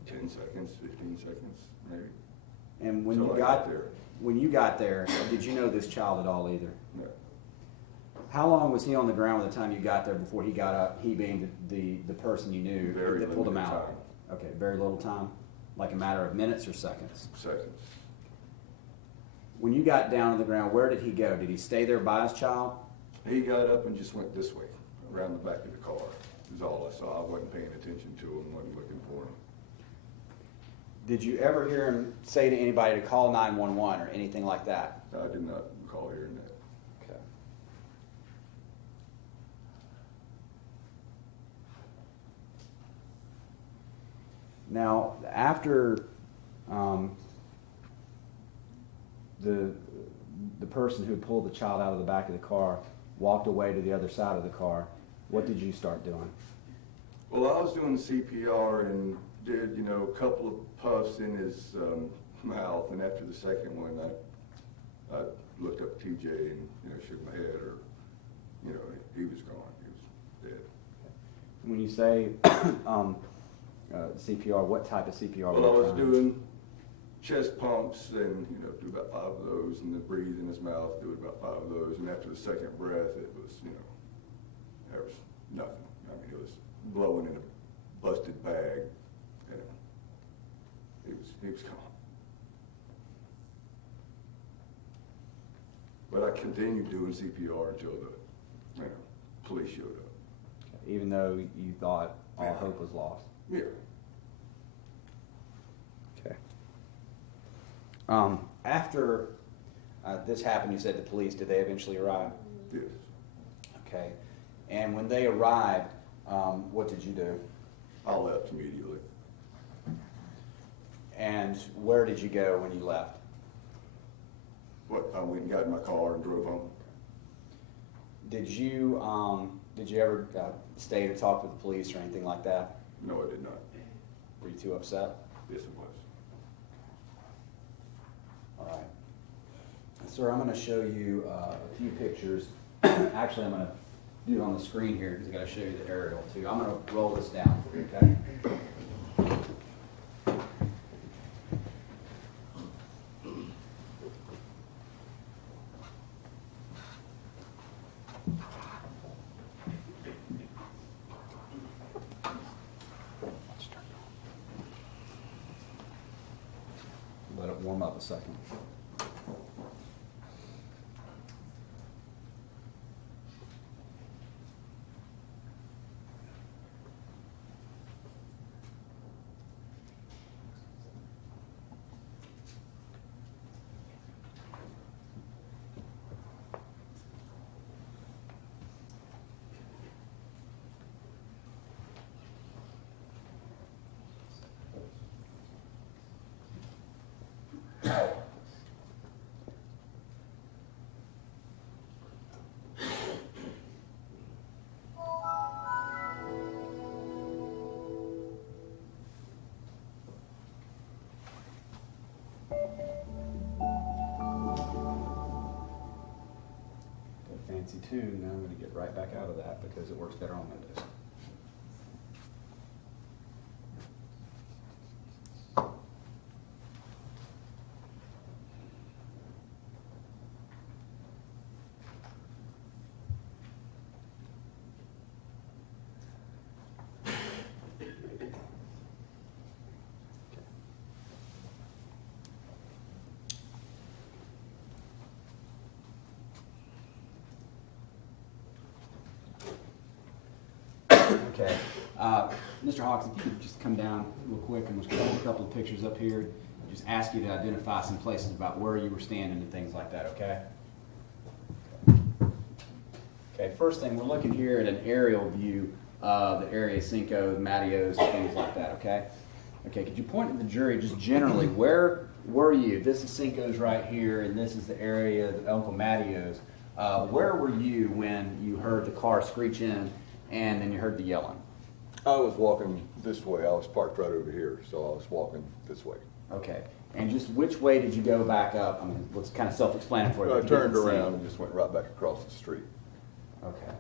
10 seconds, 15 seconds, maybe. And when So you I got got there. when you got there, did you know this child at all either? No. How long was he on the ground by the time you got there before he got up, he being the person you knew Very that pulled him limited out? time. Okay, very little time? Like a matter of minutes or seconds? Seconds. When you got down on the ground, where did he go? Did he stay there by his child? He got up and just went this way, around the back of the car, is all I saw. I wasn't paying attention to him, wasn't looking for him. Did you ever hear him say to anybody to call 911 or anything like that? I did not recall hearing that. Okay. Now, after the person who pulled the child out of the back of the car walked away to the other side of the car, what did you start doing? Well, I was doing CPR and did, a couple of puffs in his mouth, and after the second one, I looked up TJ and, shook my head, or, he was gone, he was dead. When you say CPR, what type of CPR? Well, I was doing chest pumps and, do about 5 of those, and then breathe in his mouth, do about 5 of those, and after the second breath, it was, there was nothing. I mean, it was blowing in a busted bag, and he was gone. But I continued doing CPR until the, police showed up. Even though you thought all hope was lost? Yeah. Okay. After this happened, you said the police, did they eventually arrive? Yes. Okay. And when they arrived, what did you do? I left immediately. And where did you go when you left? I went and got in my car and drove home. Did you ever stay to talk with the police or anything like that? No, I did not. Were you too upset? Yes, it was. All right. Sir, I'm going to show you a few pictures. Actually, I'm going to do it on the screen here because I've got to show you the aerial too. I'm going to roll this down for you, okay? Let it warm up a second. Fancy tune. Now I'm going to get right back out of that because it works better on Windows. Okay. Mr. Hawkins, if you could just come down real quick and we'll pull a couple of pictures up here. Just ask you to identify some places about where you were standing and things like that, okay? Okay, first thing, we're looking here at an aerial view of the area, Cinco's, Matteo's, things like that, okay? Okay, could you point to the jury just generally, where were you? This is Cinco's right here, and this is the area of Uncle Matteo's. Where were you when you heard the car screech in and then you heard the yelling? I was walking this way. I was parked right over here, so I was walking this way. Okay, and just which way did you go back up? I mean, it's kind of self-explanatory. I but you turned didn't see. around and just went right back across the street. Okay.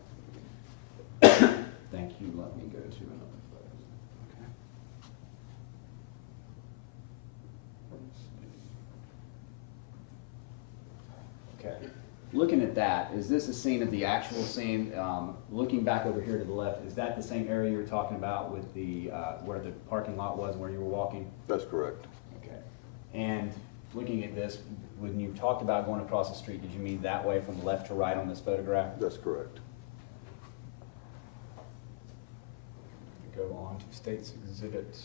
Thank you. Let me go to another photo. Okay. Okay. Looking at that, is this a scene of the actual scene? Looking back over here to the left, is that the same area you were talking about with the where the parking lot was, where you were walking? That's correct. Okay. And looking at this, when you talked about going across the street, did you mean that way from left to right on this photograph? That's correct. Go on to State's Exhibit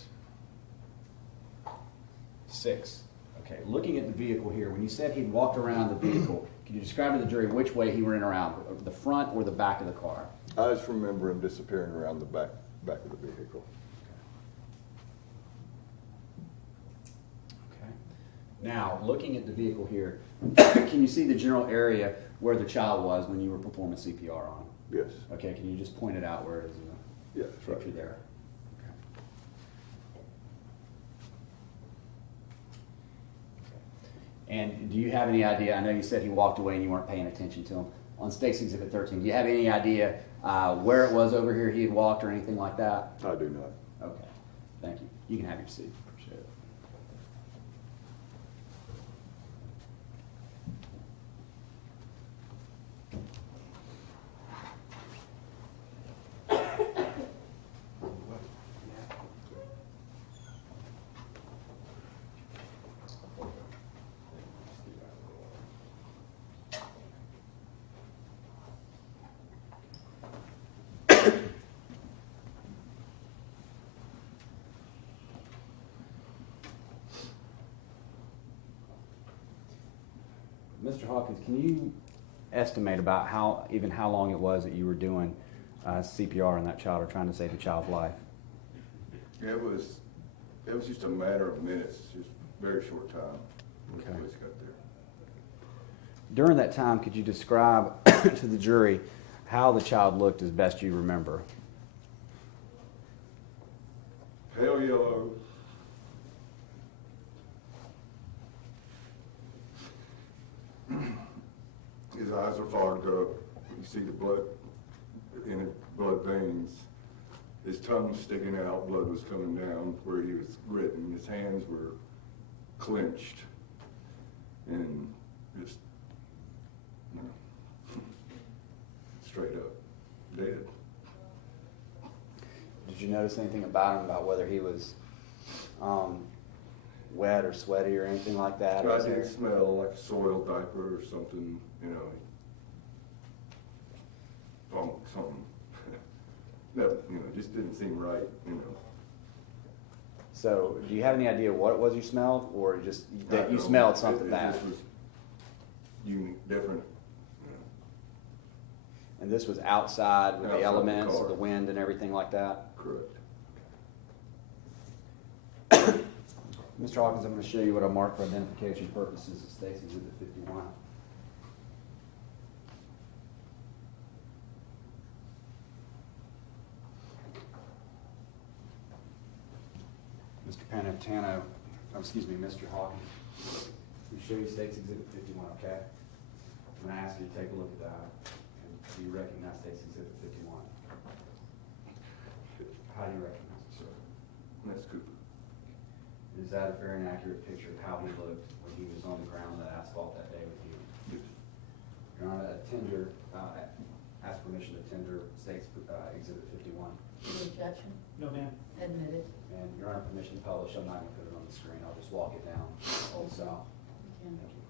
6. Okay, looking at the vehicle here, when you said he'd walked around the vehicle, can you describe to the jury which way he went around, the front or the back of the car? I just remember him disappearing around the back of the vehicle. Okay. Now, looking at the vehicle here, can you see the general area where the child was when you were performing CPR on him? Yes. Okay, can you just point it out where it is in the Yeah, that's right. picture there? And do you have any idea, I know you said he walked away and you weren't paying attention to him, on State's Exhibit 13, do you have any idea where it was over here he had walked or anything like that? I do not. Okay, thank you. You can have your seat. Appreciate it. Mr. Hawkins, can you estimate about how long it was that you were doing CPR on that child or trying to save the child's life? It was just a matter of minutes, just very short time. When Okay. the police got there. During that time, could you describe to the jury how the child looked as best you remember? Pale yellow. His eyes are fogged up. You see the blood in his blood veins. His tongue was sticking out. Blood was coming down where he was gritting. His hands were clenched and just, you know, straight up dead. Did you notice anything about him, about whether he was wet or sweaty or anything like that? I did smell like a soiled diaper or something, you know, something. That, you know, just didn't seem right, you know. So, do you have any idea what it was you smelled, or just that I you don't smelled know. something It bad? just was unique, different, you know. And this was outside with Outside the the elements, car. the wind and everything like that? Correct. Mr. Hawkins, I'm going to show you what I marked for identification purposes of State's Exhibit 51. Mr. Pantano, Mr. Hawkins, we show you State's Exhibit 51, okay? I'm going to ask you to take a look at that, and do you recognize State's Exhibit 51? How do you recognize it, sir? That's Cooper. Is that a very accurate picture of how he looked when he was on the ground on that asphalt that day with you? Your Honor, ask permission to tender State's Exhibit 51. Any objection? No, ma'am. Admitted. And Your Honor, permission to publish, I'm not going to put it on the screen, I'll just walk it down. Old style. You can. Thank you.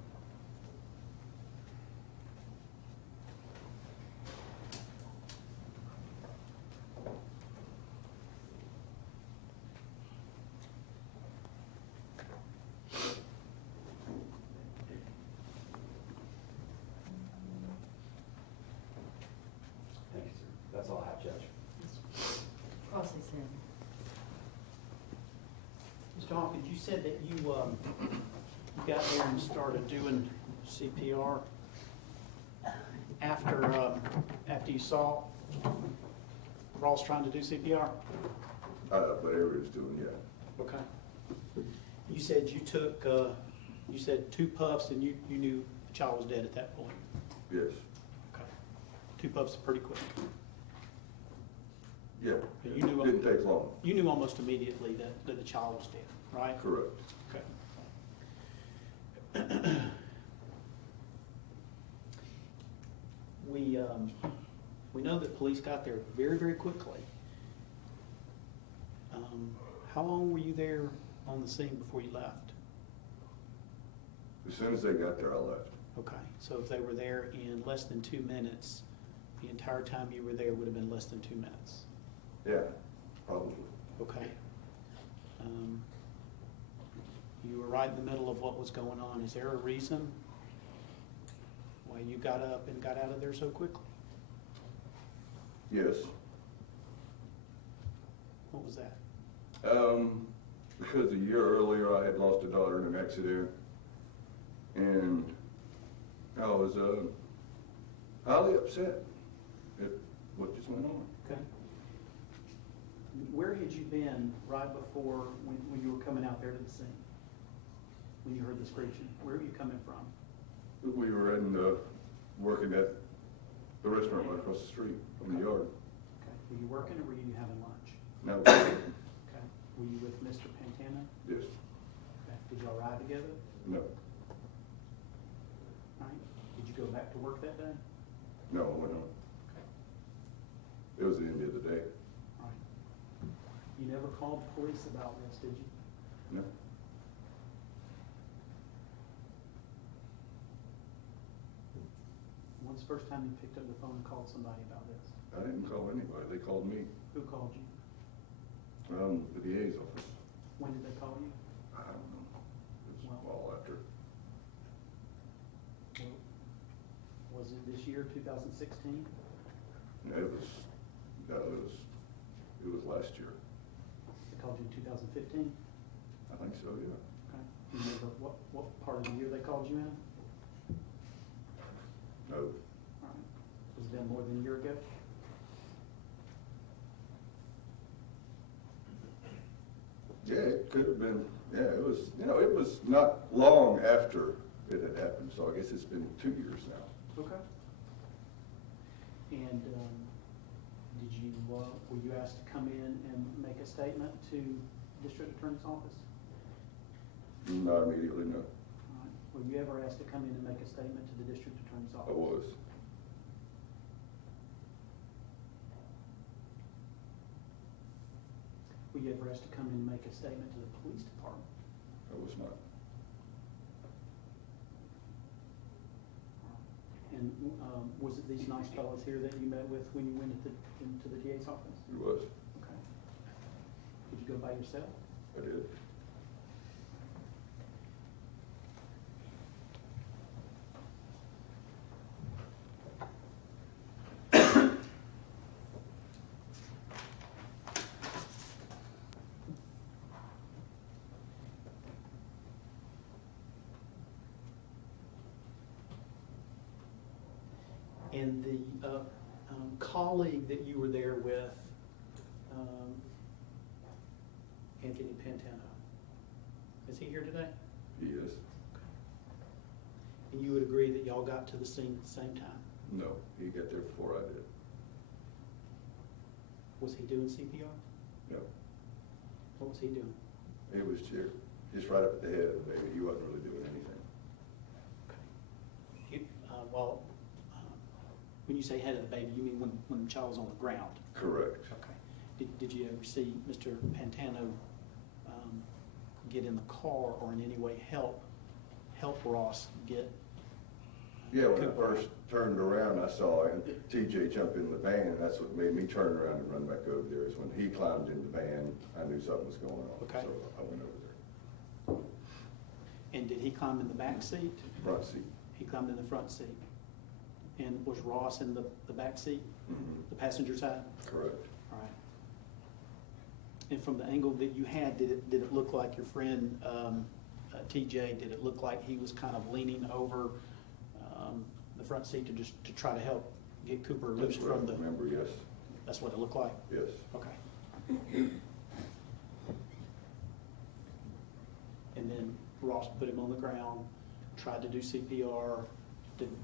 Thank you, sir. That's all I have, Judge. Mr. Hawkins, you said that you got there and started doing CPR after you saw Ross trying to do CPR? But everybody's doing, yeah. Okay. You said you took, you said 2 puffs and you knew the child was dead at that point? Yes. Okay. 2 puffs are pretty quick. Yeah. You knew, Didn't take long. you knew almost immediately that the child was dead, right? Correct. Okay. We know that police got there very, very quickly. How long were you there on the scene before you left? As soon as they got there, I left. Okay, so if they were there in less than 2 minutes, the entire time you were there would have been less than 2 minutes? Yeah, probably. Okay. You were right in the middle of what was going on. Is there a reason why you got up and got out of there so quickly? Yes. What was that? Because a year earlier I had lost a daughter in an accident, and I was highly upset at what just went on. Okay. Where had you been right before when you were coming out there to the scene? When you heard the screeching? Where were you coming from? We were working at the restaurant right across the street in the yard. Okay. Were you working or were you having lunch? No. Okay. Were you with Mr. Pantano? Yes. Okay. Did y'all ride together? No. All right. Did you go back to work that day? No, I went home. Okay. It was the end of the day. All right. You never called the police about this, did you? No. When's the first time you picked up the phone and called somebody about this? I didn't call anybody. They called me. Who called you? The DA's office. When did they call you? I don't know. It was all after. Was it this year, 2016? No, it was last year. They called you in 2015? I think so, yeah. Okay. Do you remember what part of the year they called you in? No. All right. Was it been more than a year ago? Yeah, it could have been. Yeah, it was, it was not long after it had happened, so I guess it's been 2 years now. Okay. And were you asked to come in and make a statement to District Attorney's Office? Not immediately, no. All right. Were you ever asked to come in and make a statement to the District Attorney's I Office? was. Were you ever asked to come in and make a statement to the police department? I was not. And was it these nice fellows here that you met with when you went into the DA's office? It was. Okay. Did you go by yourself? I did. And the colleague that you were there with, Anthony Pantano, is he here today? He is. And you would agree that y'all got to the scene at the same time? No, he got there before I did. Was he doing CPR? No. What was he doing? He was just right up at the head of the baby. He wasn't really doing anything. When you say head of the baby, you mean when the child was on the ground? Correct. Okay. Did you ever see Mr. Pantano get in the car or in any way help Ross get? Yeah, when I first turned around, I saw TJ jump in the van, and that's what made me turn around and run back over there. Is when he climbed in the van, I knew something was going on. Okay. So I went over there. And did he climb in the back seat? Front seat. He climbed in the front seat. And was Ross in the back seat, Mm-hmm. the passenger side? Correct. All And from the angle that you had, did it look like your friend, TJ, did it look like he was kind of leaning over the front seat to try to help get Cooper loose That's what from I the? remember, yes, That's what it looked like? yes. Okay. And then Ross put him on the ground, tried to do CPR,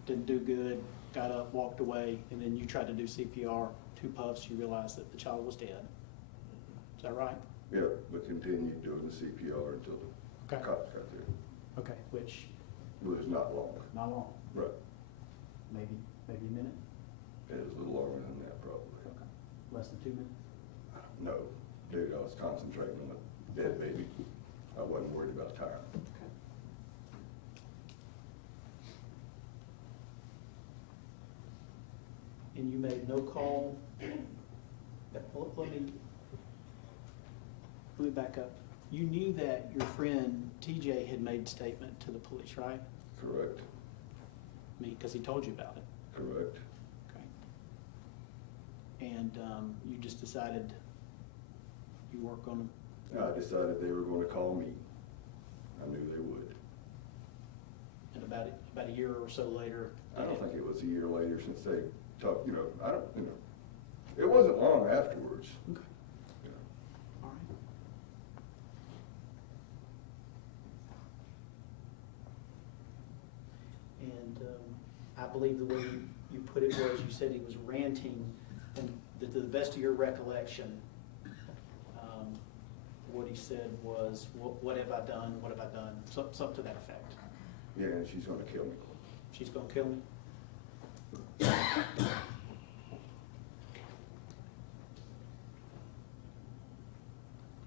didn't do good, got up, walked away, and then you tried to do CPR, 2 puffs, you realized that the child was dead. Is that right? Yeah, but continued doing the CPR until the Okay. cops got there. Okay, which, It was not long. not long, Right. maybe a minute? It was a little longer than that, probably. Okay. Less than 2 minutes? No, dude, I was concentrating on the dead baby. I wasn't worried about time. Okay. And you made no call? Let me back up. You knew that your friend TJ had made statement to the police, right? Correct, I mean, because he told you about it. correct. Okay. And you just decided you weren't going to, I decided they were gonna call me. I knew they would. and about a year or so later. I don't think it was a year later since they talked, it wasn't long afterwards. Okay. All right. And I believe the way you put it was, you said he was ranting, and to the best of your recollection, what he said was, what have I done, what have I done, something to that effect. Yeah, and she's gonna kill me. She's gonna kill me?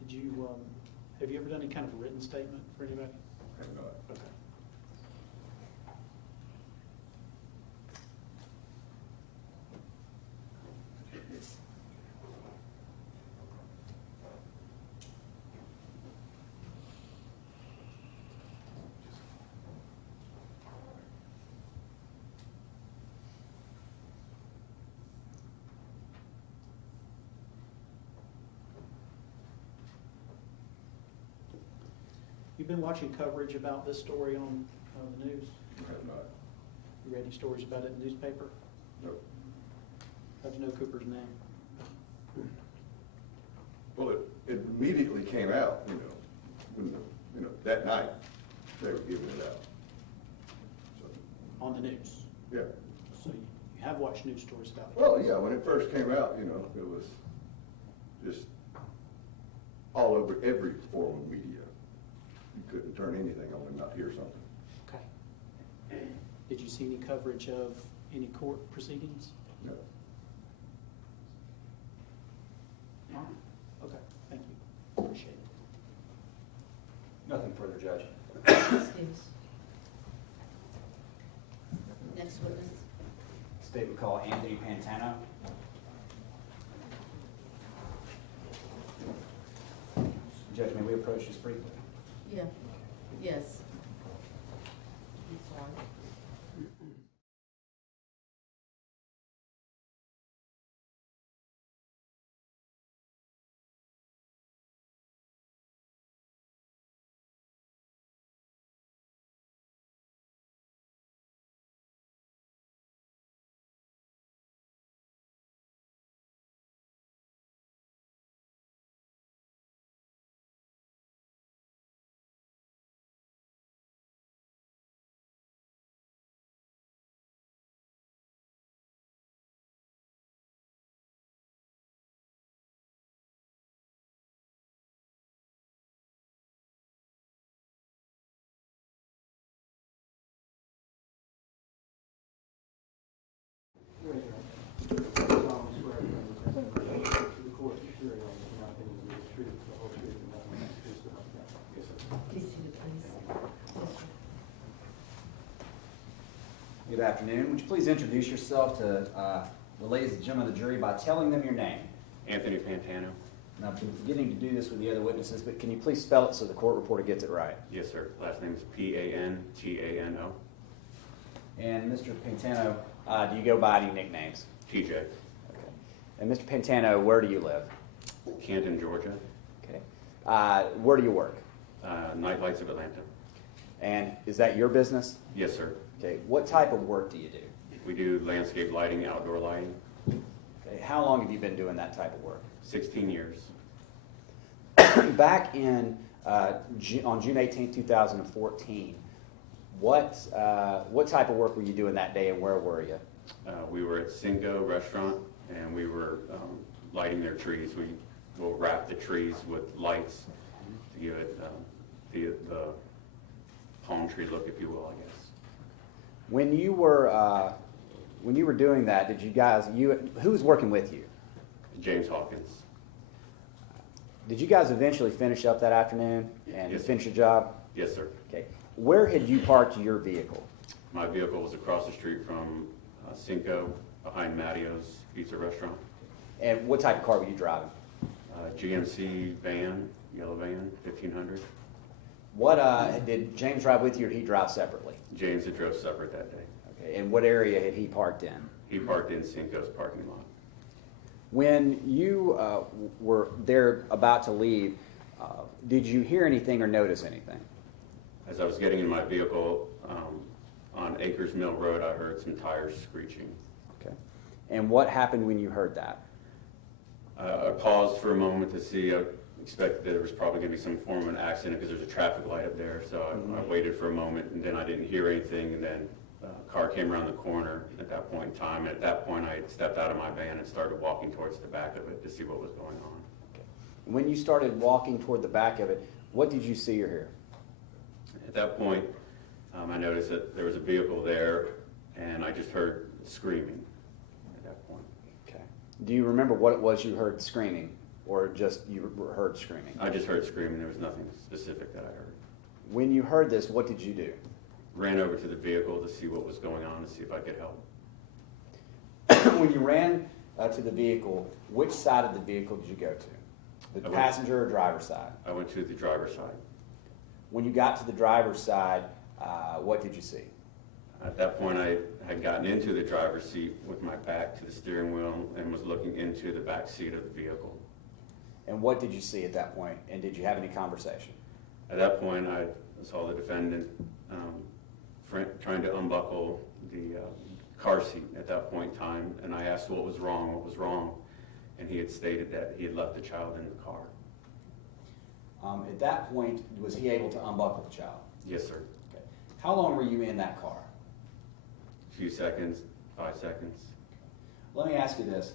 Did you, have you ever done any kind of a written statement for anybody? Have not. Okay. You've been watching coverage about this story on the news? Have not. You read any stories about it in the newspaper? Nope. How'd you know Cooper's name? Well, it immediately came out, when that night, they were giving it out. So, On the news? yeah. So you have watched news stories about it? Well, yeah, when it first came out, it was just all over every form of media. You couldn't turn anything on and not hear something. Okay. Did you see any coverage of any court proceedings? No. All right. Okay, thank you. Appreciate it. Nothing further, Judge. Excuse. Next witness. State we call Anthony Pantano. Judge, may we approach this briefly? Yeah, yes. I'm sorry. Please see the please. Good afternoon. Would you please introduce yourself to the ladies and gentlemen of the jury by telling them your name? Anthony Pantano. Now, I'm beginning to do this with the other witnesses, but can you please spell it so the court reporter gets it right? Yes, sir. Last name is Pantano. And Mr. Pantano, do you go by any nicknames? TJ. Okay. And Mr. Pantano, where do you live? Canton, Georgia. Where do you work? Night Lights of Atlanta. And is that your business? Yes, sir. Okay. What type of work do you do? We do landscape lighting, outdoor lighting. Okay. How long have you been doing that type of work? 16 years. Back in on June 18, 2014, what type of work were you doing that day, and where were you? We were at Cinco Restaurant, and we were lighting their trees. We will wrap the trees with lights to give it the palm tree look, if you will, I guess. When you were doing that, did you guys who was working with you? James Hawkings. Did you guys eventually finish up that afternoon and Yes, finish your job? Yes, sir. Okay. Where had you parked your vehicle? My vehicle was across the street from Cinco, behind Mattio's Pizza Restaurant. And what type of car were you driving? GMC van, yellow van, 1500. What did James drive with you, or did he drive separately? James had drove separate that day. Okay. And what area had he parked in? He parked in Cinco's parking lot. When you were there about to leave, did you hear anything or notice anything? As I was getting in my vehicle on Acres Mill Road, I heard some tires screeching. Okay. And what happened when you heard that? I paused for a moment to see. I expected that there was probably going to be some form of an accident because there's a traffic light up there. So I waited for a moment, and then I didn't hear anything. And then a car came around the corner at that point in time. And at that point, I stepped out of my van and started walking towards the back of it to see what was going on. Okay. When you started walking toward the back of it, what did you see or hear? At that point, I noticed that there was a vehicle there, and I just heard screaming at that point. Okay. Do you remember what it was you heard screaming, or just you heard screaming? I just heard screaming. There was nothing specific that I heard. When you heard this, what did you do? Ran over to the vehicle to see what was going on, to see if I could help. When you ran to the vehicle, which side of the vehicle did you go to? The passenger or driver's side? I went to the driver's side. When you got to the driver's side, what did you see? At that point, I had gotten into the driver's seat with my back to the steering wheel and was looking into the back seat of the vehicle. And what did you see at that point? And did you have any conversation? At that point, I saw the defendant trying to unbuckle the car seat at that point in time, and I asked what was wrong, and he had stated that he had left the child in the car. At that point, was he able to unbuckle the child? Yes, sir. Okay. How long were you in that car? A few seconds, 5 seconds. Let me ask you this.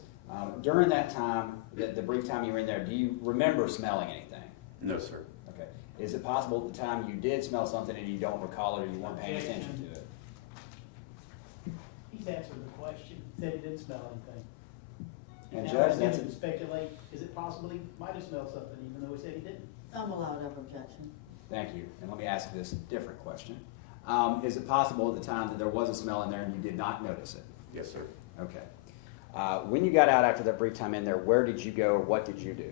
During that time, the brief time you were in there, do you remember smelling anything? No, sir. Okay. Is it possible at the time you did smell something and you don't recall it, or you weren't paying attention to it? He's answered the question. He said he didn't smell anything. And Now Judge, he's that's going to speculate, is it possible he might have smelled something even though he said he didn't? I'm allowed of objection. Thank you. And let me ask this different question. Is it possible at the time that there was a smell in there and you did not notice it? Yes, sir. Okay. When you got out after that brief time in there, where did you go or what did you do?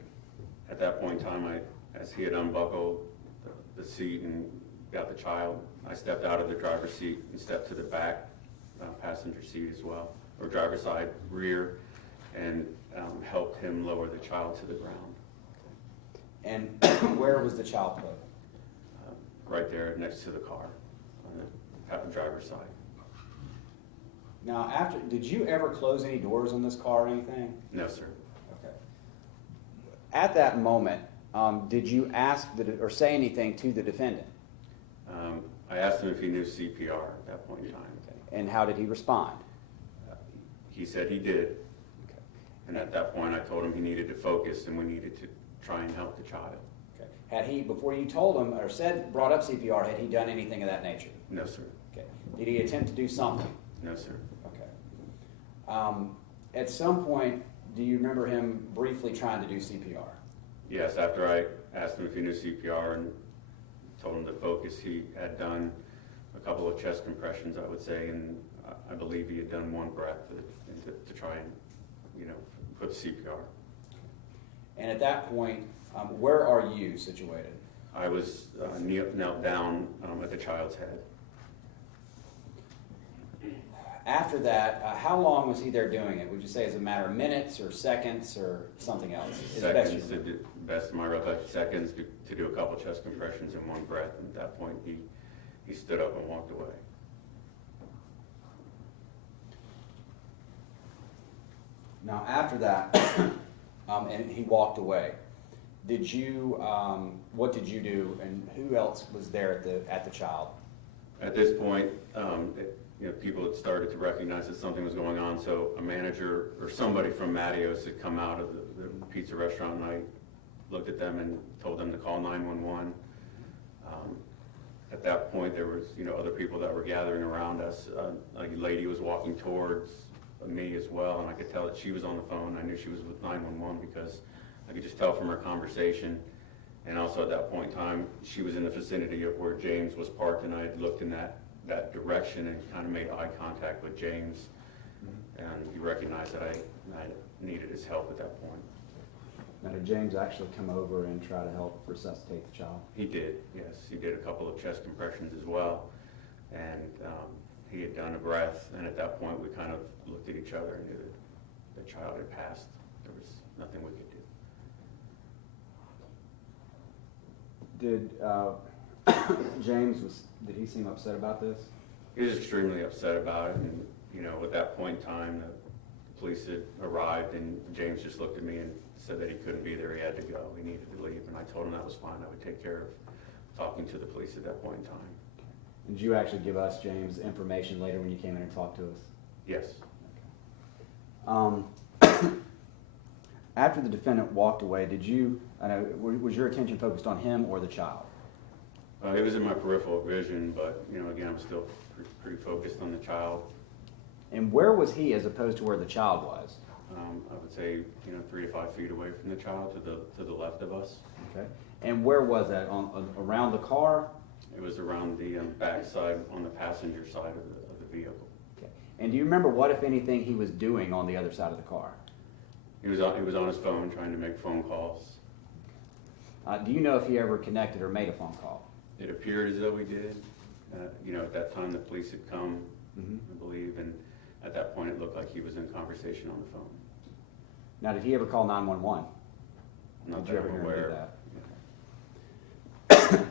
At that point in time, as he had unbuckled the seat and got the child, I stepped out of the driver's seat and stepped to the back passenger seat as well, or driver's side rear, and helped him lower the child to the ground. And where was the child put? Right there next to the car on the driver's side. Now, did you ever close any doors on this car or anything? No, sir. Okay. At that moment, did you ask or say anything to the defendant? I asked him if he knew CPR at that point in time. Okay. And how did he respond? He said he did. Okay. And at that point, I told him he needed to focus and we needed to try and help the child. Okay. Had he, before you told him or brought up CPR, had he done anything of that nature? No, sir. Okay. Did he attempt to do something? No, sir. Okay. At some point, do you remember him briefly trying to do CPR? Yes, after I asked him if he knew CPR and told him to focus, he had done a couple of chest compressions, I would say, and I believe he had done one breath to try and, put CPR. And at that point, where are you situated? I was knelt down at the child's head. After that, how long was he there doing it? Would you say as a matter of minutes or seconds or something else? Seconds, best of my recollection, seconds to do a couple chest compressions in one breath. And at that point, he stood up and walked away. Now, after that, and he walked away, did you, what did you do, and who else was there at the child? At this point, people had started to recognize that something was going on, so a manager or somebody from Mattios had come out of the pizza restaurant, and I looked at them and told them to call 911. At that point, there was, other people that were gathering around us. A lady was walking towards me as well, and I could tell that she was on the phone. I knew she was with 911 because I could just tell from her conversation. And also at that point in time, she was in the vicinity of where James was parked, and I had looked in that direction and kind of made eye contact with James. And he recognized that I needed his help at that point. Now, did James actually come over and try to help resuscitate the child? He did, yes. He did a couple of chest compressions as well. And he had done a breath, and at that point we kind of looked at each other and knew that the child had passed. There was nothing we could do. Did James, did he seem upset about this? He was extremely upset about it, and at that point in time, the police had arrived, and James just looked at me and said that he couldn't be there, he had to go, he needed to leave, and I told him that was fine, I would take care of talking to the police at that point in time. Did you actually give us, James, information later when you came in and talked to us? Yes. Okay. After the defendant walked away, was your attention focused on him or the child? It was in my peripheral vision, but, again, I'm still pretty focused on the child. And where was he as opposed to where the child was? I would say, 3 to 5 feet away from the child to the left of us. Okay. And where was that? Around the car? It was around the back side, on the passenger side of the vehicle. Okay. And do you remember what, if anything, he was doing on the other side of the car? He was on his phone trying to make phone calls. Do you know if he ever connected or made a phone call? It appeared as though he did. At that time the police had come, I believe, and at that point it looked like he was in conversation on the phone. Now, did he ever call 911? Not Did you that ever I'm hear him aware do of. that?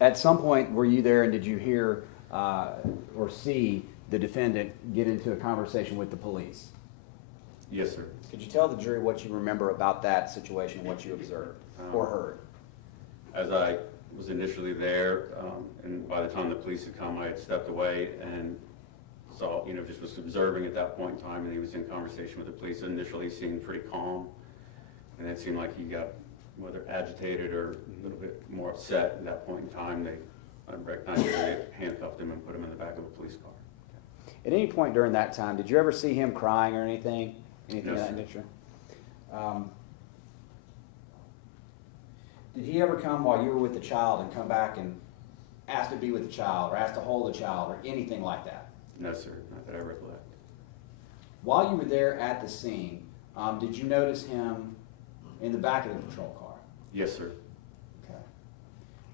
At some point, were you there and did you hear or see the defendant get into a conversation with the police? Yes, sir. Could you tell the jury what you remember about that situation, what you observed or heard? As I was initially there, and by the time the police had come, I had stepped away and saw, just was observing at that point in time, and he was in conversation with the police. Initially, he seemed pretty calm, and it seemed like he got whether agitated or a little bit more upset at that point in time. I recognized that they handcuffed him and put him in the back of a police car. At any point during that time, did you ever see him crying or anything? Anything No, of that sir. nature? Did he ever come while you were with the child and come back and ask to be with the child or ask to hold the child or anything like that? No, sir, not that I recollect. While you were there at the scene, did you notice him in the back of the patrol car? Yes, sir. Okay.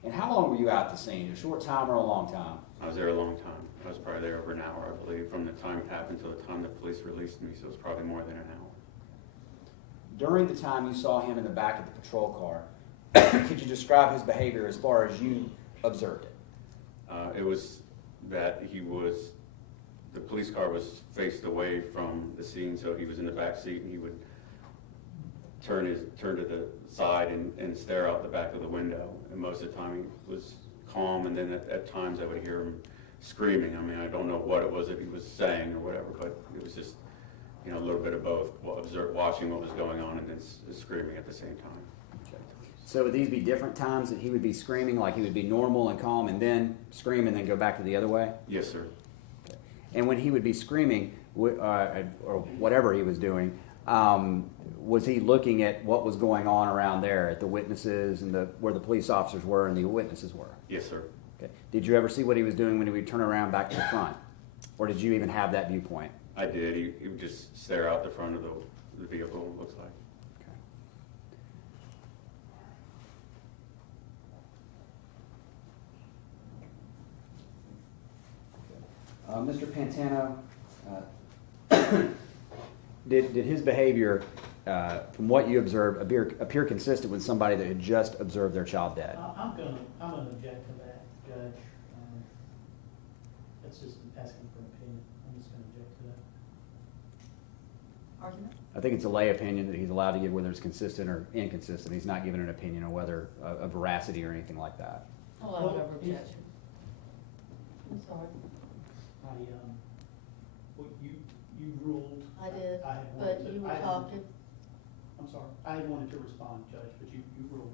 And how long were you at the scene? A short time or a long time? I was there a long time. I was probably there over an hour, I believe, from the time it happened till the time the police released me, so it was probably more than an hour. During the time you saw him in the back of the patrol car, could you describe his behavior as far as you observed it? It was that the police car was faced away from the scene, so he was in the back seat and he would turn to the side and stare out the back of the window. And most of the time he was calm, and then at times I would hear him screaming. I mean, I don't know what it was that he was saying or whatever, but it was just, a little bit of both, watching what was going on and then screaming at the same time. Okay. So would these be different times that he would be screaming, like he would be normal and calm and then scream and then go back to the other way? Yes, sir. Okay. And when he would be screaming, or whatever he was doing, was he looking at what was going on around there, at the witnesses and where the police officers were and the witnesses were? Yes, sir. Okay. Did you ever see what he was doing when he would turn around back to the front? Or did you even have that viewpoint? I did. He would just stare out the front of the vehicle, it looks like. Mr. Pantano, did his behavior from what you observed, appear consistent with somebody that had just observed their child dead? I'm gonna object to that, Judge. That's just asking for an opinion. I'm just gonna object to that. Argument? I think it's a lay opinion that he's allowed to give whether it's consistent or inconsistent. He's not giving an opinion on whether a veracity or anything like that. I'll allow whatever objection. I'm sorry. Well, you ruled. I did, I had but wanted to- you were I had- talking. I'm sorry. I had wanted to respond, Judge, but you ruled.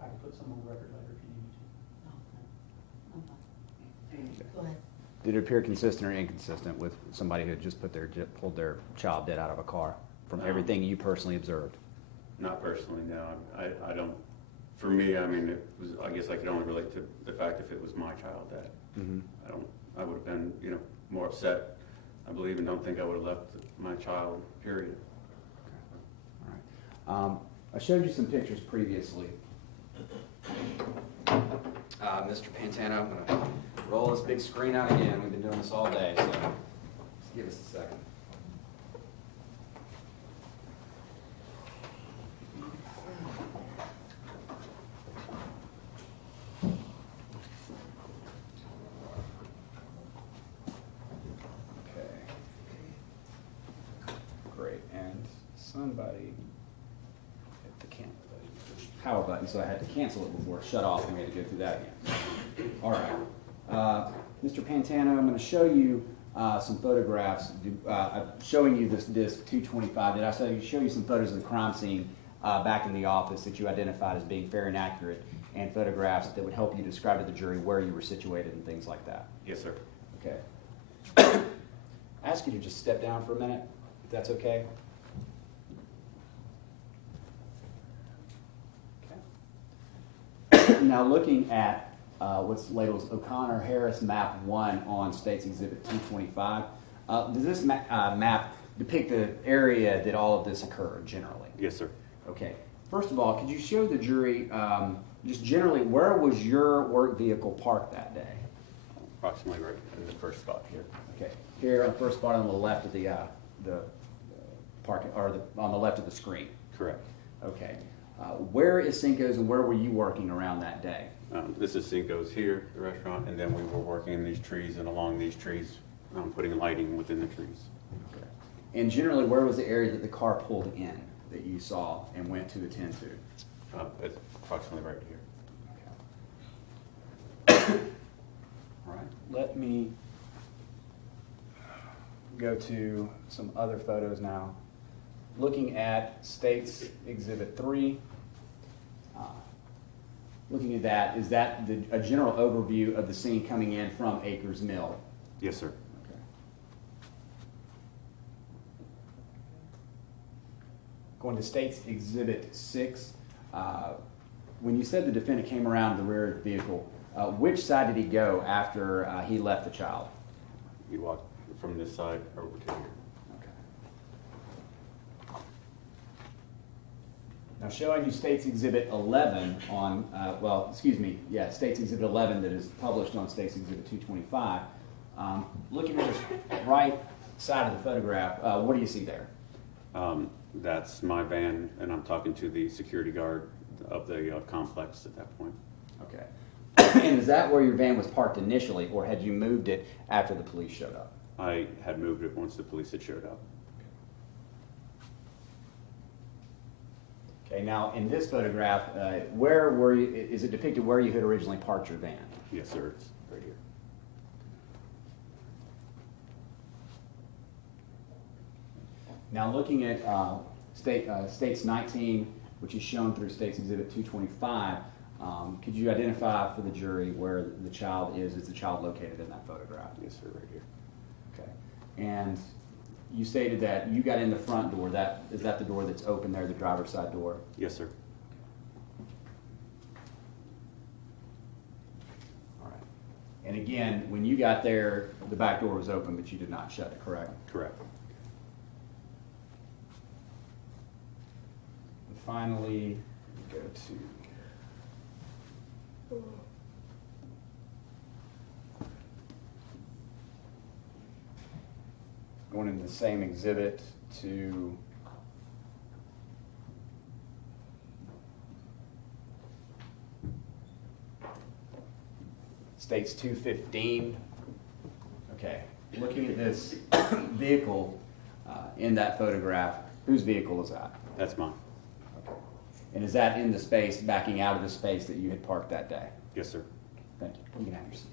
I can put some on the record later if you need me to. Go ahead. Did it appear consistent or inconsistent with somebody who had just pulled their child dead out of a car from everything you personally observed? Not personally, no. I don't, for me, I mean, it was, I guess I could only relate to the fact if it was my child that I would have been, more upset, I believe, and don't think I would have left my child, period. All right. I showed you some pictures previously. Mr. Pantano, I'm going to roll this big screen out again. We've been doing this all day, so just give us a second. Okay. Great. And somebody hit the power button, so I had to cancel it before it shut off, and we had to go through that again. All right. Mr. Pantano, I'm going to show you some photographs. I'm showing you this disc 225. Did I show you some photos of the crime scene back in the office that you identified as being fair and accurate, and photographs that would help you describe to the jury where you were situated and things like that? Yes, sir. Okay. I ask you to just step down for a minute, if that's okay. Now, looking at what's labeled as O'Connor Harris Map 1 on State's Exhibit 225, does this map depict the area that all of this occurred generally? Yes, sir. Okay. First of all, could you show the jury just generally where was your work vehicle parked that day? Approximately right in the first spot here. Okay. Here on the first spot on the left of the parking, or on the left of the screen. Correct. Okay. Where is Cinco's and where were you working around that day? This is Cinco's here, the restaurant, and then we were working in these trees and along these trees, putting lighting within the trees. Okay. And generally, where was the area that the car pulled in that you saw and went to attend to? It's approximately right here. Okay. All right. Let me go to some other photos now. Looking at State's Exhibit 3, looking at that, is that a general overview of the scene coming in from Acres Mill? Yes, sir. Okay. Going to State's Exhibit 6, when you said the defendant came around the rear of the vehicle, which side did he go after he left the child? He walked from this side over to here. Now, showing you State's Exhibit 11 on, State's Exhibit 11 that is published on State's Exhibit 225. Looking at the right side of the photograph, what do you see there? That's my van, and I'm talking to the security guard of the complex at that point. Okay. And is that where your van was parked initially, or had you moved it after the police showed up? I had moved it once the police had showed up. Okay, now in this photograph, where were you, is it depicted where you had originally parked your van? Yes, sir, it's right here. Now looking at State's 19, which is shown through State's Exhibit 225, could you identify for the jury where the child is? Is the child located in that photograph? Yes, sir, right here. Okay. And you stated that you got in the front door. Is that the door that's open there, the driver's side door? Yes, sir. All right. And again, when you got there, the back door was open, but you did not shut it, correct? Correct. And finally, go to going into the same exhibit to states 215. Okay, looking at this vehicle in that photograph, whose vehicle is that? That's mine. Okay. And is that in the space, backing out of the space that you had parked that day? Yes, sir. Thank you. You can have your seat.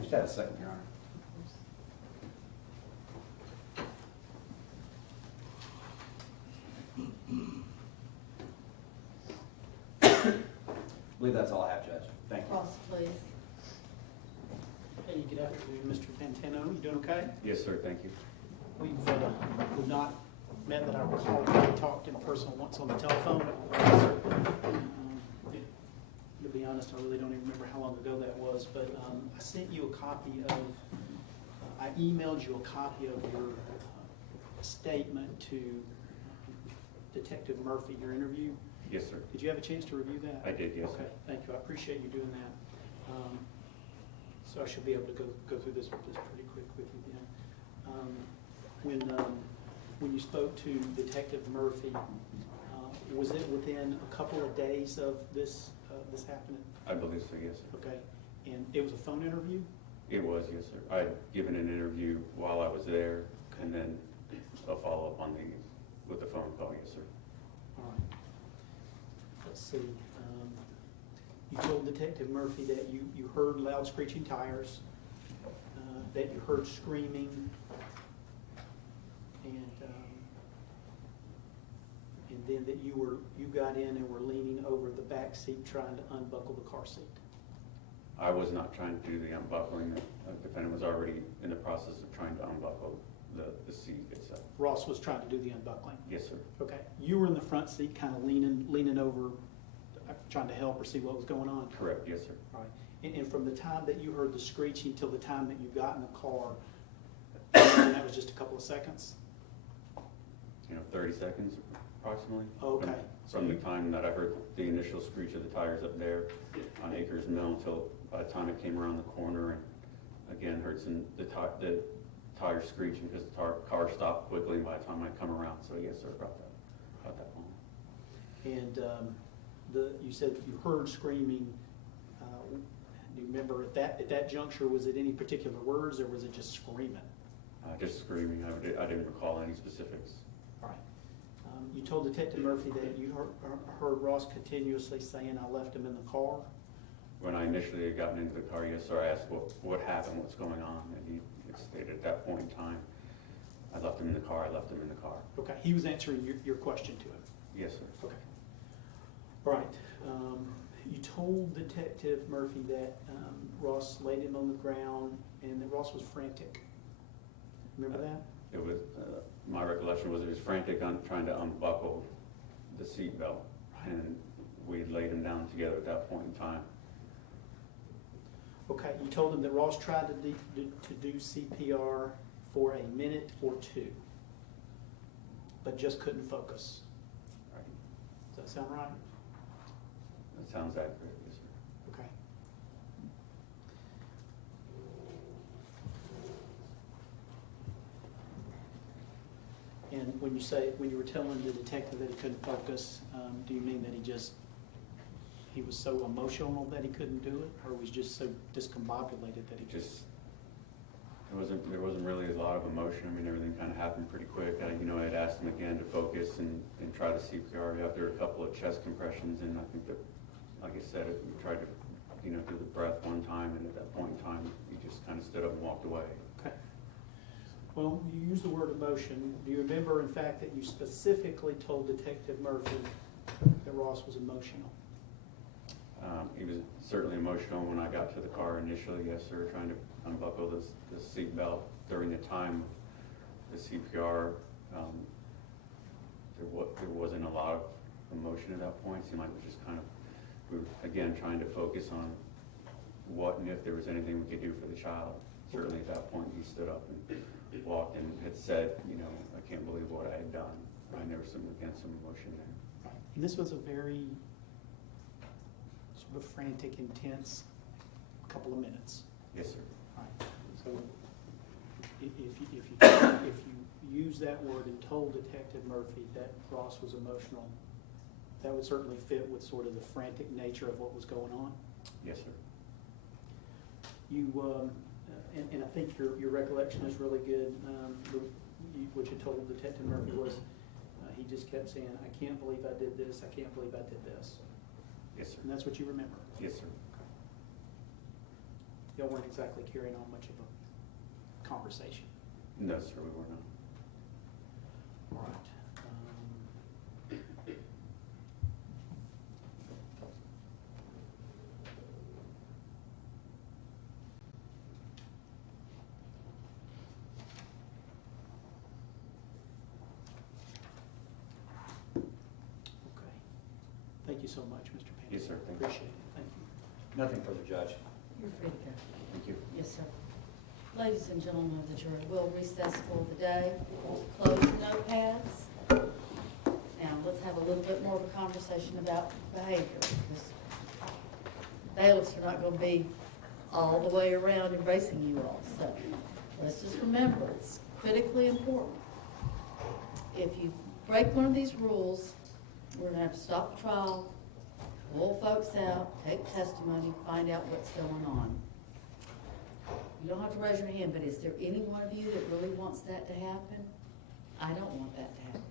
Just have a second, Your Honor. I believe that's all I have, Judge. Thank you. Ross, please. Hey, good afternoon, Mr. Pantano. You doing okay? Yes, sir, thank you. We've not met that I recall. We talked in person once on the telephone. To be honest, I really don't even remember how long ago that was, but I sent you a copy of, I emailed you a copy of your statement to Detective Murphy, your interview. Yes, sir. Did you have a chance to review that? I did, yes, sir. Okay, thank you. I appreciate you doing that. So I should be able to go through this pretty quick with you then. When you spoke to Detective Murphy, was it within a couple of days of this happening? I believe so, yes, sir. Okay, and it was a phone interview? It was, yes, sir. I had given an interview while I was there, and then a follow-up on with the phone call, yes, sir. All right. Let's see. You told Detective Murphy that you heard loud screeching tires, that you heard screaming, and then that you got in and were leaning over the back seat trying to unbuckle the car seat. I was not trying to do the unbuckling. The defendant was already in the process of trying to unbuckle the seat itself. Ross was trying to do the unbuckling. Yes, sir. Okay. You were in the front seat, kind of leaning over, trying to help or see what was going on. Correct, yes, sir. All right. And from the time that you heard the screeching till the time that you got in the car, that was just a couple of seconds? 30 seconds approximately. Okay. From the time that I heard the initial screech of the tires up there on Acres Mill until by the time it came around the corner and again heard the tires screeching because the car stopped quickly by the time I come around. So yes, sir, about that moment. And you said you heard screaming. Do you remember at that juncture, was it any particular words or was it just screaming? Just screaming. I didn't recall any specifics. All right. You told Detective Murphy that you heard Ross continuously saying, "I left him in the car." When I initially had gotten into the car, yes, sir, I asked what happened, what's going on, and he stated at that point in time, I left him in the car, Okay, he was answering your question to him. Yes, sir. Okay. All right. You told Detective Murphy that Ross laid him on the ground and that Ross was frantic. Remember that? It was, my recollection was he was frantic on trying to unbuckle the seatbelt, and we laid him down together at that point in time. Okay, you told him that Ross tried to do CPR for a minute or two, but just couldn't focus. Right. Does that sound right? That sounds accurate, yes, sir. Okay. And when you were telling the detective that he couldn't focus, do you mean that he was so emotional that he couldn't do it, or was just so discombobulated that he there wasn't really a lot of emotion. I mean, everything kind of happened pretty quick. I had asked him again to focus and try the CPR after a couple of chest compressions, and I think that, like I said, we tried to, do the breath one time, and at that point in time, he just kind of stood up and walked away. Okay. Well, you used the word emotion. Do you remember, in fact, that you specifically told Detective Murphy that Ross was emotional? He was certainly emotional when I got to the car initially, yes, sir, trying to unbuckle the seat belt during the time of the CPR. There wasn't a lot of emotion at that point. It seemed like it was just kind of, we were again trying to focus on what and if there was anything we could do for the child. Certainly at that point, he stood up and walked and had said, you know, I can't believe what I had done. And there was some emotion there. And this was a very sort of frantic, intense couple of minutes. Yes, sir. Right. So if you use that word and told Detective Murphy that Ross was emotional, that would certainly fit with sort of the frantic nature of what was going on. Yes, sir. You, and I think your recollection is really good. What you told Detective Murphy was, he just kept saying, I can't believe I did this, I can't believe I did this. Yes, sir. And that's what you remember? Yes, sir. Y'all weren't exactly carrying on much of a conversation. No, sir, we were not. All right. Okay. Thank you so much, Mr. Pantano. Yes, sir. Thank you. Appreciate it. Thank you. Nothing further, Judge. You're free to go. Thank you. Yes, sir. Ladies and gentlemen of the jury, we'll recess for the day. Close your notepads. Now, let's have a little bit more of a conversation about behavior, because bailiffs are not going to be all the way around embracing you all. So let's just remember, it's critically important. If you break one of these rules, we're going to have to stop the trial, pull folks out, take testimony, find out what's going on. You don't have to raise your hand, but is there any one of you that really wants that to happen? I don't want that to happen.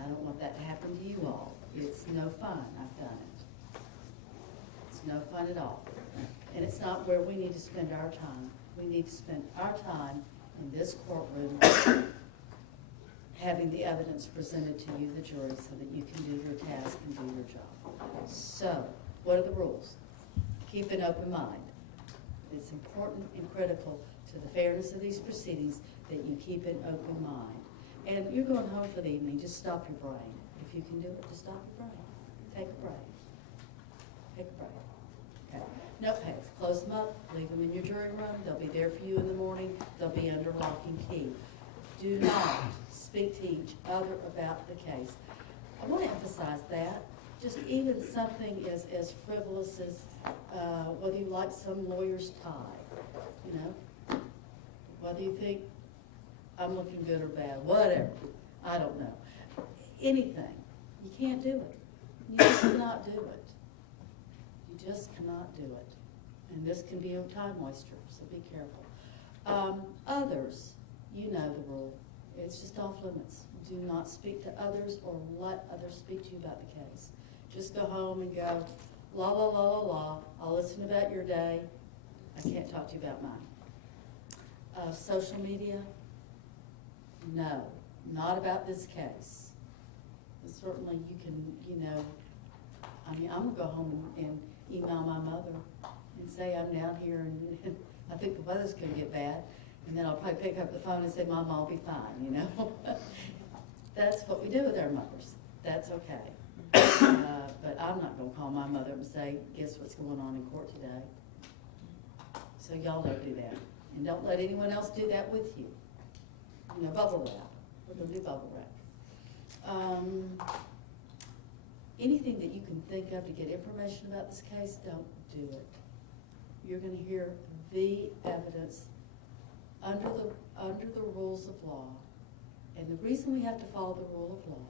I don't want that to happen to you all. It's no fun. I've done it. It's no fun at all. And it's not where we need to spend our time. We need to spend our time in this courtroom having the evidence presented to you, the jury, so that you can do your task and do your job. So, what are the rules? Keep an open mind. It's important and critical to the fairness of these proceedings that you keep an open mind. And you're going home for the evening, just stop your brain. If you can do it, just stop your brain. Take a break. Take a break. Okay. Notepads, close them up, leave them in your jury room. They'll be there for you in the morning. They'll be under lock and key. Do not speak to each other about the case. I want to emphasize that. Just even something as frivolous as whether you like some lawyer's tie, you know, whether you think I'm looking good or bad, whatever, I don't know. Anything, you can't do it. You just cannot do it. You just cannot do it. And this can be a time waster, so be careful. Others, you know the rule. It's just off limits. Do not speak to others or let others speak to you about the case. Just go home and go, la, la, la, la, la. I'll listen about your day. I can't talk to you about mine. Social media? No, not about this case. And certainly you can, you know, I mean, I'm going to go home and email my mother and say I'm down here and I think the weather's going to get bad. And then I'll probably pick up the phone and say, Mom, I'll be fine, you know. That's what we do with our mothers. That's okay. But I'm not going to call my mother and say, guess what's going on in court today. So y'all don't do that. And don't let anyone else do that with you. You know, bubble wrap. We're going to do bubble wrap. Anything that you can think of to get information about this case, don't do it. You're going to hear the evidence under the rules of law. And the reason we have to follow the rule of law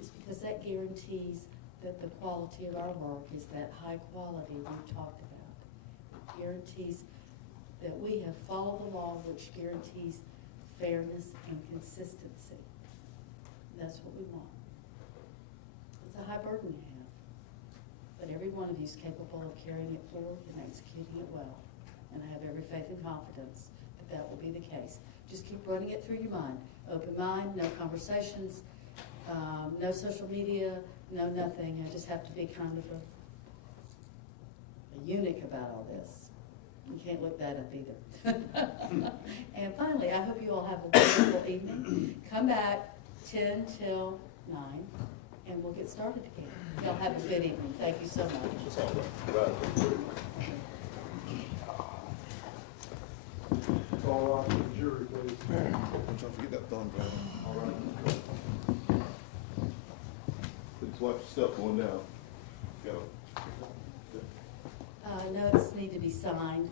is because that guarantees that the quality of our work is that high quality we've talked about. It guarantees that we have followed the law, which guarantees fairness and consistency. That's what we want. It's a high burden to have. But every one of you is capable of carrying it forward and executing it well. And I have every faith and confidence that that will be the case. Just keep running it through your mind. Open mind, no conversations, no social media, no nothing. I just have to be kind of a eunuch about all this. You can't look that up either. And finally, I hope you all have a wonderful evening. Come back 10 till 9. and we'll get started again. Y'all have a good evening. Thank you so much. Call off to the jury, please. Don't forget that thumb drive. All right. Please watch your stuff going down. Go. Notes need to be signed.